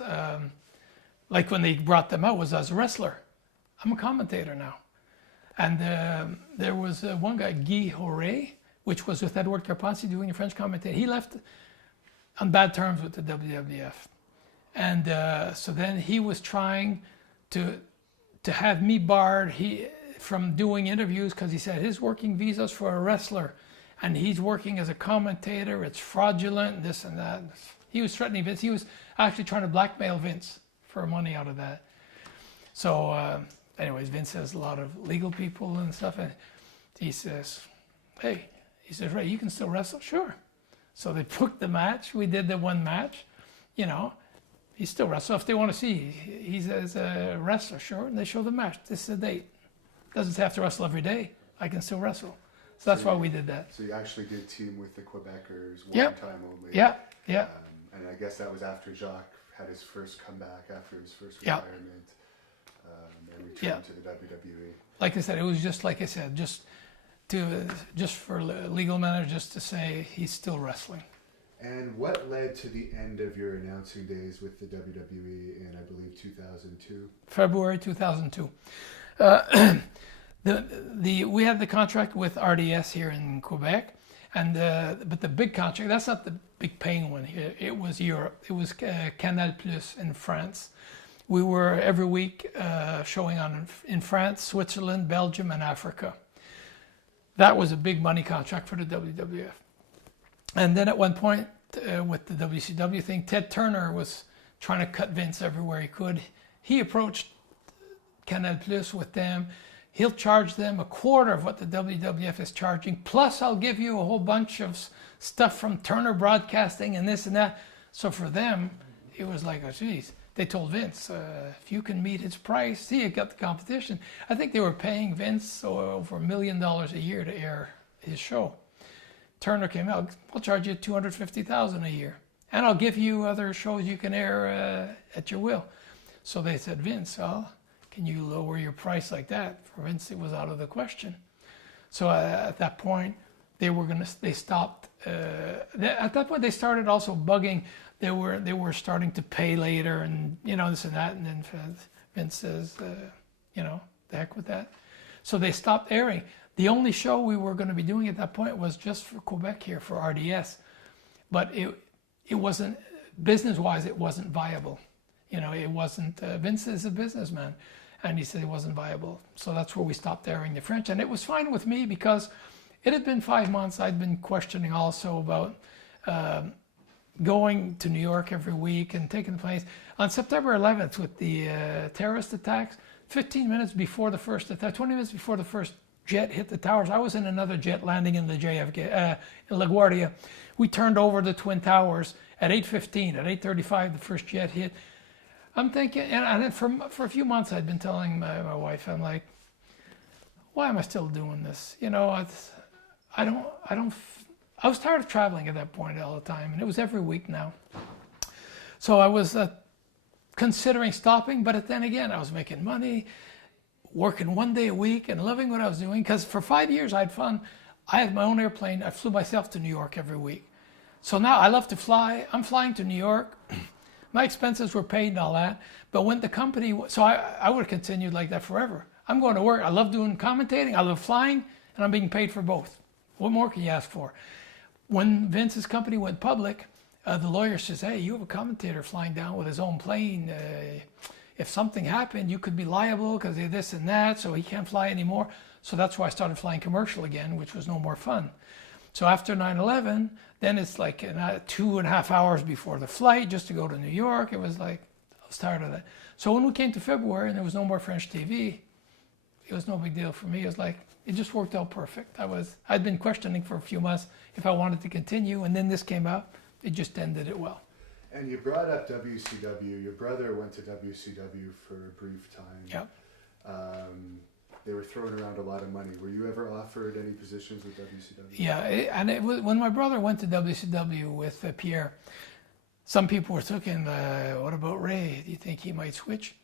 like when they brought them out, was as a wrestler. I'm a commentator now. And there was one guy, Guy Horay, which was with Edward Carpentier doing the French commentator. He left on bad terms with the WWF. And so then he was trying to have me barred from doing interviews because he said his working visa's for a wrestler and he's working as a commentator, it's fraudulent, this and that. He was threatening Vince. He was actually trying to blackmail Vince for money out of that. So anyways, Vince has a lot of legal people and stuff, and he says, hey, he says, Ray, you can still wrestle? Sure. So they booked the match. We did the one match, you know. He still wrestles. If they want to see, he's as a wrestler, sure. And they show the match. This is the date. Doesn't have to wrestle every day. I can still wrestle. So that's why we did that. So you actually did team with the Quebecers one Yep. time only. Yeah, yeah. And I guess that was after Jacques had his first comeback after his first Yeah. retirement and returned Yeah. to the WWE. Like I said, it was just like I said, just for legal matters, just to say he's still wrestling. And what led to the end of your announcing days with the WWE in, I believe, 2002? February 2002. We had the contract with RDS here in Quebec, and but the big contract, that's not the big paying one here. It was Europe. It was Canal Plus in France. We were every week showing on in France, Switzerland, Belgium, and Africa. That was a big money contract for the WWF. And then at one point with the WCW thing, Ted Turner was trying to cut Vince everywhere he could. He approached Canal Plus with them. He'll charge them a quarter of what the WWF is charging. Plus, I'll give you a whole bunch of stuff from Turner Broadcasting and this and that. So for them, it was like, oh, geez. They told Vince, if you can meet his price, he had got the competition. I think they were paying Vince over $1 million a year to air his show. Turner came out, I'll charge you $250,000 a year. And I'll give you other shows you can air at your will. So they said, Vince, can you lower your price like that? For Vince, it was out of the question. So at that point, they stopped. At that point, they started also bugging. They were starting to pay later, and this and that. And then Vince says, the heck with that. So they stopped airing. The only show we were going to be doing at that point was just for Quebec here for RDS, but it wasn't business-wise. It wasn't viable. It wasn't. Vince is a businessman, and he said it wasn't viable. So that's where we stopped airing the French, and it was fine with me because it had been 5 months. I'd been questioning also about going to New York every week and taking the planes. On September 11th, with the terrorist attacks, 15 minutes before the first attack, 20 minutes before the first jet hit the towers, I was in another jet landing in the JFK, in LaGuardia. We turned over the Twin Towers at 8:15. At 8:35, the first jet hit. I'm thinking, and for a few months, I'd been telling my wife, I'm like, why am I still doing this? I was tired of traveling at that point all the time, and it was every week now. So I was considering stopping, but then again, I was making money, working 1 day a week, and loving what I was doing. Because for 5 years, I had fun. I had my own airplane. I flew myself to New York every week. So now I love to fly. I'm flying to New York. My expenses were paid and all that. But when the company, so I would have continued like that forever. I'm going to work. I love doing commentating. I love flying, and I'm being paid for both. What more can you ask for? When Vince's company went public, the lawyer says, hey, you have a commentator flying down with his own plane. If something happened, you could be liable because of this and that, so he can't fly anymore. So that's why I started flying commercial again, which was no more fun. So after 9/11, then it's like 2.5 hours before the flight just to go to New York. It was like, I was tired of that. So when we came to February and there was no more French TV, it was no big deal for me. It was like, it just worked out perfect. I'd been questioning for a few months if I wanted to continue, and then this came out. It just ended it well. And you brought up WCW. Your brother went to WCW for a brief time. Yep. They were throwing around a lot of money. Were you ever offered any positions with WCW? Yeah, and it was, when my brother went to WCW with Pierre, some people were thinking, what about Ray? Do you think he might switch?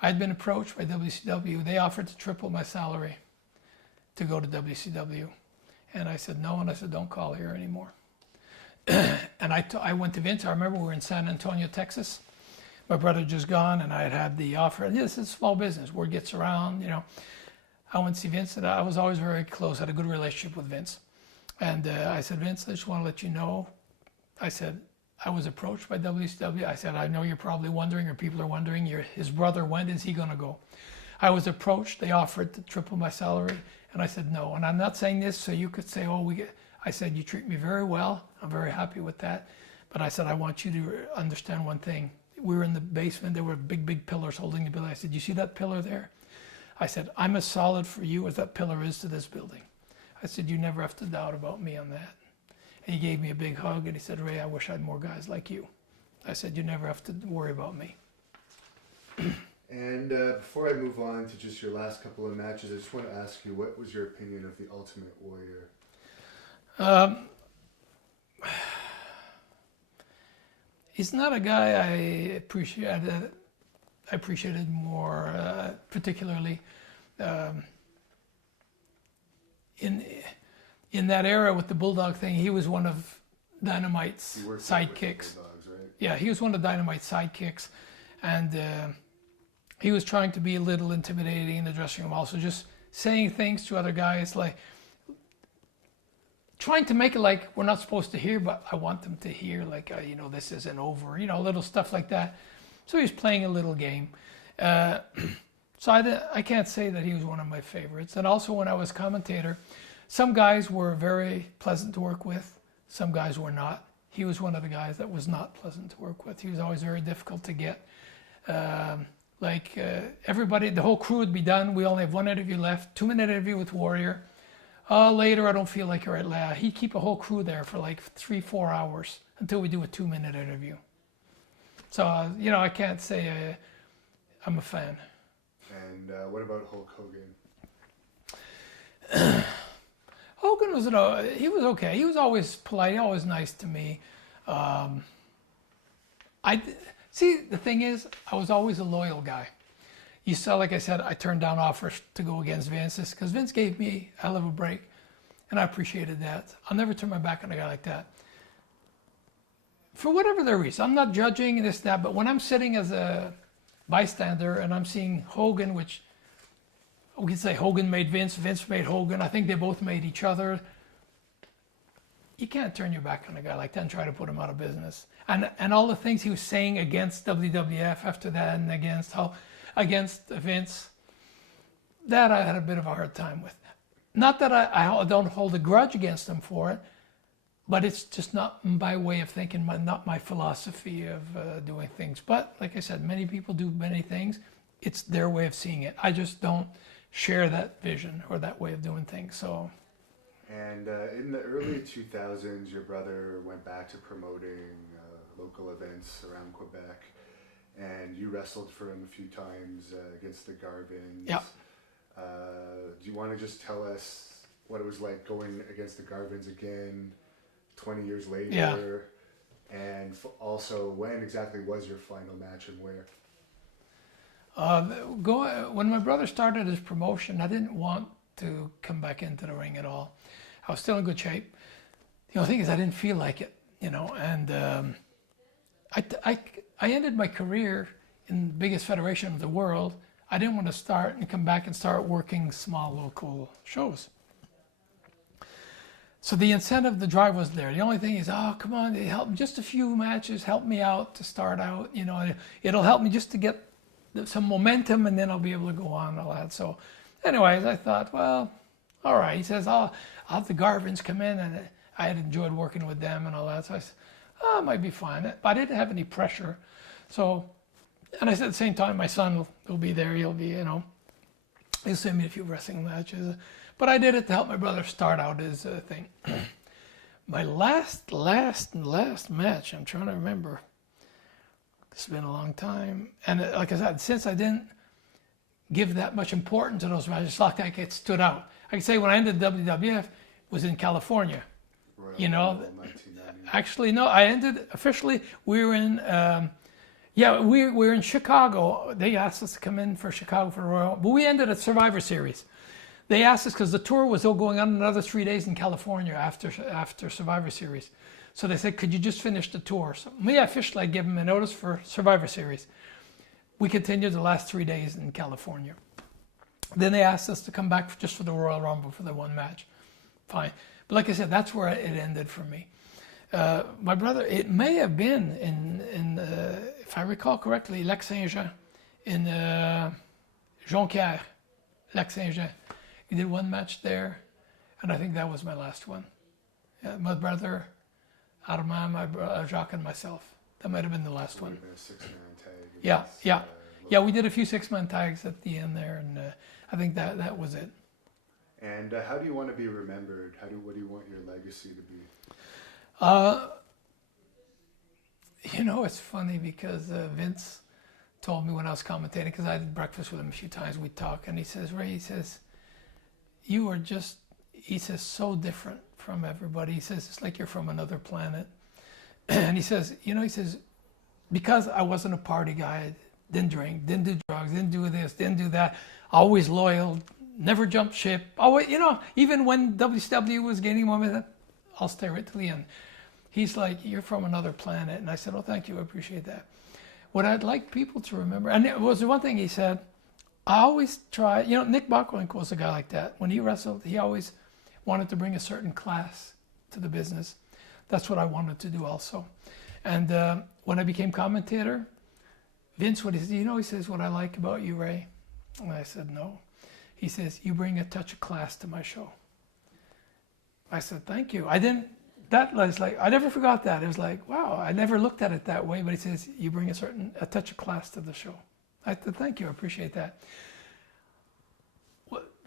I'd been approached by WCW. They offered to triple my salary to go to WCW. And I said, no. And I said, don't call here anymore. And I went to Vince. I remember we were in San Antonio, Texas. My brother had just gone, and I had the offer. And this is small business. Word gets around, you know. I went to see Vince, and I was always very close. I had a good relationship with Vince. And I said, Vince, I just want to let you know. I said, I was approached by WCW. I said, I know you're probably wondering, or people are wondering, his brother, when is he going to go? I was approached. They offered to triple my salary. And I said, no. And I'm not saying this so you could say, I said, you treat me very well. I'm very happy with that. But I said, I want you to understand one thing. We were in the basement. There were big, big pillars holding the building. I said, you see that pillar there? I said, I'm as solid for you as that pillar is to this building. I said, you never have to doubt about me on that. And he gave me a big hug, and he said, Ray, I wish I had more guys like you. I said, you never have to worry about me. And before I move on to just your last couple of matches, I just want to ask you, what was your opinion of the Ultimate Warrior? He's not a guy I appreciated more, particularly in that era with the Bulldog thing. He was one of Dynamite's sidekicks. Bulldogs, right? Yeah, he was one of Dynamite's sidekicks, and he was trying to be a little intimidating in the dressing room. Also, just saying things to other guys, like trying to make it like we're not supposed to hear, but I want them to hear, like, this isn't over, little stuff like that. So he's playing a little game. So I can't say that he was one of my favorites. And also when I was commentator, some guys were very pleasant to work with. Some guys were not. He was one of the guys that was not pleasant to work with. He was always very difficult to get. Everybody, the whole crew would be done. We only have one interview left, 2-minute interview with Warrior. Later, I don't feel like you're at. He'd keep a whole crew there for like 3-4 hours until we do a 2-minute interview. So, I can't say I'm a fan. And what about Hulk Hogan? Hogan he was okay. He was always polite, always nice to me. See, the thing is, I was always a loyal guy. You saw, like I said, I turned down offers to go against Vince because Vince gave me a hell of a break, and I appreciated that. I'll never turn my back on a guy like that. For whatever the reason, I'm not judging this, that, but when I'm sitting as a bystander and I'm seeing Hogan, which we could say Hogan made Vince, Vince made Hogan, I think they both made each other. You can't turn your back on a guy like that and try to put him out of business. And all the things he was saying against WWF after that and against Vince, that I had a bit of a hard time with. Not that I don't hold a grudge against him for it, but it's just not my way of thinking, not my philosophy of doing things. But like I said, many people do many things. It's their way of seeing it. I just don't share that vision or that way of doing things. So. And in the early 2000s, your brother went back to promoting local events around Quebec, and you wrestled for him a few times against the Garvins. Yeah. Do you want to just tell us what it was like going against the Garvins again 20 years later? Yeah. And also, when exactly was your final match and where? When my brother started his promotion, I didn't want to come back into the ring at all. I was still in good shape. The only thing is I didn't feel like it, and I ended my career in the biggest federation of the world. I didn't want to start and come back and start working small local shows. So the incentive, the drive was there. The only thing is, come on, help just a few matches, help me out to start out. It'll help me just to get some momentum, and then I'll be able to go on and all that. So anyways, I thought, well, all right. He says, I'll have the Garvins come in, and I had enjoyed working with them and all that. So I said, it might be fine. But I didn't have any pressure. So, and I said at the same time, my son will be there. He'll be, he'll send me a few wrestling matches. But I did it to help my brother start out his thing. My last match, I'm trying to remember. It's been a long time. And like I said, since I didn't give that much importance to those matches, it's like it stood out. I can say when I ended WWF was in California. Royal 1990. Actually, no, I ended officially. We were in, we were in Chicago. They asked us to come in for Chicago for the Royal, but we ended at Survivor Series. They asked us, because the tour was still going on another 3 days in California after Survivor Series. So they said, could you just finish the tour? So me, officially, I gave them a notice for Survivor Series. We continued the last 3 days in California. Then they asked us to come back just for the Royal Rumble for the one match. Fine. But like I said, that's where it ended for me. My brother, it may have been in if I recall correctly, Lac Saint-Jean, in Jonquière, Lac Saint-Jean. He did one match there, and I think that was my last one. Yeah, my brother, Armand, Jacques, and myself. That might have been the last one. A 6-man tag. Yeah, we did a few 6-man tags at the end there, and I think that was it. And how do you want to be remembered? What do you want your legacy to be? It's funny because Vince told me when I was commentating, because I did breakfast with him a few times, we'd talk, and he says, Ray, he says, you are just, he says, so different from everybody. He says, it's like you're from another planet. And he says, he says, because I wasn't a party guy, didn't drink, didn't do drugs, didn't do this, didn't do that, always loyal, never jumped ship, always, even when WCW was gaining momentum, I'll stay right till the end. He's like, you're from another planet. And I said, oh, thank you, I appreciate that. What I'd like people to remember, and it was one thing he said, I always try, Nick Bockwinkel was a guy like that. When he wrestled, he always wanted to bring a certain class to the business. That's what I wanted to do also. And when I became commentator, Vince, what he said, he says, what I like about you, Ray? And I said, no. He says, you bring a touch of class to my show. I said, thank you. I never forgot that. It was like, wow, I never looked at it that way, but he says, you bring a touch of class to the show. I said, thank you, I appreciate that.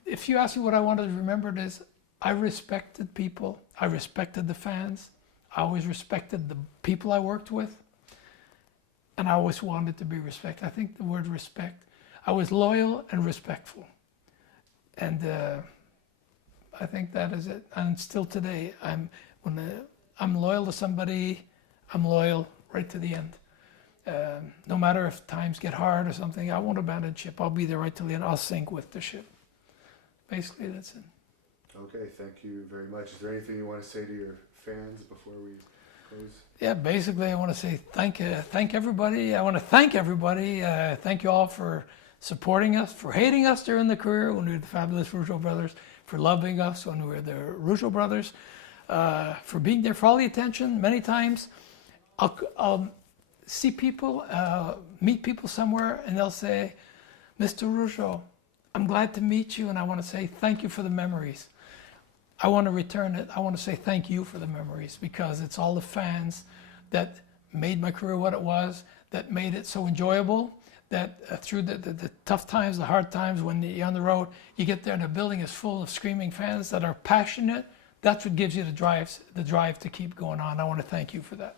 If you ask me what I wanted to remember, it is I respected people. I respected the fans. I always respected the people I worked with. And I always wanted to be respected. I think the word respect, I was loyal and respectful. And I think that is it. And still today, when I'm loyal to somebody, I'm loyal right to the end. No matter if times get hard or something, I won't abandon ship. I'll be there right till the end. I'll sink with the ship. Basically, that's it. Okay, thank you very much. Is there anything you want to say to your fans before we close? Yeah, basically, I want to say thank everybody. I want to thank everybody. Thank you all for supporting us, for hating us during the career when we were the fabulous Rougeau brothers, for loving us when we were the Rougeau brothers, for being there for all the attention. Many times, I'll see people, meet people somewhere, and they'll say, Mr. Rougeau, I'm glad to meet you, and I want to say thank you for the memories. I want to return it. I want to say thank you for the memories, because it's all the fans that made my career what it was, that made it so enjoyable, that through the tough times, the hard times, when you're on the road, you get there and the building is full of screaming fans that are passionate. That's what gives you the drive to keep going on. I want to thank you for that.